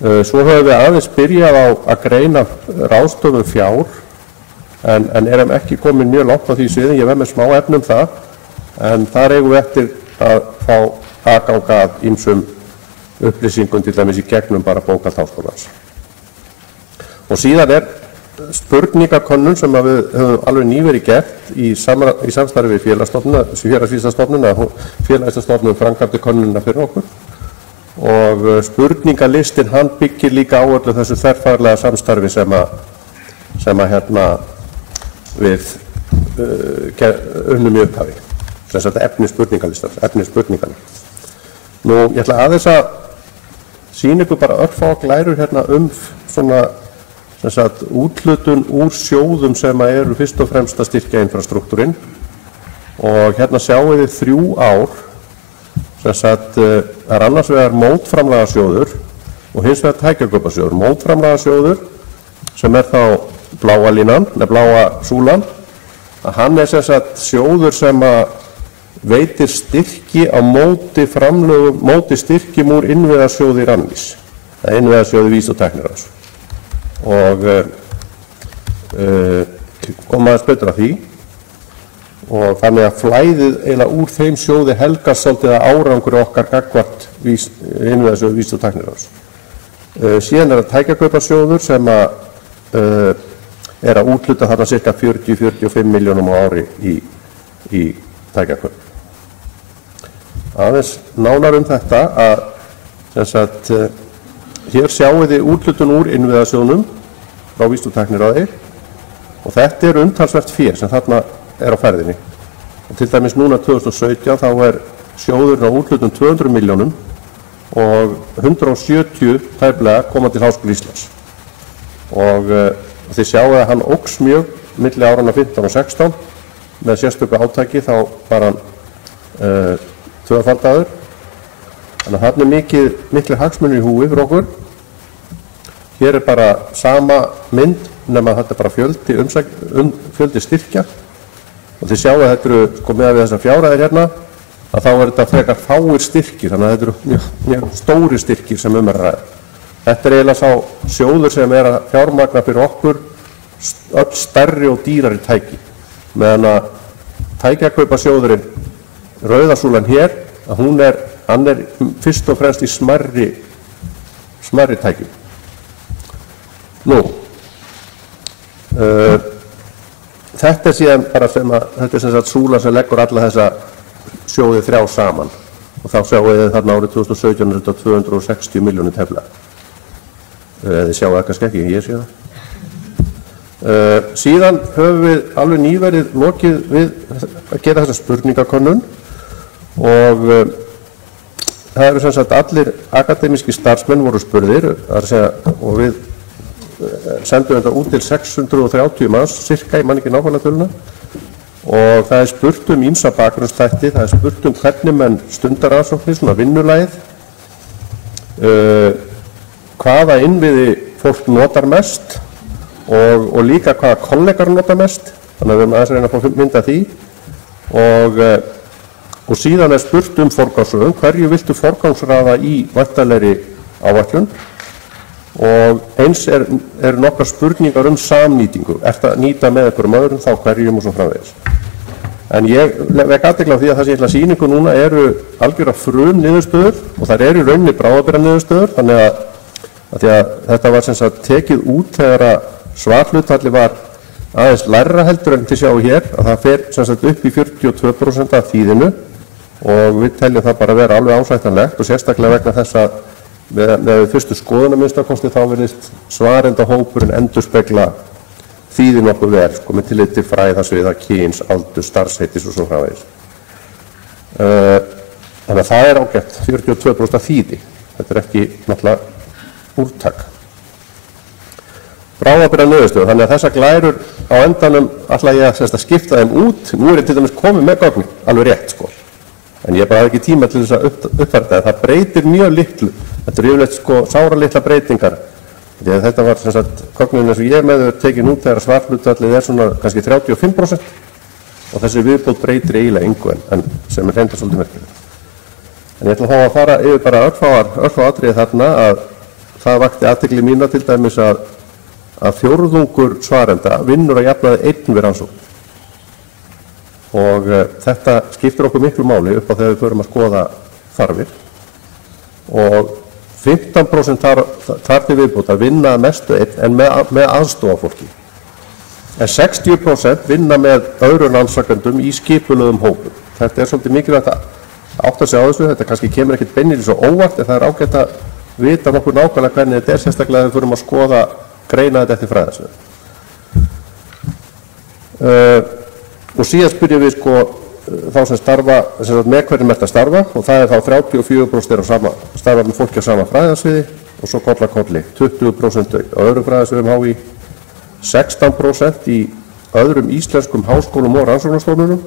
Svo höfum við aðeins byrjað á að greina ráðstöfun fjár, en erum ekki komin mjög langt á því sviðin. Ég verð með smá efnum það, en þar eigum við eftir að fá aðgang að ýmsum upplýsingum, til dæmis í gegnum bara bókhald Háskólans. Og síðan spurningakönnun sem við höfum alveg nýverið gert í samstarfi við Félagsvísindastofnun, Félagsvísindastofnun framkvæmdi könnunina fyrir okkur. Og spurningalistin hann byggir líka á öllu þessu þverfaglega samstarfi sem við unnum í upphafi, sem sagt efni spurningana. Nú, ég ætla aðeins að sýna ykkur bara örfá glærur svona sem sagt úthlutun úr sjóðum sem eru fyrst og fremst að styrkja infrastruktúrinn, og hérna sjáum við 3 ár. Sem sagt, það annars vegar mótframlagasjóður og hins vegar tækjakaupasjóður. Mótframlagasjóður, sem þá bláa línan, bláa súlan, að hann sem sagt sjóður sem veitir styrki á móti styrkjum úr innviðasjóði Rannís, innviðasjóði Vísinda- og tækniráðs. Og koma aðeins betur að því. Og þannig að flæðið eiginlega úr þeim sjóði helgast svolítið að árangur okkar gagnvart innviðasjóði Vísinda- og tækniráðs. Síðan það tækjakaupasjóður sem að úthluta þarna cirka 40-45 milljónum á ári í tækjakaup. Aðeins nánar þetta að sem sagt, hér sjáum við úthlutun úr innviðasjóðnum frá Vísinda- og tækniráði, og þetta umtalsvert fé sem þarna á ferðinni. Og til dæmis núna 2017 þá sjóðurinn á úthlutun 200 milljónum og 170 tæplega koma til Háskóla Íslands. Og þið sjáu að hann óx mjög milli áranna 15 og 16 með sérstöku átaki, þá var hann tvöfaldaður. Þannig að þarna miklir hagsmunir í húfi fyrir okkur. Hér bara sama mynd, nema þetta bara fjöldi styrkja. Og þið sjáu að þetta meðan við þessar fjárhæðir hérna, að þá þetta frekar fáir styrkir, þannig að þetta mjög stóri styrkir sem að ræða. Þetta eiginlega sá sjóður sem að fjármagna fyrir okkur öll stærri og dýrari tæki. Meðan að tækjakaupasjóðurinn, rauðasúlan hér, að hann fyrst og fremst í smærri tækjum. Nú, þetta síðan bara þetta sem sagt súla sem leggur alla þessa sjóði 3 saman, og þá sjáum við þarna árið 2017 þetta 260 milljónir tefla. Þið sjáu það kannski ekki, ég sé það. Síðan höfum við alveg nýverið lokið við að gera þessa spurningakönnun, og það sem sagt allir akademíski starfsmenn voru spurðir, og við sendum þetta út til 630 manns, cirka, ég man ekki nákvæmlega töluna, og það spurt ýmsa bakgrunnsþætti, það spurt hvernig menn stundar rannsóknir, svona vinnulagið, hvaða innviði fólk notar mest og líka hvaða kollegar notar mest, þannig að við erum aðeins að reyna að fá mynda því og síðan spurt forgangsröðun, hverju viltu forgangsraða í væntanlegri áætlun og eins nokkrar spurningar samnýtingu, ertu að nýta með einhverjum öðrum þá hverjum og svo framvegis. En ég vek athygli á því að það sem ég ætla að sýningu núna eru algjörlega frumniðurstöður og þær eru í rauninni bráðabirgðaniðurstöður, þannig að þetta var sem sagt tekið út þegar að svarhlutfallið var aðeins lægra heldur en til sjá hér, að það fer sem sagt upp í 42% af þýðinu og við teljum það bara að vera alveg ásættanlegt og sérstaklega vegna þess að með fyrstu skoðun að minnstakosti þá virðist svarendahópurinn endurspegla þýðir nokkuð vel, með tillit til fræðasviða, kyns, aldurs, starfsheitis og svo framvegis. Þannig að það er ágætt 42% af þýði. Þetta er ekki náttúrulega úrtak. Bráðabirgðaniðurstöður, þannig að þessar glærur á endanum ætla ég að skipta þeim út. Nú er ég til dæmis komið með gögnin, alveg rétt sko. En ég bara hafði ekki tíma til þess að uppfæra það. Það breytir mjög litlu. Þetta er yfirleitt sáralitlar breytingar. Þetta var sem sagt, gögnin eins og ég með þau tekin út þegar svarhlutfallið er svona kannski 35% og þessi viðbót breytir eiginlega engu en sem reynda svolítið merkilega. En ég ætla þá að fara yfir bara örfá atriði þarna að það vakti athygli mína til dæmis að fjórðungur svarenda vinnur að jafnaði einn við rannsókn. Og þetta skiptir okkur miklu máli upp á þegar við förum að skoða þarfir og 15% þar til viðbót að vinna mestu einn en með aðstofafólki. En 60% vinna með öðrum rannsakendum í skipulögðum hópum. Þetta er svolítið mikilvægt að átta sig á þessu, þetta kannski kemur ekkert beinlínis svo óvart en það er ágætt að vita nokkuð nákvæmlega hvernig þetta er sérstaklega þegar við förum að skoða greina þetta eftir fræðasviðum. Og síðan spyrjum við þá sem starfa, með hverjum ert að starfa og það er þá 34% starfa með fólki á sama fræðasviði og svo koll að kolli, 20% á öðrum fræðasviðum HÍ, 16% í öðrum íslenskum háskólum og rannsóknarstofnunum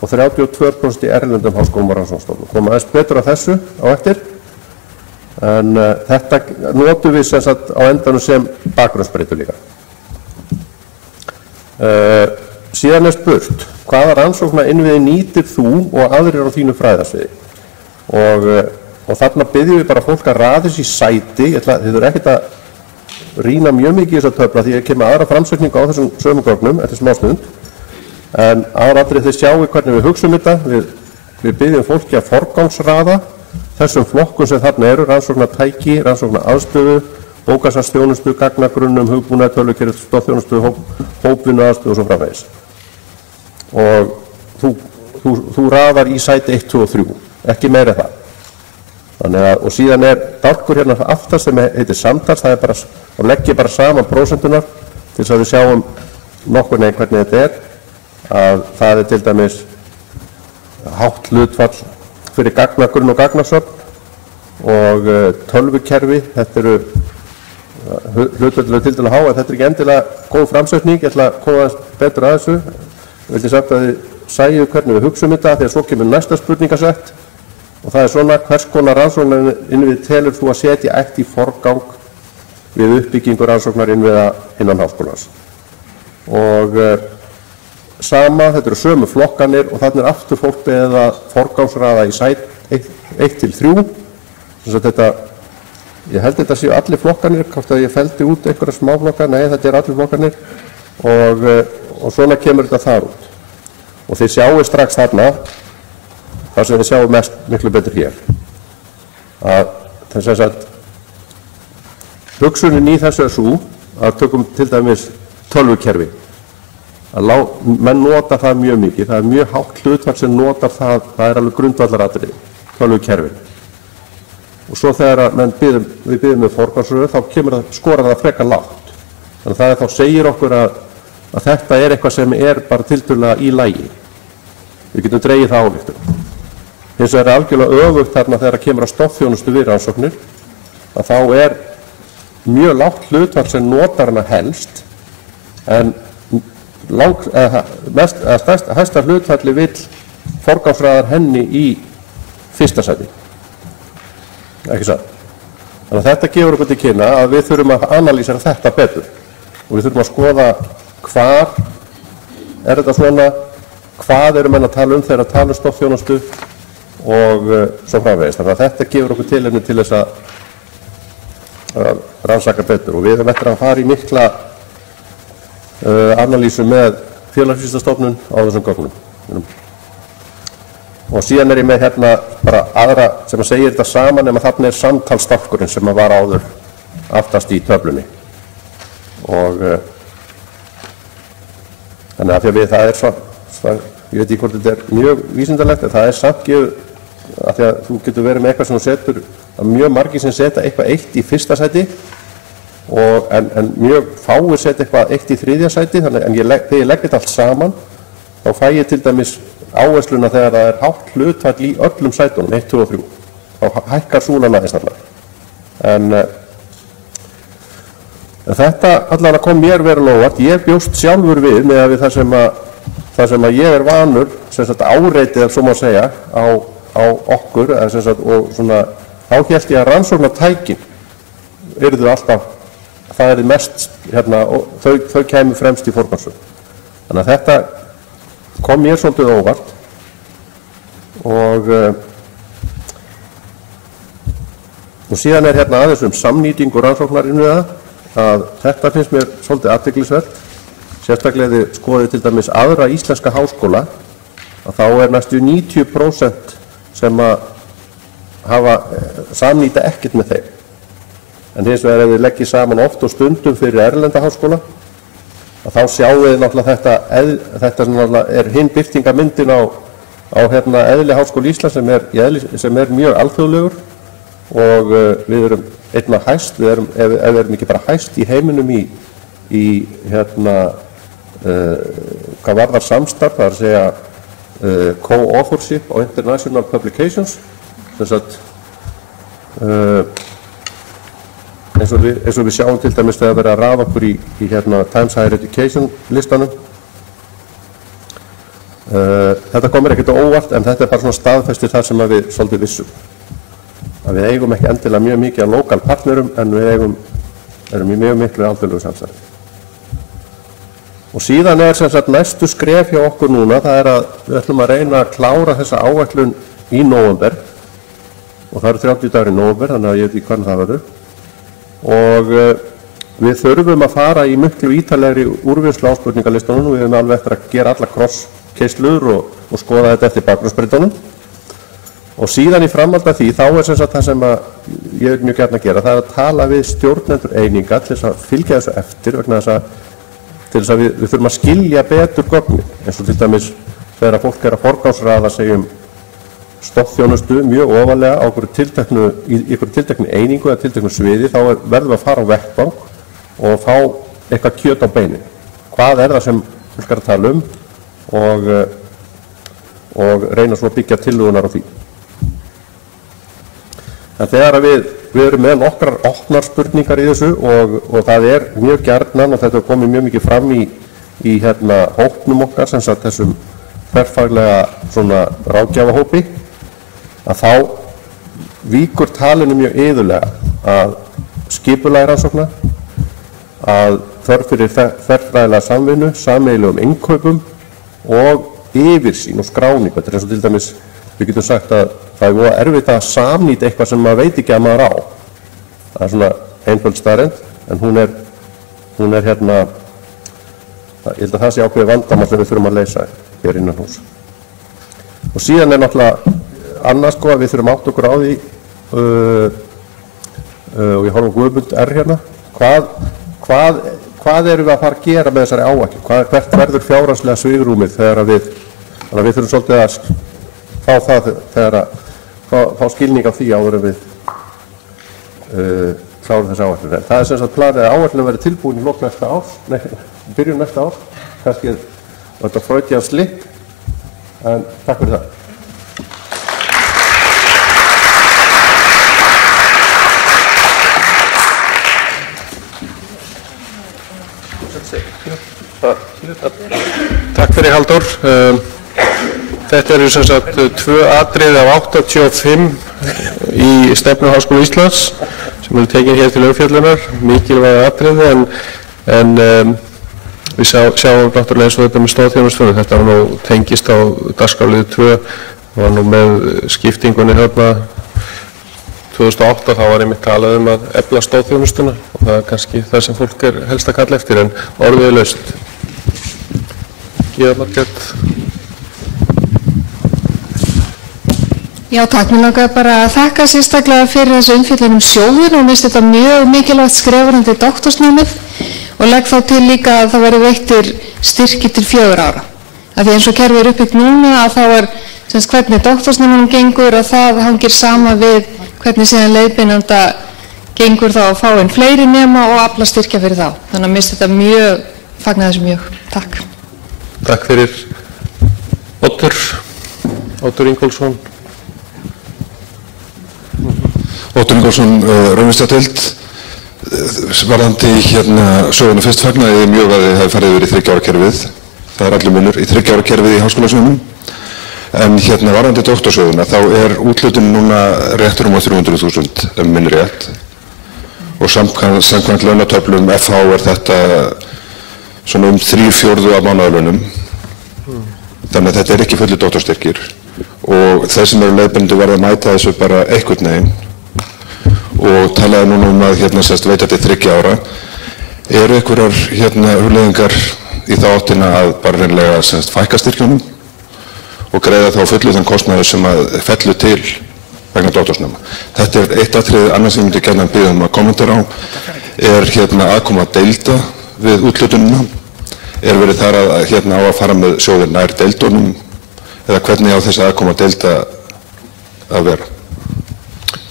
og 32% í erlendum háskólum og rannsóknarstofnunum. Koma aðeins betur að þessu á eftir, en þetta notum við sem sagt á endanum sem bakgrunnsbreytu líka. Síðan spurt, hvaða rannsóknarinnviði nýtir þú og aðrir á þínu fræðasviði? Og þarna byggjum við bara fólk að raða þessi í sæti, þið þurfum ekkert að rýna mjög mikið í þessa töfla því ég kemur aðra framsetningu á þessum sömu gögnum eftir smástund, en aðratrið þið sjáu hvernig við hugsum þetta, við byggjum fólki að forgangsraða þessum flokkum sem þarna eru, rannsóknartæki, rannsóknaraðstöðu, bókasafnsþjónustu, gagnagrunnum, hugbúnaði, tölvukerfi, stoðþjónustu, hópvinnuaðstöðu og svo framvegis. Og þú raðar í sæti 1, 2 og 3, ekki meira það. Og síðan dálkur hérna aftast sem heitir samtals, það bara, og leggja bara saman prósentunar til þess að við sjáum nokkur neginn hvernig þetta er, að það til dæmis hátt hlutfall fyrir gagnagrunn og gagnasöfn og tölvukerfi, þetta eru hlutfallið til dæmis há, en þetta er ekki endilega góð framsetning, ég ætla að koma betur að þessu. Ég vildi sagt að þið sæju hvernig við hugsum þetta þegar svo kemur næsta spurningasett og það er svona, hvers konar rannsóknarinnviði telur þú að setja ætti í forgang við uppbyggingu rannsóknarinnviða innan háskólans. Og sama, þetta eru sömu flokkanir og þarna aftur fólk beðið að forgangsraða í sæt 1 til 3. Ég held þetta séu allir flokkanir, hvort að ég feldi út einhverja smáflokkar, nei þetta er allir flokkanir og svona kemur þetta þar út. Og þið sjáu strax þarna, þar sem þið sjáu miklu betur hér, að þess að hugsunin í þessu er svo að tökum til dæmis tölvukerfi, að menn nota það mjög mikið, það er mjög hátt hlutfall sem notar það er alveg grundvallaratriði, tölvukerfin. Og svo þegar við biðjum með forgangsröð þá skorar það frekar lágt. Þannig að það þá segir okkur að þetta er eitthvað sem er bara tiltölulega í lagi. Við getum dregið það ályktun. Hins vegar er algjörlega öfugt þarna þegar kemur að stoðþjónustu við rannsóknir, að þá er mjög lágt hlutfall sem notar hana helst, en hæsta hlutfalli vill forgangsraðar henni í fyrsta sæti. Ekki satt? Þannig að þetta gefur okkur til kynna að við þurfum að analýsera þetta betur og við þurfum að skoða hvar er þetta svona, hvað eru menn að tala þegar að tala stoðþjónustu og svo framvegis. Þannig að þetta gefur okkur tilefni til þess að rannsaka betur og við höfum eftir að fara í mikla analýsu með Félagsvísindastofnun á þessum gögnum. Og síðan ég með hérna bara aðra sem að segja þetta saman nema þarna samtalsstálkurinn sem að var áður aftast í töflunni. Og þannig að því að við það ég veit ekki hvort þetta mjög vísindalegt en það samt gefur að því að þú getur verið með eitthvað sem þú setur að mjög margir sem setja eitthvað eitt í fyrsta sæti en mjög fáir setja eitthvað eitt í þriðja sæti þannig en þegar ég legg þetta allt saman þá fæ ég til dæmis áhersluna þegar það er hátt hlutfall í öllum sætunum 1, 2 og 3 þá hækkar súlan aðeins en þetta allavega kom mér verulega óvart. Ég bjóst sjálfur við með að við það sem að ég er vanur sem sagt áreitið ef svo má segja á okkur sem sagt, og svona þá hélt ég að rannsóknartækin yrðu alltaf það er mest hérna og þau kæmu fremst í forgangsröð. Þannig að þetta kom mér svolítið óvart og síðan er hérna aðeins samnýtingu rannsóknarinu að þetta finnst mér svolítið athyglisvert sérstaklega þið skoðið til dæmis aðra íslenska háskóla að þá er næstu 90% sem að hafa samnýta ekkert með þeim en hins vegar ef þið leggið saman oft og stundum fyrir erlenda háskóla að þá sjáum við náttúrulega þetta er hinn birtingamyndin á hérna eðli Háskóli Íslands sem er mjög alþjóðlegur og við erum einna hæst, ef við erum ekki bara hæst í heiminum í hérna hvað varðar samstarf, það er að segja co-authorship á international publications þess að eins og við sjáum til dæmis þegar verið að raða okkur í hérna Times Higher Education listanum þetta komir ekkert á óvart en þetta er bara svona staðfestir þar sem við svolítið vissum að við eigum ekki endilega mjög mikið af lokal partnerum en við erum í mjög miklu alþjóðlegu samstarfi. Og síðan er sem sagt næstu skref hjá okkur núna það er að við ætlum að reyna að klára þessa áætlun í nóvember og það eru 30 dagar í nóvember þannig að ég veit ekki hvernig það verður og við þurfum að fara í miklu ítarlegri úrvinnslu á spurningalistunum og við höfum alveg eftir að gera alla krosskeyslur og skoða þetta eftir bakgrunnsbreytunum og síðan í framhald af því þá er sem sagt það sem að ég vil mjög gjarna gera það er að tala við stjórnendur eininga til þess að fylgja þessu eftir vegna þess að við þurfum að skilja betur gögnin eins og til dæmis þegar fólk er að forgangsraða segjum stoðþjónustu mjög ofarlega á einhverju tilteknu einingu eða tilteknu sviði þá verðum við að fara á vettvang og fá eitthvað kjöt á beinin. Hvað er það sem fólk er að tala og reyna svo að byggja tillögunar á því. En þegar við erum með nokkrar opnar spurningar í þessu og það er mjög gjarnan og þetta er komið mjög mikið fram í hérna hópnum okkar sem sagt þessum þverfaglega svona ráðgjafahópi að þá víkur talinu mjög iðulega að skipulagi rannsókna að þörf fyrir þverfræðilega samvinnu, sameiginlegum innkaupum og yfirsýn og skráningu. Þetta er eins og til dæmis við getum sagt að það er mjög erfitt að samnýta eitthvað sem maður veit ekki að maður á. Það er svona einföld staðreynd en hún er hérna ég held að það sé ákveðið vandamál sem við þurfum að leysa hér innan hús. Og síðan er náttúrulega annars sko að við þurfum átt okkur á því og ég horfum Guðmund hérna hvað erum við að fara að gera með þessari áætlun? Hvert verður fjárhagslega svigrúmið þegar við þurfum svolítið að fá það þegar að fá skilning á því áður en við klárum þessi áætlun. Það er sem sagt planið að áætlun verði tilbúin í lok næsta árs, byrjun næsta árs, kannski þetta freudian slip, en takk fyrir það. Takk fyrir Halldór. Þetta eru sem sagt 2 atriði af 85 í stefnu Háskóla Íslands sem eru tekin hér til umfjöllunar, mikilvæg atriði en við sjáum náttúrulega eins og þetta með stoðþjónustuna, þetta var nú tengist á dagskrárliði 2, var nú með skiptingunni þarna 2008, þá var einmitt talað að efla stoðþjónustuna og það kannski það sem fólk helst að kalla eftir en orðið laust. Gyða Margrét. Já, takk. Mér langaði bara að þakka sérstaklega fyrir þessu umfjöllun sjóðun og mér finnst þetta mjög mikilvægt skref varðandi doktorsnámið og legg þá til líka að það verði veittir styrkir til 4 ára. Af því eins og kerfið uppbyggt núna að þá semst hvernig doktorsnámum gengur og það hangir sama við hvernig síðan leiðbeinanda gengur þá að fá inn fleiri nema og afla styrkja fyrir þá. Þannig að mér finnst þetta mjög, fagna þessu mjög. Takk. Takk fyrir. Oddur Ingólfsson. Oddur Ingólfsson, raunvísindadeild. Varðandi söguna fyrst fagnaði ég mjög að þið hafi farið yfir í 3 ára kerfið. Það allir munur í 3 ára kerfið í háskólasjónum. En varðandi doktorsöguna þá úthlutun núna réttur 300.000 minni rétt. Og samkvæmt launatöflum FH þetta svona 3/4 af mánaðarlaunum. Þannig að þetta ekki fullir doktorstyrkir. Og þeir sem eru leiðbeinendur verða að mæta þessu bara einhvern veginn. Og talaði núna að veita til 3 ára. Eru einhverjar hugleiðingar í þá áttina að bara reynlega fækka styrkjunum og greiða þá fullu þann kostnaður sem að fellur til vegna doktorsnáma. Þetta eitt atriði, annars sem ég myndi gjarnan biðja að kommentera á, aðkoma deilda við úthlutunina. Verið þar á að fara með sjóðir nær deildunum eða hvernig á þessi aðkoma deilda að vera?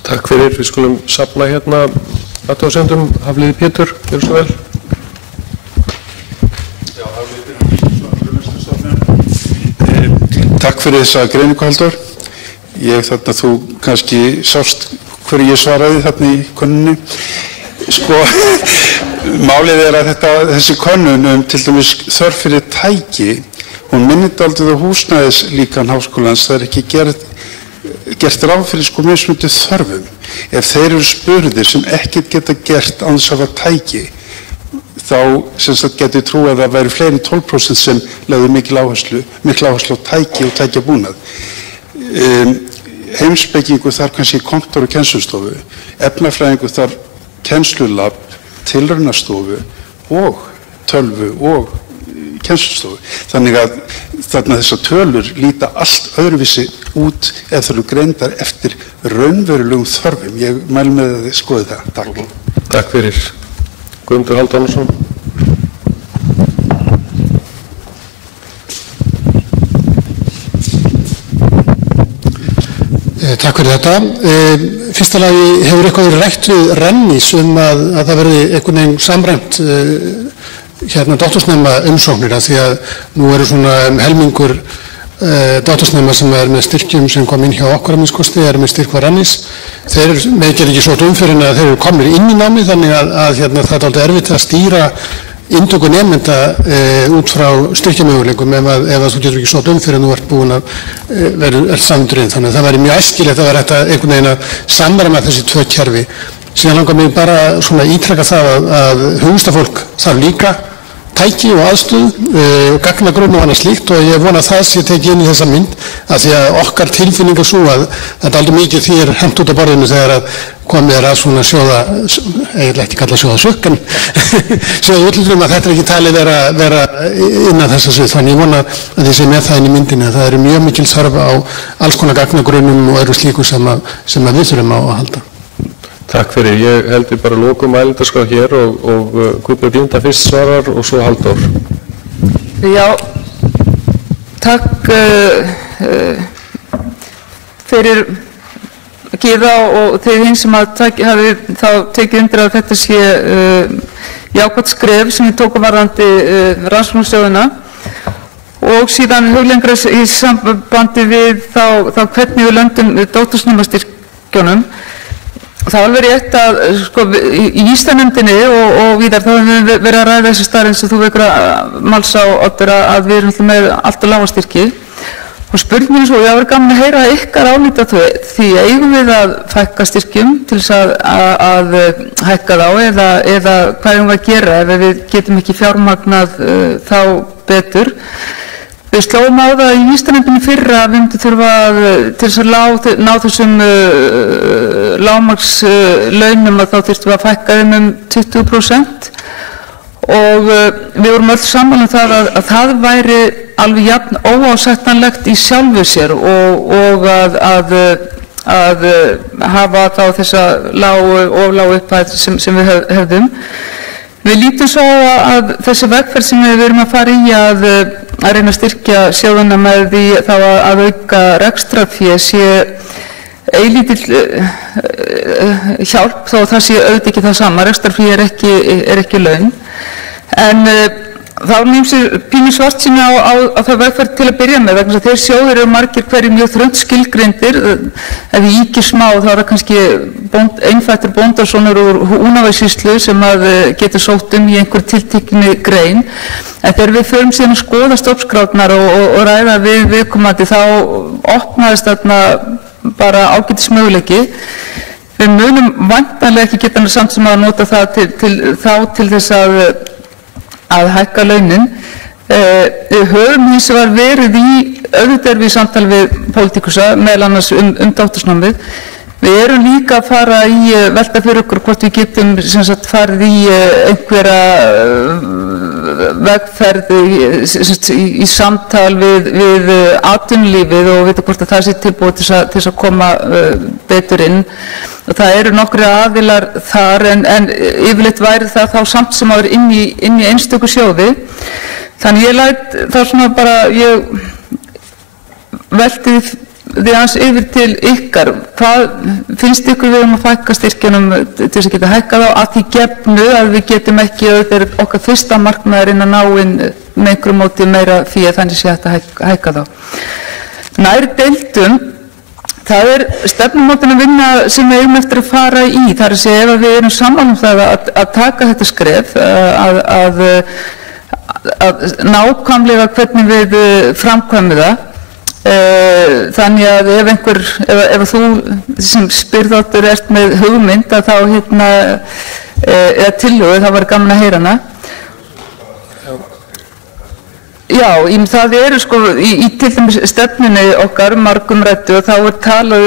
Takk fyrir, við skulum safna athugasemdum. Hafliði Pétur, gjörðu svo vel. Takk fyrir þessa greiningu, Halldór. Þú kannski sást hverju ég svaraði þarna í könnunni. Málið að þessi könnun til dæmis þörf fyrir tæki, hún minnir dálítið á húsnæðislíkan háskólans, það ekki gert ráð fyrir mismunandi þörfum. Ef þeir eru spurðir sem ekkert geta gert án þess að hafa tæki, þá getur trú að það væri fleiri en 12% sem lögðu mikil áherslu á tæki og tækjabúnað. Heimspekingur þarf kannski kontor og kennslustofu, efnafræðingur þarf kennslulab, tilraunastofu og tölvu og kennslustofu. Þannig að þessar tölur líta allt öðruvísi út ef þau eru greindar eftir raunverulegum þörfum. Ég mæli með að þið skoði það. Takk. Takk fyrir. Guðmundur Hálfdanarson. Takk fyrir þetta. Fyrsta lagi hefur eitthvað verið rætt við Rennís að það verði einhvern veginn samræmt doktorsnema umsóknir af því að nú eru svona helmingur doktorsnema sem með styrkjum sem kom inn hjá okkur að minnskosti með styrk var Rennís. Þeir meikir ekki svo umfyrir að þeir eru komnir inn í námi þannig að það er alltaf erfitt að stýra inntöku nemenda út frá styrkjamöguleikum ef þú getur ekki svo umfyrir en þú ert búin að vera samundurinn. Þannig að það væri mjög æskilegt að vera einhvern veginn að samræma þessi 2 kerfi. Síðan langar mig bara svona ítreka það að hugvistafólk þarf líka tæki og aðstöðu og gagnagrunn og annað slíkt og ég vona að það sé tekið inn í þessa mynd af því að okkar tilfinning er svo að þetta er aldrei mikið því hent út á borðinu þegar að komið að svona sjóða, eiginlega ekki kalla sjóða sökk en sjóða útlutum að þetta er ekki talið vera innan þessa svið. Þannig ég vona að þið sé með það inn í myndinu að það eru mjög mikil þörf á alls konar gagnagrunnum og öðru slíku sem að við þurfum á að halda. Takk fyrir. Ég heldur bara lokum mælindarskrá hér og Guðbjörg Linda fyrst svarar og svo Halldór. Já, takk fyrir Gyða og þeir hinn sem hafi þá tekið undir að þetta sé jákvætt skref sem við tókum varðandi rannsóknarsjóðina og síðan huglengra í sambandi við þá hvernig við löndum doktorsnemastyrkjunum. Það er alveg rétt að sko, í vísnefndinni og víðar þá hefur við verið að ræða þessi staðreynd sem þú vekur að máls á Oddur að við erum með allt og lága styrki og spurningin svo, ég var gaman að heyra ykkar álít á því eigum við að fækka styrkjum til þess að hækka þá eða hvað eigum við að gera ef við getum ekki fjármagnað þá betur. Við slóum á það í vísnefndinni fyrra að við myndum þurfa til þess að ná þessum lágmarkslaunum að þá þyrftum við að fækka þeim 20% og við vorum öll sammála það að það væri alveg jafn óásættanlegt í sjálfu sér og að hafa þá þessa lágu upphæð sem við hefðum. Við lítum svo að þessi vegferð sem við erum að fara í að reyna að styrkja sjóðuna með því þá að auka rekstrarfé sé eilítill hjálp þó það sé auðvitað ekki það sama, rekstrarfé er ekki laun. En þá er nýmsir pínu svartsýni á það vegferð til að byrja með vegna þess að þeir sjóðir eru margir hverju mjög þröngt skilgreindir. Ef ég íki smá þá er það kannski einfættur bóndasonur úr Húnavatnssýslu sem að getur sótt í einhver tiltekinni grein. En þegar við förum síðan að skoða stofnskráirnar og ræða við viðkomandi þá opnaðist þarna bara ágætis möguleiki. Við munum væntanlega ekki geta samt sem að nota það til þess að hækka launin. Við höfum hins vegar verið í auðvitað samtal við pólitíkusa, meðal annars doktorsnámið. Við erum líka að fara í velta fyrir okkur hvort við getum farið í einhverja vegferð í samtal við atvinnulífið og vita hvort að það sé tilbúið til þess að koma betur inn. Og það eru nokkrir aðilar þar en yfirleitt væri það þá samt sem að vera inn í einstöku sjóði. Þannig ég læt það svona bara, ég velti því aðeins yfir til ykkar. Hvað finnst ykkur við að fækka styrkjunum til þess að geta hækkað á að því gefnu að við getum ekki auðvitað okkar fyrsta markmiðurinn að ná inn með einhverju móti meira fé þannig sé hægt að hækka þá. Nær deildum. Það er stefnumótunar vinna sem við eigum eftir að fara í. Það er að segja ef við erum saman það að taka þetta skref, að nákvæmlega hvernig við framkvæmum það. Þannig að ef þú sem spyrðóttur ert með hugmynd að þá eða tillögu þá var gaman að heyra hana. Já, það eru sko í til dæmis stefnunni okkar margumræddu og þá er talað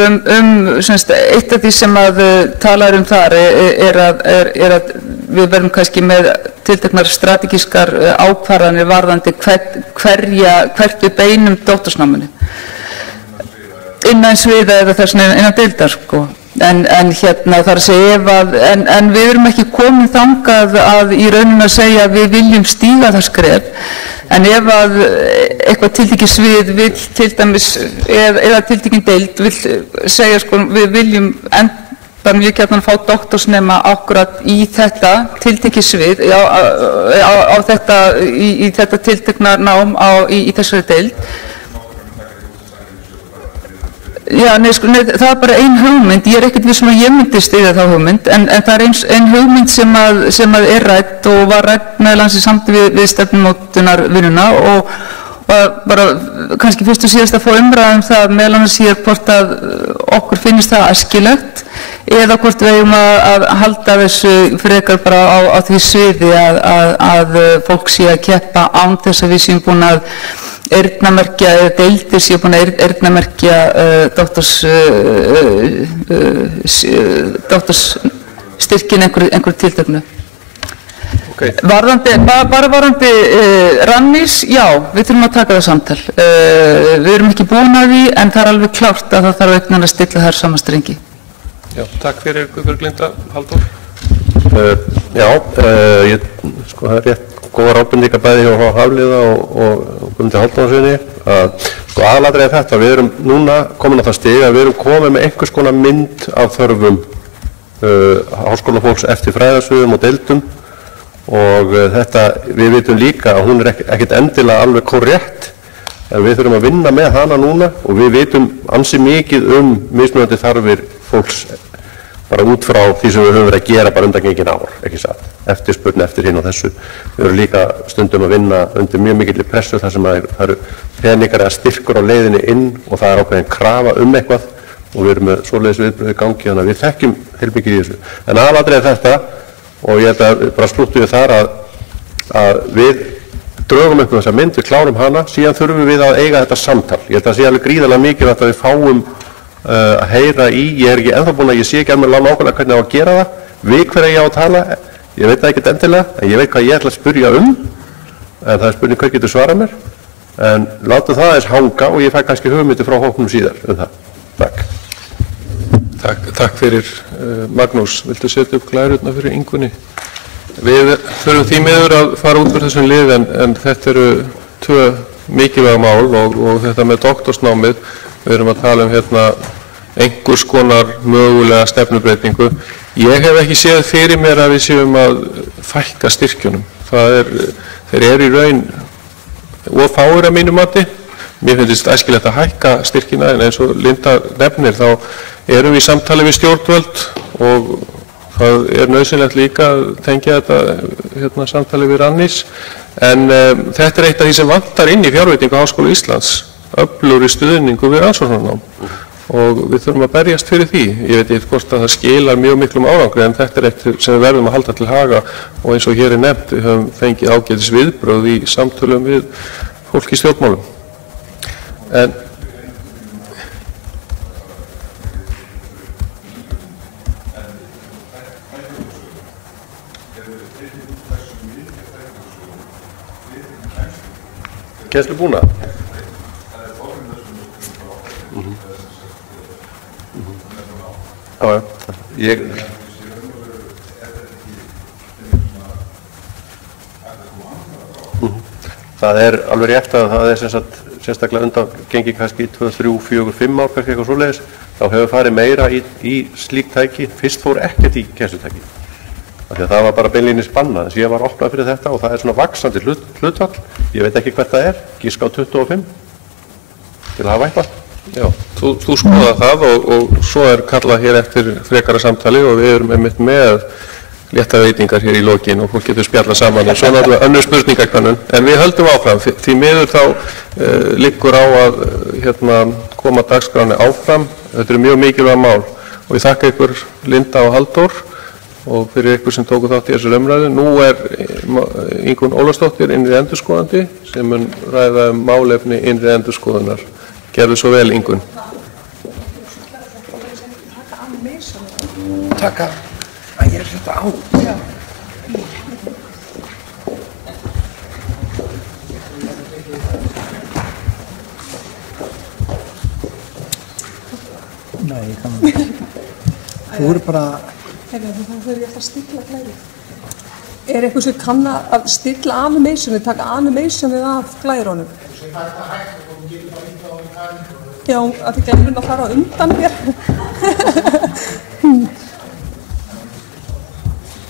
eitt af því sem að talar þar er að við verðum kannski með tilteknar strategískar ákvarðanir varðandi hvert við beinum doktorsnáminu innan sviða eða þess innan deildar sko. En það er að segja en við erum ekki komin þangað að í rauninu að segja að við viljum stíga það skref. En ef að eitthvað tiltekið svið vill til dæmis eða tiltekinn deild vill segja sko við viljum enda mjög gjarnan fá doktorsnema akkurat í þetta tiltekið svið í þetta tiltekna nám í þessari deild. Já, það er bara ein hugmynd, ég er ekkert viss að ég myndi styðja þá hugmynd, en það er ein hugmynd sem að er rædd og var rædd meðal annars í samtali við stefnumótunarvinnuna og bara kannski fyrst og síðast að fá umræðum það meðal annars hér hvort að okkur finnist það æskilegt eða hvort við eigum að halda þessu frekar bara á því sviði að fólk sé að keppa án þess að við séum búin að eyrnamerkja eða deildir séu búin að eyrnamerkja doktorsstyrkin einhverju tilteknu. Okay. Varðandi Rannís, já, við þurfum að taka það samtal. Við erum ekki búin að því en það er alveg klárt að það þarf auknan að stilla þær saman strengi. Já, takk fyrir Guðbjörg Linda. Halldór. Það er rétt. Góðar ábendingar bæði hjá Hafliða og Guðmundi Halldórssyni að aðalatriðið þetta, við erum núna komin á það stig að við erum komin með einhvers konar mynd af þörfum háskólafólks eftir fræðasviðum og deildum og þetta, við vitum líka að hún er ekkert endilega alveg korrétt en við þurfum að vinna með hana núna og við vitum ansi mikið mismunandi þarfir fólks bara út frá því sem við höfum verið að gera bara undangengin ár, ekki satt, eftirspurn eftir hinn og þessu. Við erum líka stundum að vinna undir mjög mikilli pressu þar sem það eru peningar eða styrkur á leiðinni inn og það er ákveðin krafa eitthvað og við erum með svoleiðis viðbrögð í gangi, þannig að við þekkjum heilmikið í þessu. En aðalatriðið er þetta og ég held að bara slúttu við þar að við drögum upp þessa mynd, við klárum hana, síðan þurfum við að eiga þetta samtal. Ég held að það sé alveg gríðarlega mikilvægt að við fáum að heyra í, ég er ekki ennþá búin að ég sé ekki alveg nákvæmlega hvernig á að gera það, við hverja ég á að tala, ég veit það ekkert endilega, en ég veit hvað ég ætla að spyrja en það er spurning hver getur svarað mér, en láta það aðeins hanga og ég fæ kannski hugmyndir frá hópnum síðar það. Takk. Takk fyrir Magnús. Viltu setja upp glærurnar fyrir Ingunni? Við þurfum því miður að fara út fyrir þessum lið en þetta eru tvö mikilvæg mál og þetta með doktorsnámið, við erum að tala hérna einhvers konar mögulega stefnubreytingu. Ég hef ekki séð fyrir mér að við séum að fækka styrkjunum. Þeir eru í raun og fáir að mínu mati. Mér finnst æskilegt að hækka styrkina en eins og Linda nefnir þá erum við í samtali við stjórnvöld og það er nauðsynlegt líka að tengja þetta samtali við Rannís. En þetta er eitt af því sem vantar inn í fjárveitingu Háskóla Íslands, öflugri stuðningu við rannsóknarnám og við þurfum að berjast fyrir því. Ég veit ekki hvort að það skilar mjög miklum árangri en þetta er eitt sem við verðum að halda til haga og eins og hér er nefnt, við höfum fengið ágætis viðbrögð í samtölum við fólk í stjórnmálum. En kennslubúnað? Já, það er alveg rétt að það er sérstaklega undangengi kannski 2, 3, 4, 5 ár kannski eitthvað svoleiðis, þá hefur farið meira í slík tæki, fyrst fór ekkert í kennslutæki. Því að það var bara beinlínis bannað, þess að ég var opnað fyrir þetta og það er svona vaxandi hlutfall, ég veit ekki hvert það er, gíska á 25 til að hafa eitthvað. Já, þú skoða það og svo er kallað hér eftir frekara samtali og við erum einmitt með létta veitingar hér í lokin og fólk getur spjallað saman og svo náttúrulega önnur spurningakönnun, en við höldum áfram, því miður þá liggur á að koma dagskráni áfram, þetta er mjög mikilvæg mál og ég þakka ykkur Linda og Halldór og fyrir ykkur sem tóku þátt í þessu umræðu. Nú er Ingunn Ólafsdóttir innri endurskoðandi sem mun ræða málefni innri endurskoðunar. Gerðu svo vel, Ingunn. Taka að ég þetta á. Nei, ég kann ekki. Þú eru bara... Hefur þá þurfi ég alltaf að stilla glæri. Er eitthvað sem kann að stilla animationið, taka animationið af glærunum? Já, að þið glemur að fara undan mér.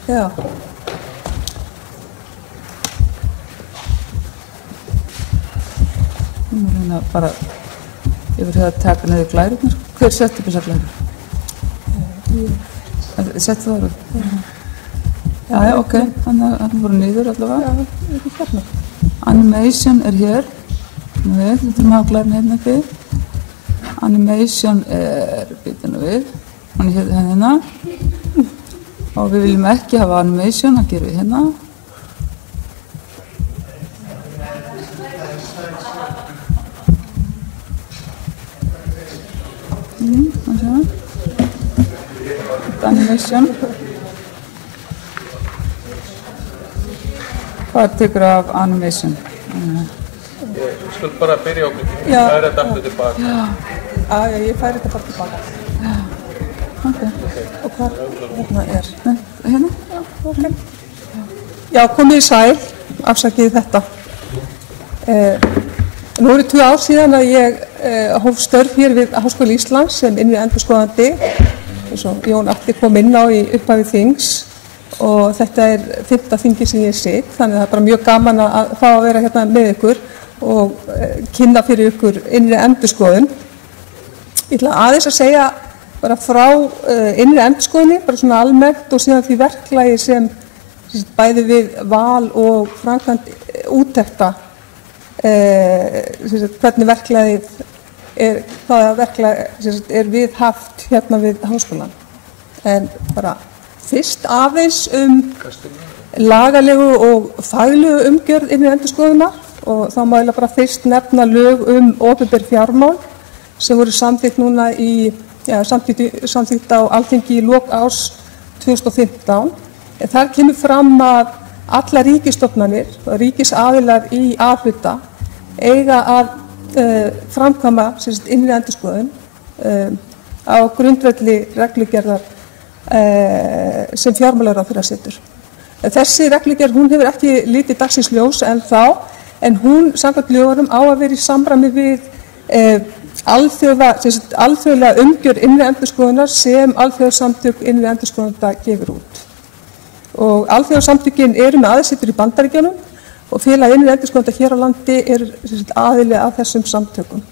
Já. Nú er hérna bara yfir það að taka niður glærurnar. Hver setti upp þessar glærur? Settu það ára? Já, ok, hann voru niður allavega. Já, ekki hérna. Animation er hér. Þetta er máglærin hérna fyrir. Animation er bitinu við. Hann er hérna. Og við viljum ekki hafa animation, það gerum við hérna. Animation. Hvað tekur af animation? Ég skuld bara byrja á mig. Já. Það er þetta aftur tilbaka. Já, ég færi þetta bara tilbaka. Já. Ok. Og hvað hérna er? Hérna? Já, ok. Já, komið í sæl, afsakið þetta. Nú eru 2 ár síðan að ég hóf störf hér við Háskóla Íslands sem innri endurskoðandi. Eins og Jón Atli kom inn á í upphafi þings og þetta er 5. þingi sem ég sit, þannig að það er bara mjög gaman að fá að vera hérna með ykkur og kynna fyrir ykkur innri endurskoðun. Ég ætla aðeins að segja bara frá innri endurskoðunni, bara svona almennt og síðan því verklagi sem bæði við val og framkvæmd úttekta, hvernig verklagið hvaða verklag viðhaft hérna við háskólann. En bara fyrst aðeins lagalegu og faglegu umgjörð innri endurskoðunar og þá má ég bara fyrst nefna lög opinber fjármál sem voru samþykkt núna samþykkt á Alþingi í lok árs 2015. En þar kemur fram að allar ríkisstofnanir og ríkisaðilar í A-hluta eiga að framkvæma innri endurskoðun á grundvelli reglugerðar sem fjármálaráðherra setur. Þessi reglugerð hún hefur ekki litið dagsins ljós en hún samkvæmt lögunum á að vera í samræmi við alþjóðlega umgjörð innri endurskoðunar sem alþjóðasamtök innri endurskoðanda gefur út. Og alþjóðasamtökin eru með aðsetur í Bandaríkjunum og félag innri endurskoðanda hér á landi aðili að þessum samtökum.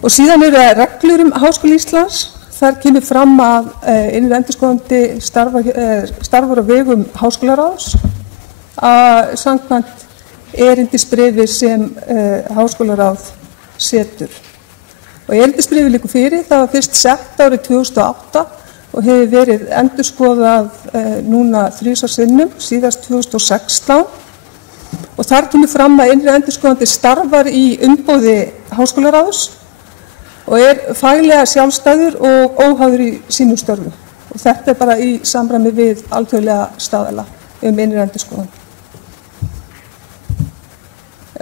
Og síðan eru reglur Háskóla Íslands. Þar kemur fram að innri endurskoðandi starfar á vegum háskólaráðs samkvæmt erindisbréfi sem háskólaráð setur. Og erindisbréfi liggur fyrir, það var fyrst sett árið 2008 og hefur verið endurskoðað núna 3 sinnum, síðast 2016. Og þar kemur fram að innri endurskoðandi starfar í umboði háskólaráðs og faglega sjálfstæður og óháður í sínum störfum. Og þetta bara í samræmi við alþjóðlega staðala innri endurskoðun.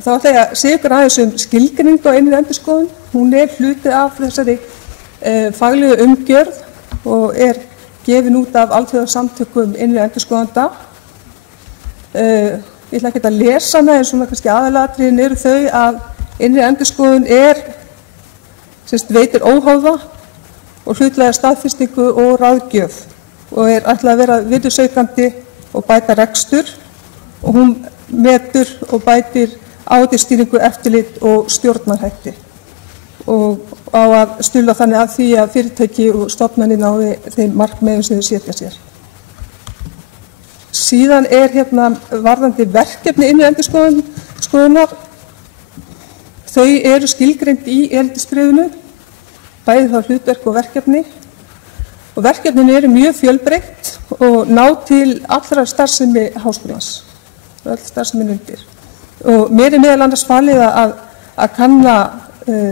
Þá ætla ég að segja ykkur aðeins skilgreiningu á innri endurskoðun. Hún hluti af þessari faglegu umgjörð og gefin út af alþjóðasamtökum innri endurskoðanda. Ég ætla ekki að lesa hana en svona kannski aðalatriðin eru þau að innri endurskoðun veitir óháða og hlutlæga staðfestingu og ráðgjöf og ætlað að vera virðisaukandi og bæta rekstur og hún metur og bætir áhættustýringu, eftirlit og stjórnarhætti og á að stuðla þannig að því að fyrirtæki og stofnanir nái þeim markmiðum sem þau setja sér. Síðan hérna varðandi verkefni innri endurskoðunar. Þau eru skilgreind í erindisbréfinu, bæði þá hlutverk og verkefni. Og verkefnin eru mjög fjölbreytt og ná til allra starfsemi háskólans, öll starfsemin undir. Og mér meðal annars falið að kanna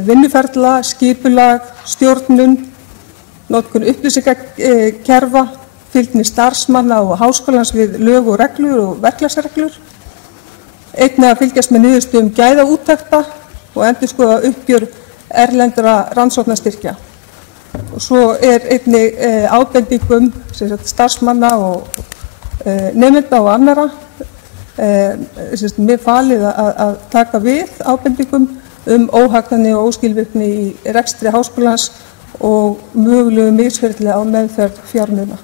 vinnuferla, skipulag, stjórnun, notkun upplýsingakerfa, fylgni starfsmanna og háskólans við lög og reglur og verklagsreglur. Einnig að fylgjast með niðurstöðum gæðaúttekta og endurskoða uppgjör erlendra rannsóknarstyrkja. Og svo einnig ábendingum starfsmanna og nemenda og annarra. Mér falið að taka við ábendingum óhagkvæmni og óskilvirkni í rekstri háskólans og mögulegu misferli á meðferð fjármuna.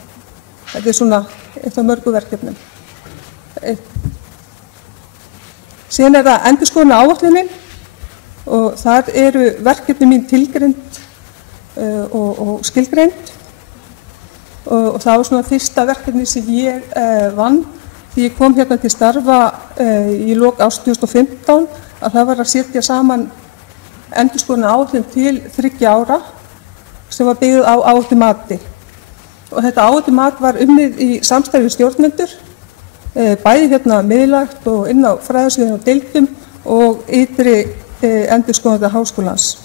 Þetta svona eitt af mörgu verkefnum. Síðan það endurskoðunaráætlunin og þar eru verkefni mín tilgreind og skilgreind og það var svona fyrsta verkefni sem ég vann því ég kom hérna til starfa í lok árs 2015 að það var að setja saman endurskoðunaráætlun til 3 ára sem var byggð á áhættumati. Og þetta áhættumat var unnið í samstarfi stjórnendur, bæði hérna miðlægt og inn á fræðasviðum og deildum og ytri endurskoðanda háskólans.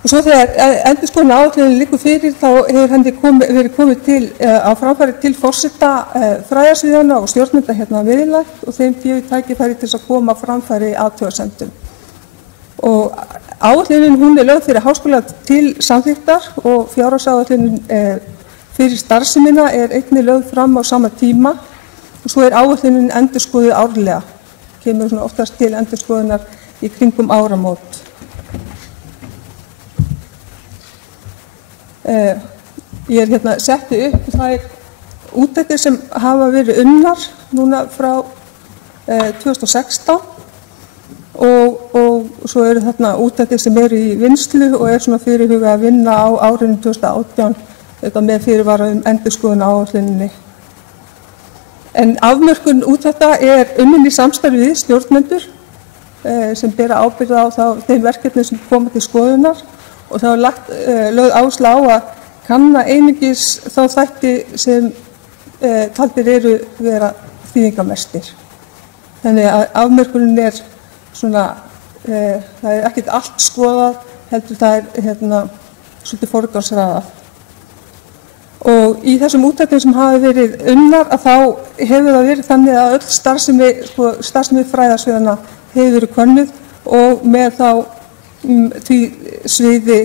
Og svo þegar endurskoðunaráætlunin liggur fyrir þá hefur henni verið komið á framfæri til forseta fræðasviðanna og stjórnenda hérna miðlægt og þeim gefið tækifæri til að koma á framfæri athugasemdum. Og áætlunin hún lögð fyrir háskóla til samþykktar og fjárhagsáætlunin fyrir starfsemina einnig lögð fram á sama tíma og svo áætlunin endurskoðuð árlega. Kemur svona oftast til endurskoðunar í kringum áramót. Ég hérna setti upp þær úttektir sem hafa verið unnar núna frá 2016 og svo eru þarna úttektir sem eru í vinnslu og er svona fyrirhugað að vinna á árinu 2018 þetta með fyrirvara endurskoðun á áætluninni. En afmörkun úttekta er unnin í samstarfi við stjórnendur sem bera ábyrgð á þeim verkefnum sem koma til skoðunar og það er lögð áhersla á að kanna einungis þá þætti sem taldir eru vera þýðingarmestir. Þannig að afmörkunin er svona, það er ekkert allt skoðað, heldur það er svolítið forgangsraðað. Og í þessum úttektum sem hafa verið unnar að þá hefur það verið þannig að öll starfsemi fræðasviðanna hefur verið könnuð og með þá því sviði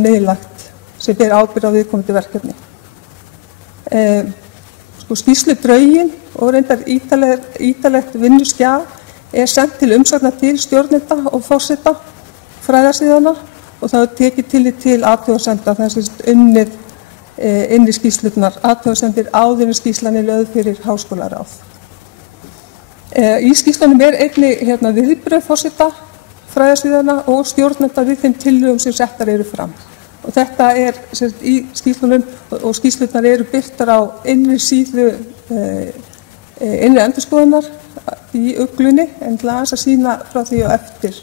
miðlægt sem ber ábyrgð á viðkomandi verkefni. Skýrsludraugin og reyndar ítarlegt vinnuskjal er sent til umsagnar til stjórnenda og forseta fræðasviðanna og það er tekið tillit til athugasemda þar sem unnið inn í skýrslurnar, athugasemdir áður en skýrslan er lögð fyrir háskólaráð. Í skýrslunum er einnig viðbrögð forseta fræðasviðanna og stjórnenda við þeim tillögum sem settar eru fram. Og þetta er í skýrslunum og skýrslurnar eru birtar á innri síðu innri endurskoðunar í uglunni en til að sýna frá því og eftir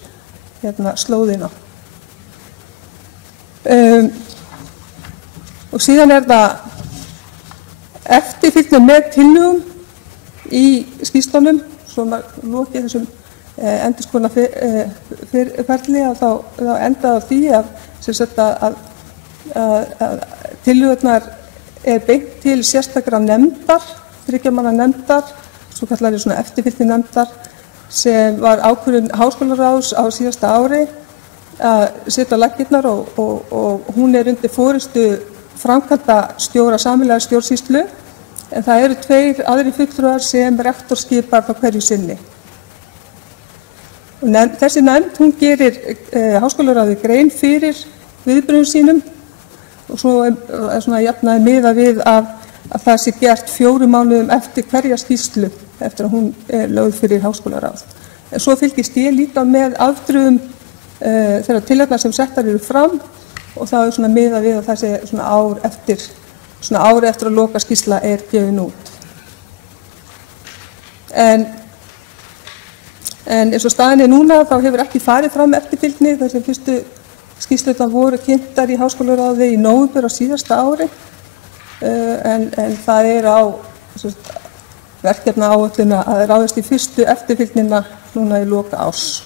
slóðina. Og síðan er það eftirfylgni með tillögum í skýrslunum, svo maður lokið þessum endurskoðunarferli að þá endaði á því að tillögurnar er beint til sérstakra nefndar, 3 manna nefndar, svo kallar svona eftirfylgni nefndar, sem var ákvörðun háskólaráðs á síðasta ári að setja á laggirnar og hún er undir forystu framkvæmdastjóra sameiginlegrar stjórnsýslu en það eru 2 aðrir fulltrúar sem rektor skipar frá hverju sinni. Og þessi nefnd, hún gerir háskólaráði grein fyrir viðbrögðum sínum og svo er svona jafnaði miðað við að það sé gert 4 mánuðum eftir hverja skýrslu eftir að hún er lögð fyrir háskólaráð. En svo fylgist ég líka með afdrifum þeirra tillagna sem settar eru fram og það er svona miðað við að það sé svona ár eftir að lokaskýrsla er gefin út. En eins og staðan er núna þá hefur ekki farið fram eftirfylgni þar sem fyrstu skýrslurnar voru kynntar í háskólaráði í nóvember á síðasta ári en það er á verkefnaáætlun að ráðast í fyrstu eftirfylgnina núna í loka árs.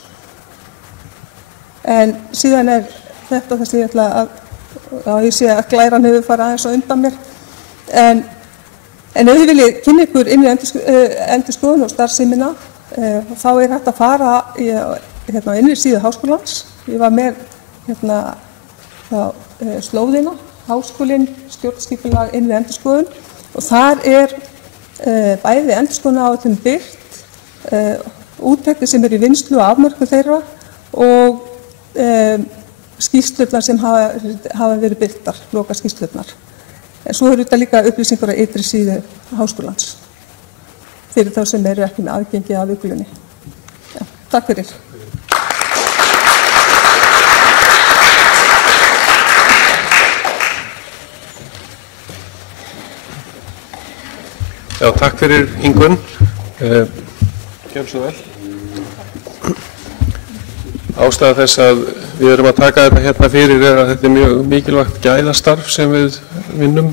En síðan er þetta þess að ég ætla að ég sé að glæran hefur farið aðeins á undan mér en ef þið viljið kynna ykkur inn í endurskoðun og starfsemina þá er hægt að fara inn í síðu háskólans. Ég var með slóðina, háskólinn, stjórnskipulag inn í endurskoðun og þar er bæði endurskoðunaráætlun birt, úttektir sem eru í vinnslu og afmörkun þeirra og skýrslurnar sem hafa verið birtar, lokaskýrslurnar. En svo eru þetta líka upplýsingar á ytri síðu háskólans fyrir þá sem eru ekki með aðgengi að uglunni. Ja, takk fyrir. Já, takk fyrir Ingunn. Gjörðu svo vel. Ástæða þess að við erum að taka þetta hérna fyrir er að þetta er mjög mikilvægt gæðastarf sem við vinnum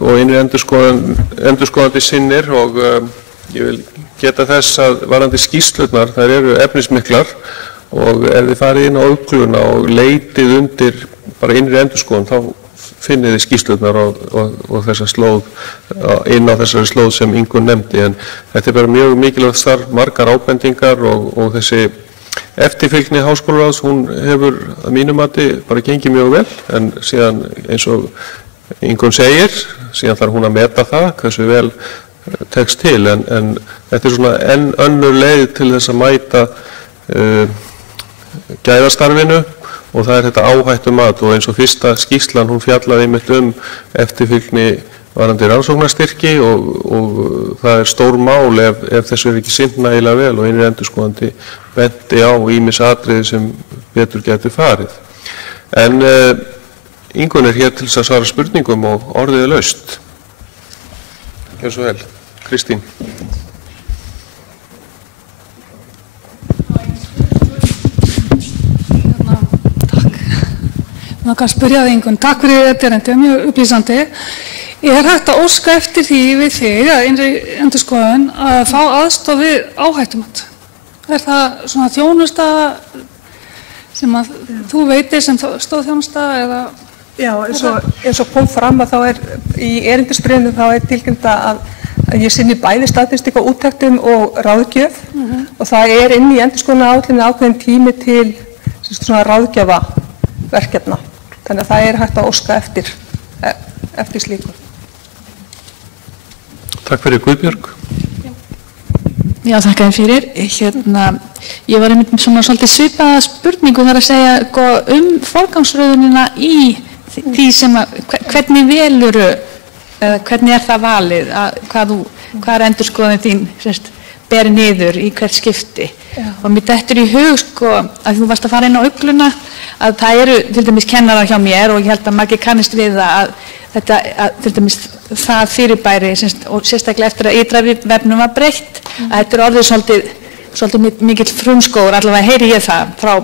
og innri endurskoðandi sinnir og ég vil geta þess að varðandi skýrslurnar, þær eru efnismiklar og ef þið farið inn á ugluna og leitið undir bara innri endurskoðun þá finnið þið skýrslurnar og þessa slóð, inn á þessari slóð sem Ingunn nefndi en þetta er bara mjög mikilvægt starf, margar ábendingar og þessi eftirfylgni háskólaráðs, hún hefur að mínu mati bara gengið mjög vel en síðan eins og Ingunn segir, síðan þarf hún að meta það hversu vel tekst til en þetta er svona enn önnur leið til þess að mæta gæðastarfinu og það er þetta áhættumat og eins og fyrsta skýrslan hún fjallaði einmitt eftirfylgni varðandi rannsóknarstyrki og það stór mál ef þessu ekki sinnt nægilega vel og innri endurskoðandi benti á ýmis atriði sem betur gæti farið. En Ingunn hér til þess að svara spurningum og orðið laust. Gjör svo vel. Kristín. Maður kann spyrja þig Ingunn, takk fyrir þetta er mjög upplýsandi. Er hægt að óska eftir því við þig að innri endurskoðun að fá aðstoð við áhættumat? Er það svona þjónusta sem að þú veitir sem stóðþjónusta eða? Já, eins og kom fram að þá í erindisbréfinu þá tilkynnt að ég sinni bæði statistík og úttektum og ráðgjöf og það inn í endurskoðunaráætluninni ákveðin tími til svona ráðgjafa verkefna. Þannig að það hægt að óska eftir slíku. Takk fyrir Guðbjörg. Já, þakka þér fyrir. Ég var einmitt svona svolítið svipaða spurningu þar að segja forgangsröðunina í því sem hvernig veluru, eða hvernig það valið, hvað endurskoðun þín beri niður í hvert skipti. Og mér dettur í hug að þú varst að fara inn á Ugluna, að það eru til dæmis kennarar hjá mér og ég held að margir kannist við að þetta, til dæmis það fyrirbæri og sérstaklega eftir að ytra vefnum var breytt, að þetta orðið svolítið mikill frumskógur, allavega heyri ég það frá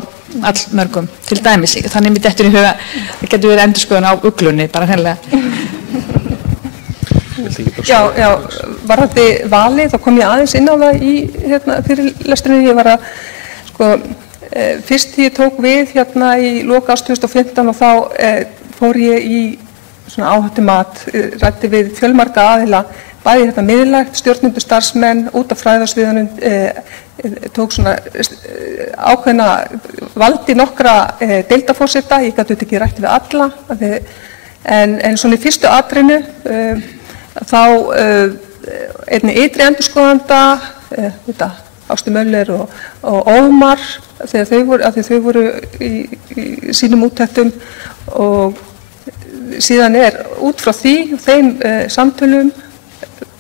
allmörgum til dæmis. Þannig mér dettur í huga að það getur verið endurskoðun á Uglunni, bara hreinlega. Já, varðandi valið, þá kom ég aðeins inn á það í fyrirlesturinn. Ég var að, fyrst ég tók við í lok árs 2015 og þá fór ég í svona áhættumat, ræddi við fjölmarga aðila, bæði miðlægt, stjórnendur starfsmenn, út af fræðasviðunum, tók svona ákveðna valdi nokkra deildarforseta, ég gat ekki rætt við alla, en svona í fyrstu atrinu þá einni ytri endurskoðanda, Ástu Möller og Ómar, þegar þau voru í sínum úttektum og síðan út frá þeim samtölum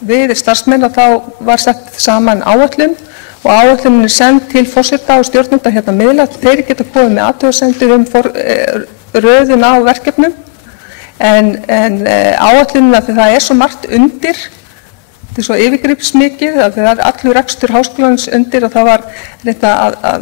við starfsmenn að þá var sett saman áætlun og áætlunin send til forseta og stjórnenda miðla. Þeir geta komið með athugasemdir röðun á verkefnum en áætlunin að það svo margt undir, þetta er svo yfirgripsmikið að það allur rekstur háskólans undir og það var reynda að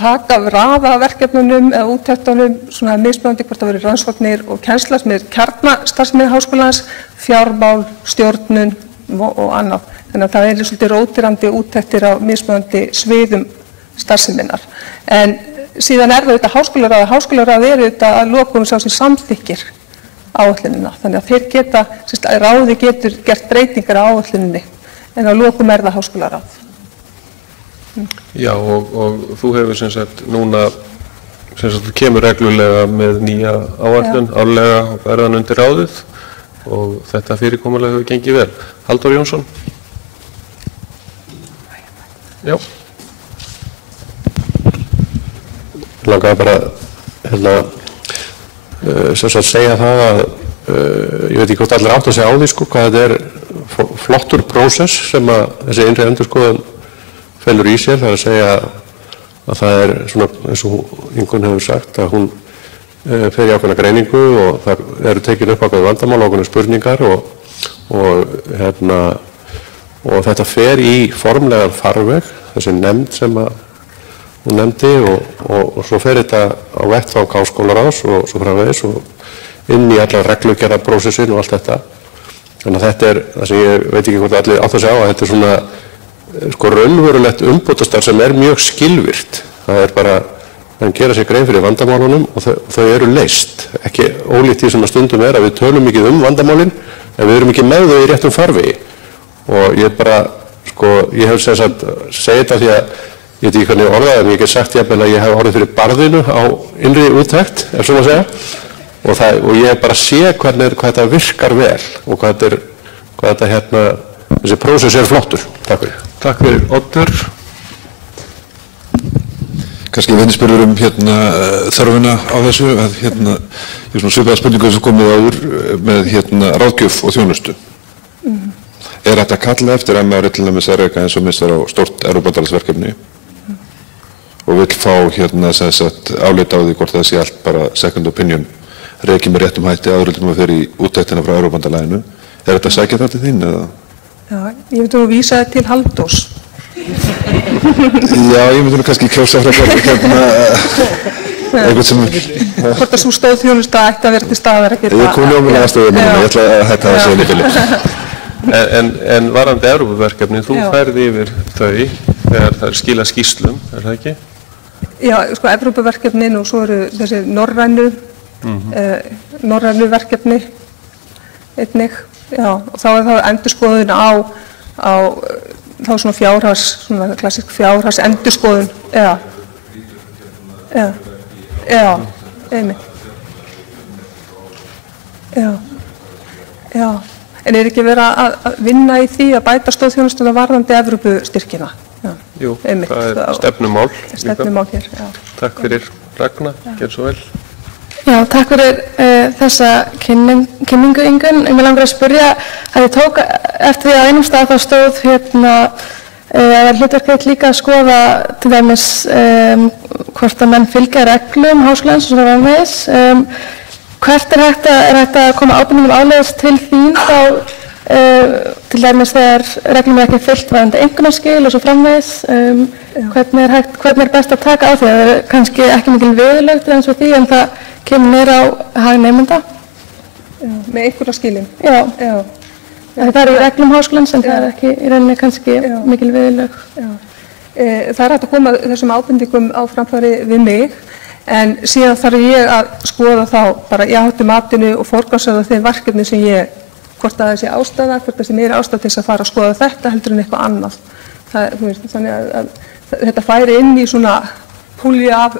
taka raða verkefnunum eða úttektunum svona mismunandi hvort það verið rannsóknir og kennsla sem kjarnastarfsemi háskólans, fjármál, stjórnun og annað. Þannig að það svolítið rótirandi úttektir á mismunandi sviðum starfseminnar. En síðan það þetta háskólaráð. Háskólaráð þetta að lokum sá sem samþykkir áætlunina. Þannig að þeir geta, ráði getur gert breytingar á áætluninni en að lokum það háskólaráð. Já, og þú hefur núna kemur reglulega með nýja áætlun, árlega og verðan undir ráðið og þetta fyrirkomulega hefur gengið vel. Halldór Jónsson? Já. Langaði bara segja það að ég veit ekki hvort allir átt að segja á því hvað þetta flottur prósess sem að þessi innri endurskoðun felur í sér. Það að segja að það svona eins og Ingunn hefur sagt að hún fer í ákveðna greiningu og það tekin upp ákveðin vandamál, ákveðna spurningar og þetta fer í formlegan farveg, þessi nefnd sem að hún nefndi og svo fer þetta á vettvang háskólaráðs og svo framvegis og inn í allar reglugerðarprósessin og allt þetta. Þannig að þetta það sem ég veit ekki hvort allir átt að segja á að þetta svona raunverulegt umbótastarf sem mjög skilvirkt. Það bara, menn gera sér grein fyrir vandamálunum og þau leyst. Ekki ólíkt því sem að stundum að við tölum mikið vandamálin en við erum ekki með þau í réttum farvegi. Og ég bara, ég hef segið þetta því að ég veit ekki hvernig ég orðaði en ég get sagt jafnvel að ég hef orðið fyrir barðinu á innri úttekt, ef svo má segja. Og ég bara sé hvað þetta virkar vel og hvað þetta þessi prósess flottur. Takk fyrir. Takk fyrir. Oddur? Kannski viðspyrður þörfina á þessu, að ég svona svipaða spurningu sem komið áður með ráðgjöf og þjónustu. Er þetta að kalla eftir að maður til dæmis að reka eins og mistar á stórt Evrópubandalagsverkefni og vill fá sem sagt álit á því hvort það sé allt bara second opinion, rekið með réttum hætti áður til maður fer í úttæktina frá Evrópubandalaginu. Er þetta að sækja það til þín eða? Já, ég myndi að vísa það til Halldórs. Já, ég myndi kannski kjósa frekar eitthvað sem... Hvort að svo stóðþjónusta ætti að vera til staðar að geta... Ég kom ljóðum aðstöðum, ég ætla að hætta það sér líka. En varandi Evrópuverkefni, þú færði yfir þau þegar það skila skýrslum, það ekki? Já, sko, Evrópuverkefnin og svo eru þessi norrænu verkefni einnig, já, og þá það endurskoðun á þá svona fjárhags, svona klassísk fjárhags endurskoðun, einmitt. Já. En ekki verið að vinna í því að bæta stoðþjónustuna varðandi Evrópustyrkina? Jú, það stefnumál. Stefnumál hér, já. Takk fyrir Ragna, gerð svo vel. Já, takk fyrir þessa kynningu, Ingunn. Ég langar að spyrja að ég tók eftir því að einum stað þá stóð hlutverk þitt líka að skoða til dæmis hvort að menn fylgja reglum háskólans og svo framvegis. Hvert er hægt að koma ábendingum áleiðis til þín þá til dæmis þegar reglum er ekki fylgt varðandi einkunnarskil og svo framvegis? Hvernig er best að taka á því? Það er kannski ekki mikil viðurlög eins og því en það kemur meira á hag nemenda? Með einkunnarskilin? Já. Það er í reglum háskólans en það er ekki í rauninni kannski mikil viðurlög. Það er hægt að koma þessum ábendingum á framfæri við mig. En síðan þarf ég að skoða þá bara í áhættumatinu og forgangsraða þeim verkefni sem hvort að það sé ástæða, hvort það sé meira ástæða til þess að fara að skoða þetta heldur en eitthvað annað. Þannig að þetta færi inn í svona púli af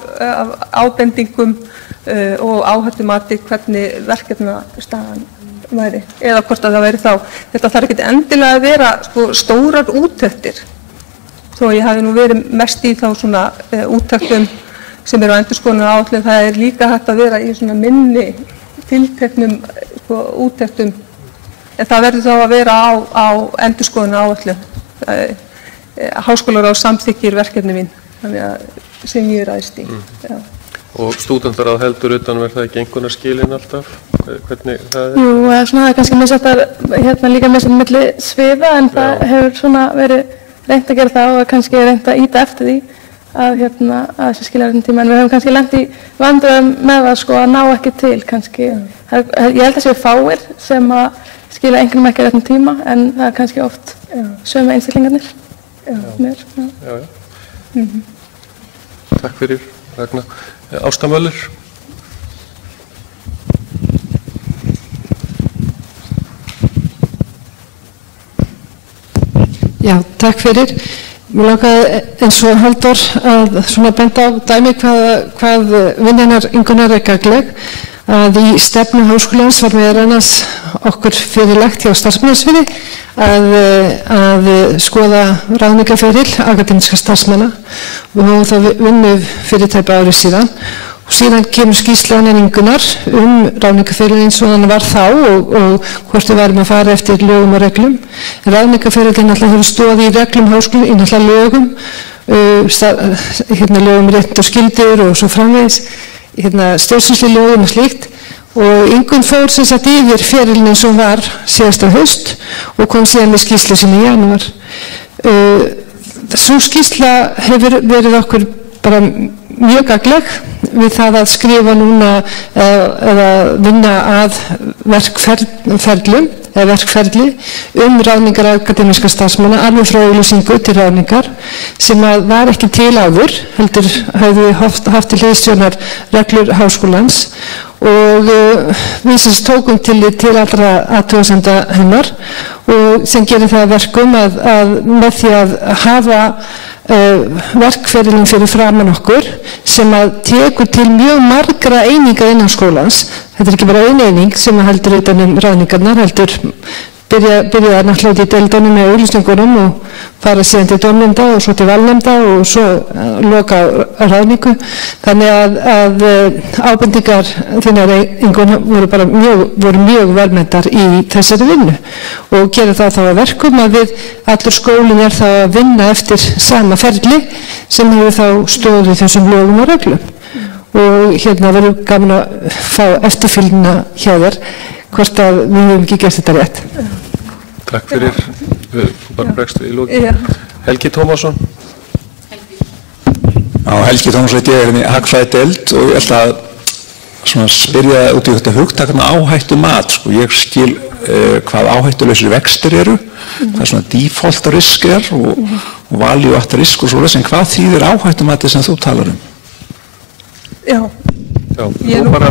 ábendingum og áhættumati hvernig verkefnastaðan væri. Eða hvort að það væri þá, þetta þarf ekki endilega að vera stórar úttektir. Þó ég hafi nú verið mest í þá svona úttektum sem eru á endurskoðunaráætlun, það er líka hægt að vera í svona minni tilteknum úttektum, en það verður þá að vera á endurskoðunaráætlun. Háskólaráð samþykkir verkefni mín, þannig að sem ég ræðst í. Og stúdentarráð heldur utan verð það ekki einkunnarskilin alltaf? Hvernig það er? Jú, það er kannski misjaftar líka misjaftar milli sviða, en það hefur svona verið reynt að gera það og kannski reynt að ýta eftir því að þessi skiljarinn tíma, en við höfum kannski lent í vandræðum með það að ná ekki til kannski. Ég held að séu fáir sem að skila einhvernum ekki réttum tíma, en það er kannski oft sömu einstaklingarnir. Takk fyrir, Ragna. Ásta Möller. Já, takk fyrir. Mér langaði eins og Halldór að svona benda á dæmi hvað vinnunar Ingunnar er gagnleg, að í stefnu háskólans var meðal annars okkur fyrirlagt hjá starfsmannasviði að skoða ráðningarferil akademíska starfsmanna og það vinnu fyrir tæpa ári síðan. Og síðan kemur skýrslan Ingunnar ráðningarferil eins og hann var þá og hvort við varum að fara eftir lögum og reglum. Ráðningarferilin náttúrulega hefur stóð í reglum háskóla, í náttúrulega lögum, lögum rétt og skyldur og svo framvegis, stjórnsýslulögum og slíkt. Og Ingunn fór sem sagt yfir ferilin eins og var síðasta haust og kom síðan með skýrslu sinni í janúar. Sú skýrsla hefur verið okkur bara mjög gagnleg við það að skrifa núna eða vinna að verkferli ráðningar akademíska starfsmanna alveg frá auglýsingu til ráðningar sem var ekki til áður, heldur höfðu haft til hliðstjórnar reglur háskólans og við sem tókum til allra athugasemda hennar og sem gerir það verkum að með því að hafa verkferilin fyrir framan okkur sem að tekur til mjög margra eininga innan skólans. Þetta er ekki bara ein eining sem heldur utan ráðningarnar, heldur byrjaði náttúrulega í deildunum með auglýsingunum og fara síðan til dómnefnda og svo til valnefnda og svo loka ráðningu. Þannig að ábendingar þinnar Ingunn voru mjög velmenntar í þessari vinnu og gera það þá að verkum að allur skólinn þá að vinna eftir sama ferli sem hefur þá stóð í þessum lögum og reglum. Og verður gaman að fá eftirfylgna hjá þér hvort að við höfum ekki gert þetta rétt. Takk fyrir, þú bara bregst í lokin. Helgi Tómasson. Helgi Tómasson heiti ég í hagfræðideild og ég ætla að spyrja út í þetta hugtakana áhættu mat. Ég skil hvað áhættulausir vextir eru, það svona default risk og value at risk og svoleiðis, en hvað þýðir áhættumati sem þú talar Já. Þú bara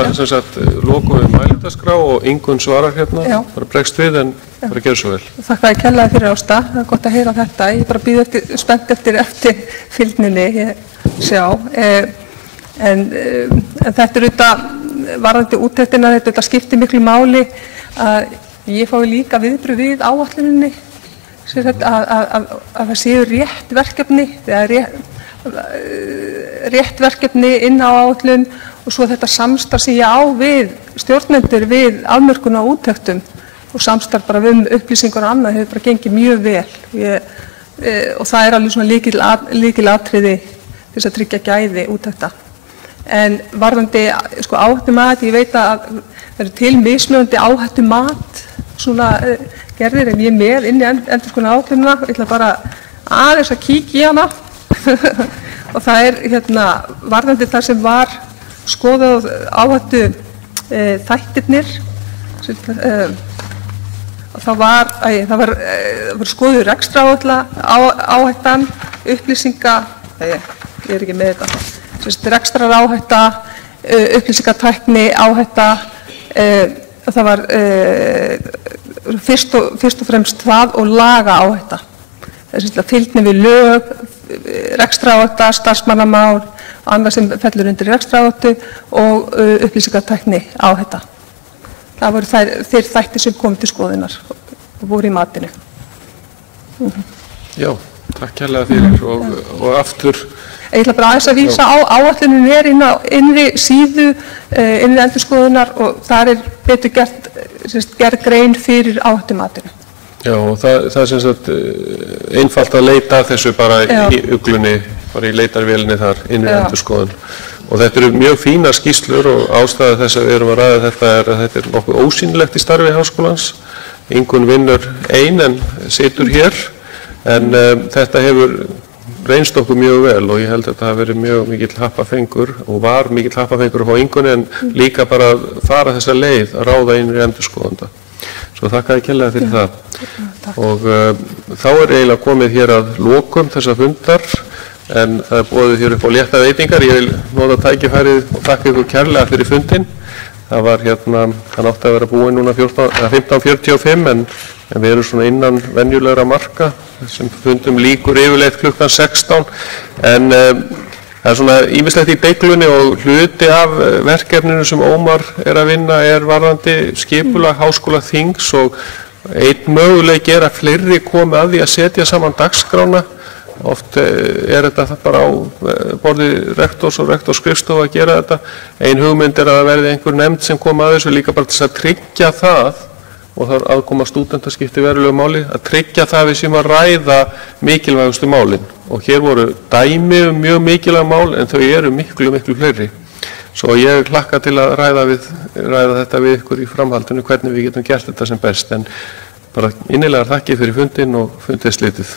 lokum við mælendaskrá og Ingunn svarar bara bregst við en bara gerð svo vel. Þakka ég kærlega fyrir Ásta, það gott að heyra þetta. Ég bara bíð spennt eftir fylgninni, sjá. En þetta auðvitað, varðandi úttektina, þetta skiptir miklu máli að ég fái líka viðbrögð við áætluninni, að það séu rétt verkefni, rétt verkefni inn á áætlun og svo þetta samstarf sem ég á við stjórnendur við afmörkun á úttektum og samstarf bara við upplýsingar og annað hefur bara gengið mjög vel og það alveg svona lykilatriði til þess að tryggja gæði úttekta. En varðandi áhættumat, ég veit að það eru til mismunandi áhættumat svona gerðir en ég með inn í endurskoðun áætlunina, ég ætla bara aðeins að kíkja í hana og það varðandi það sem var skoðað áhættu þættirnir það var skoðuð rekstraráhættan, upplýsinga ég ekki með þetta rekstraráhætta, upplýsingatækni áhætta það var fyrst og fremst það og laga áhætta fylgni við lög, rekstraráhætta, starfsmannamál og annað sem fellur undir rekstraráhættu og upplýsingatækni áhætta. Það voru þeir þættir sem kom til skoðunar og voru í matinu. Já, takk kærlega fyrir og aftur. Ég ætla bara aðeins að vísa á áætlunin inn á innri síðu, innri endurskoðunar og þar betur gerð grein fyrir áhættumatinu. Já, og það sem sagt einfalt að leita þessu bara í uglunni, bara í leitarvélinni þar, innri endurskoðun. Og þetta eru mjög fínar skýrslur og ástæða þess að við erum að ræða þetta að þetta nokkuð ósýnilegt í starfi Háskólans. Ingunn vinnur ein en situr hér, en þetta hefur reynst okkur mjög vel og ég held að þetta hafi verið mjög mikill happafengur og var mikill happafengur á Ingunni en líka bara að fara þessa leið að ráða innri endurskoðanda. Svo þakka ég kærlega fyrir það og þá eiginlega komið hér að lokum þessa fundar en það boðið hér upp á létta veitingar. Ég vil nota tækifærið og þakka ykkur kærlega fyrir fundinn. Það var hann átti að vera búinn núna 15:45 en við erum svona innan venjulegra marka sem fundum líkur yfirleitt klukkan 16 en það svona ýmislegt í deiglunni og hluti af verkefninu sem Ómar að vinna varðandi skipulag háskólaþings og einn möguleiki að fleiri komi að því að setja saman dagskrána. Oft þetta bara á borði rektors og rektorsskrifstofu að gera þetta. Ein hugmynd að það verði einhver nefnd sem kom að þessu líka bara til að tryggja það og það aðkoma stúdenta skipti verulegu máli, að tryggja það við séum að ræða mikilvægustu málin. Og hér voru dæmi mjög mikilvæg mál en þau eru miklu fleiri. Svo ég hlakka til að ræða þetta við ykkur í framhaldinu hvernig við getum gert þetta sem best. En bara innilegar þakkir fyrir fundinn og fundið slitið.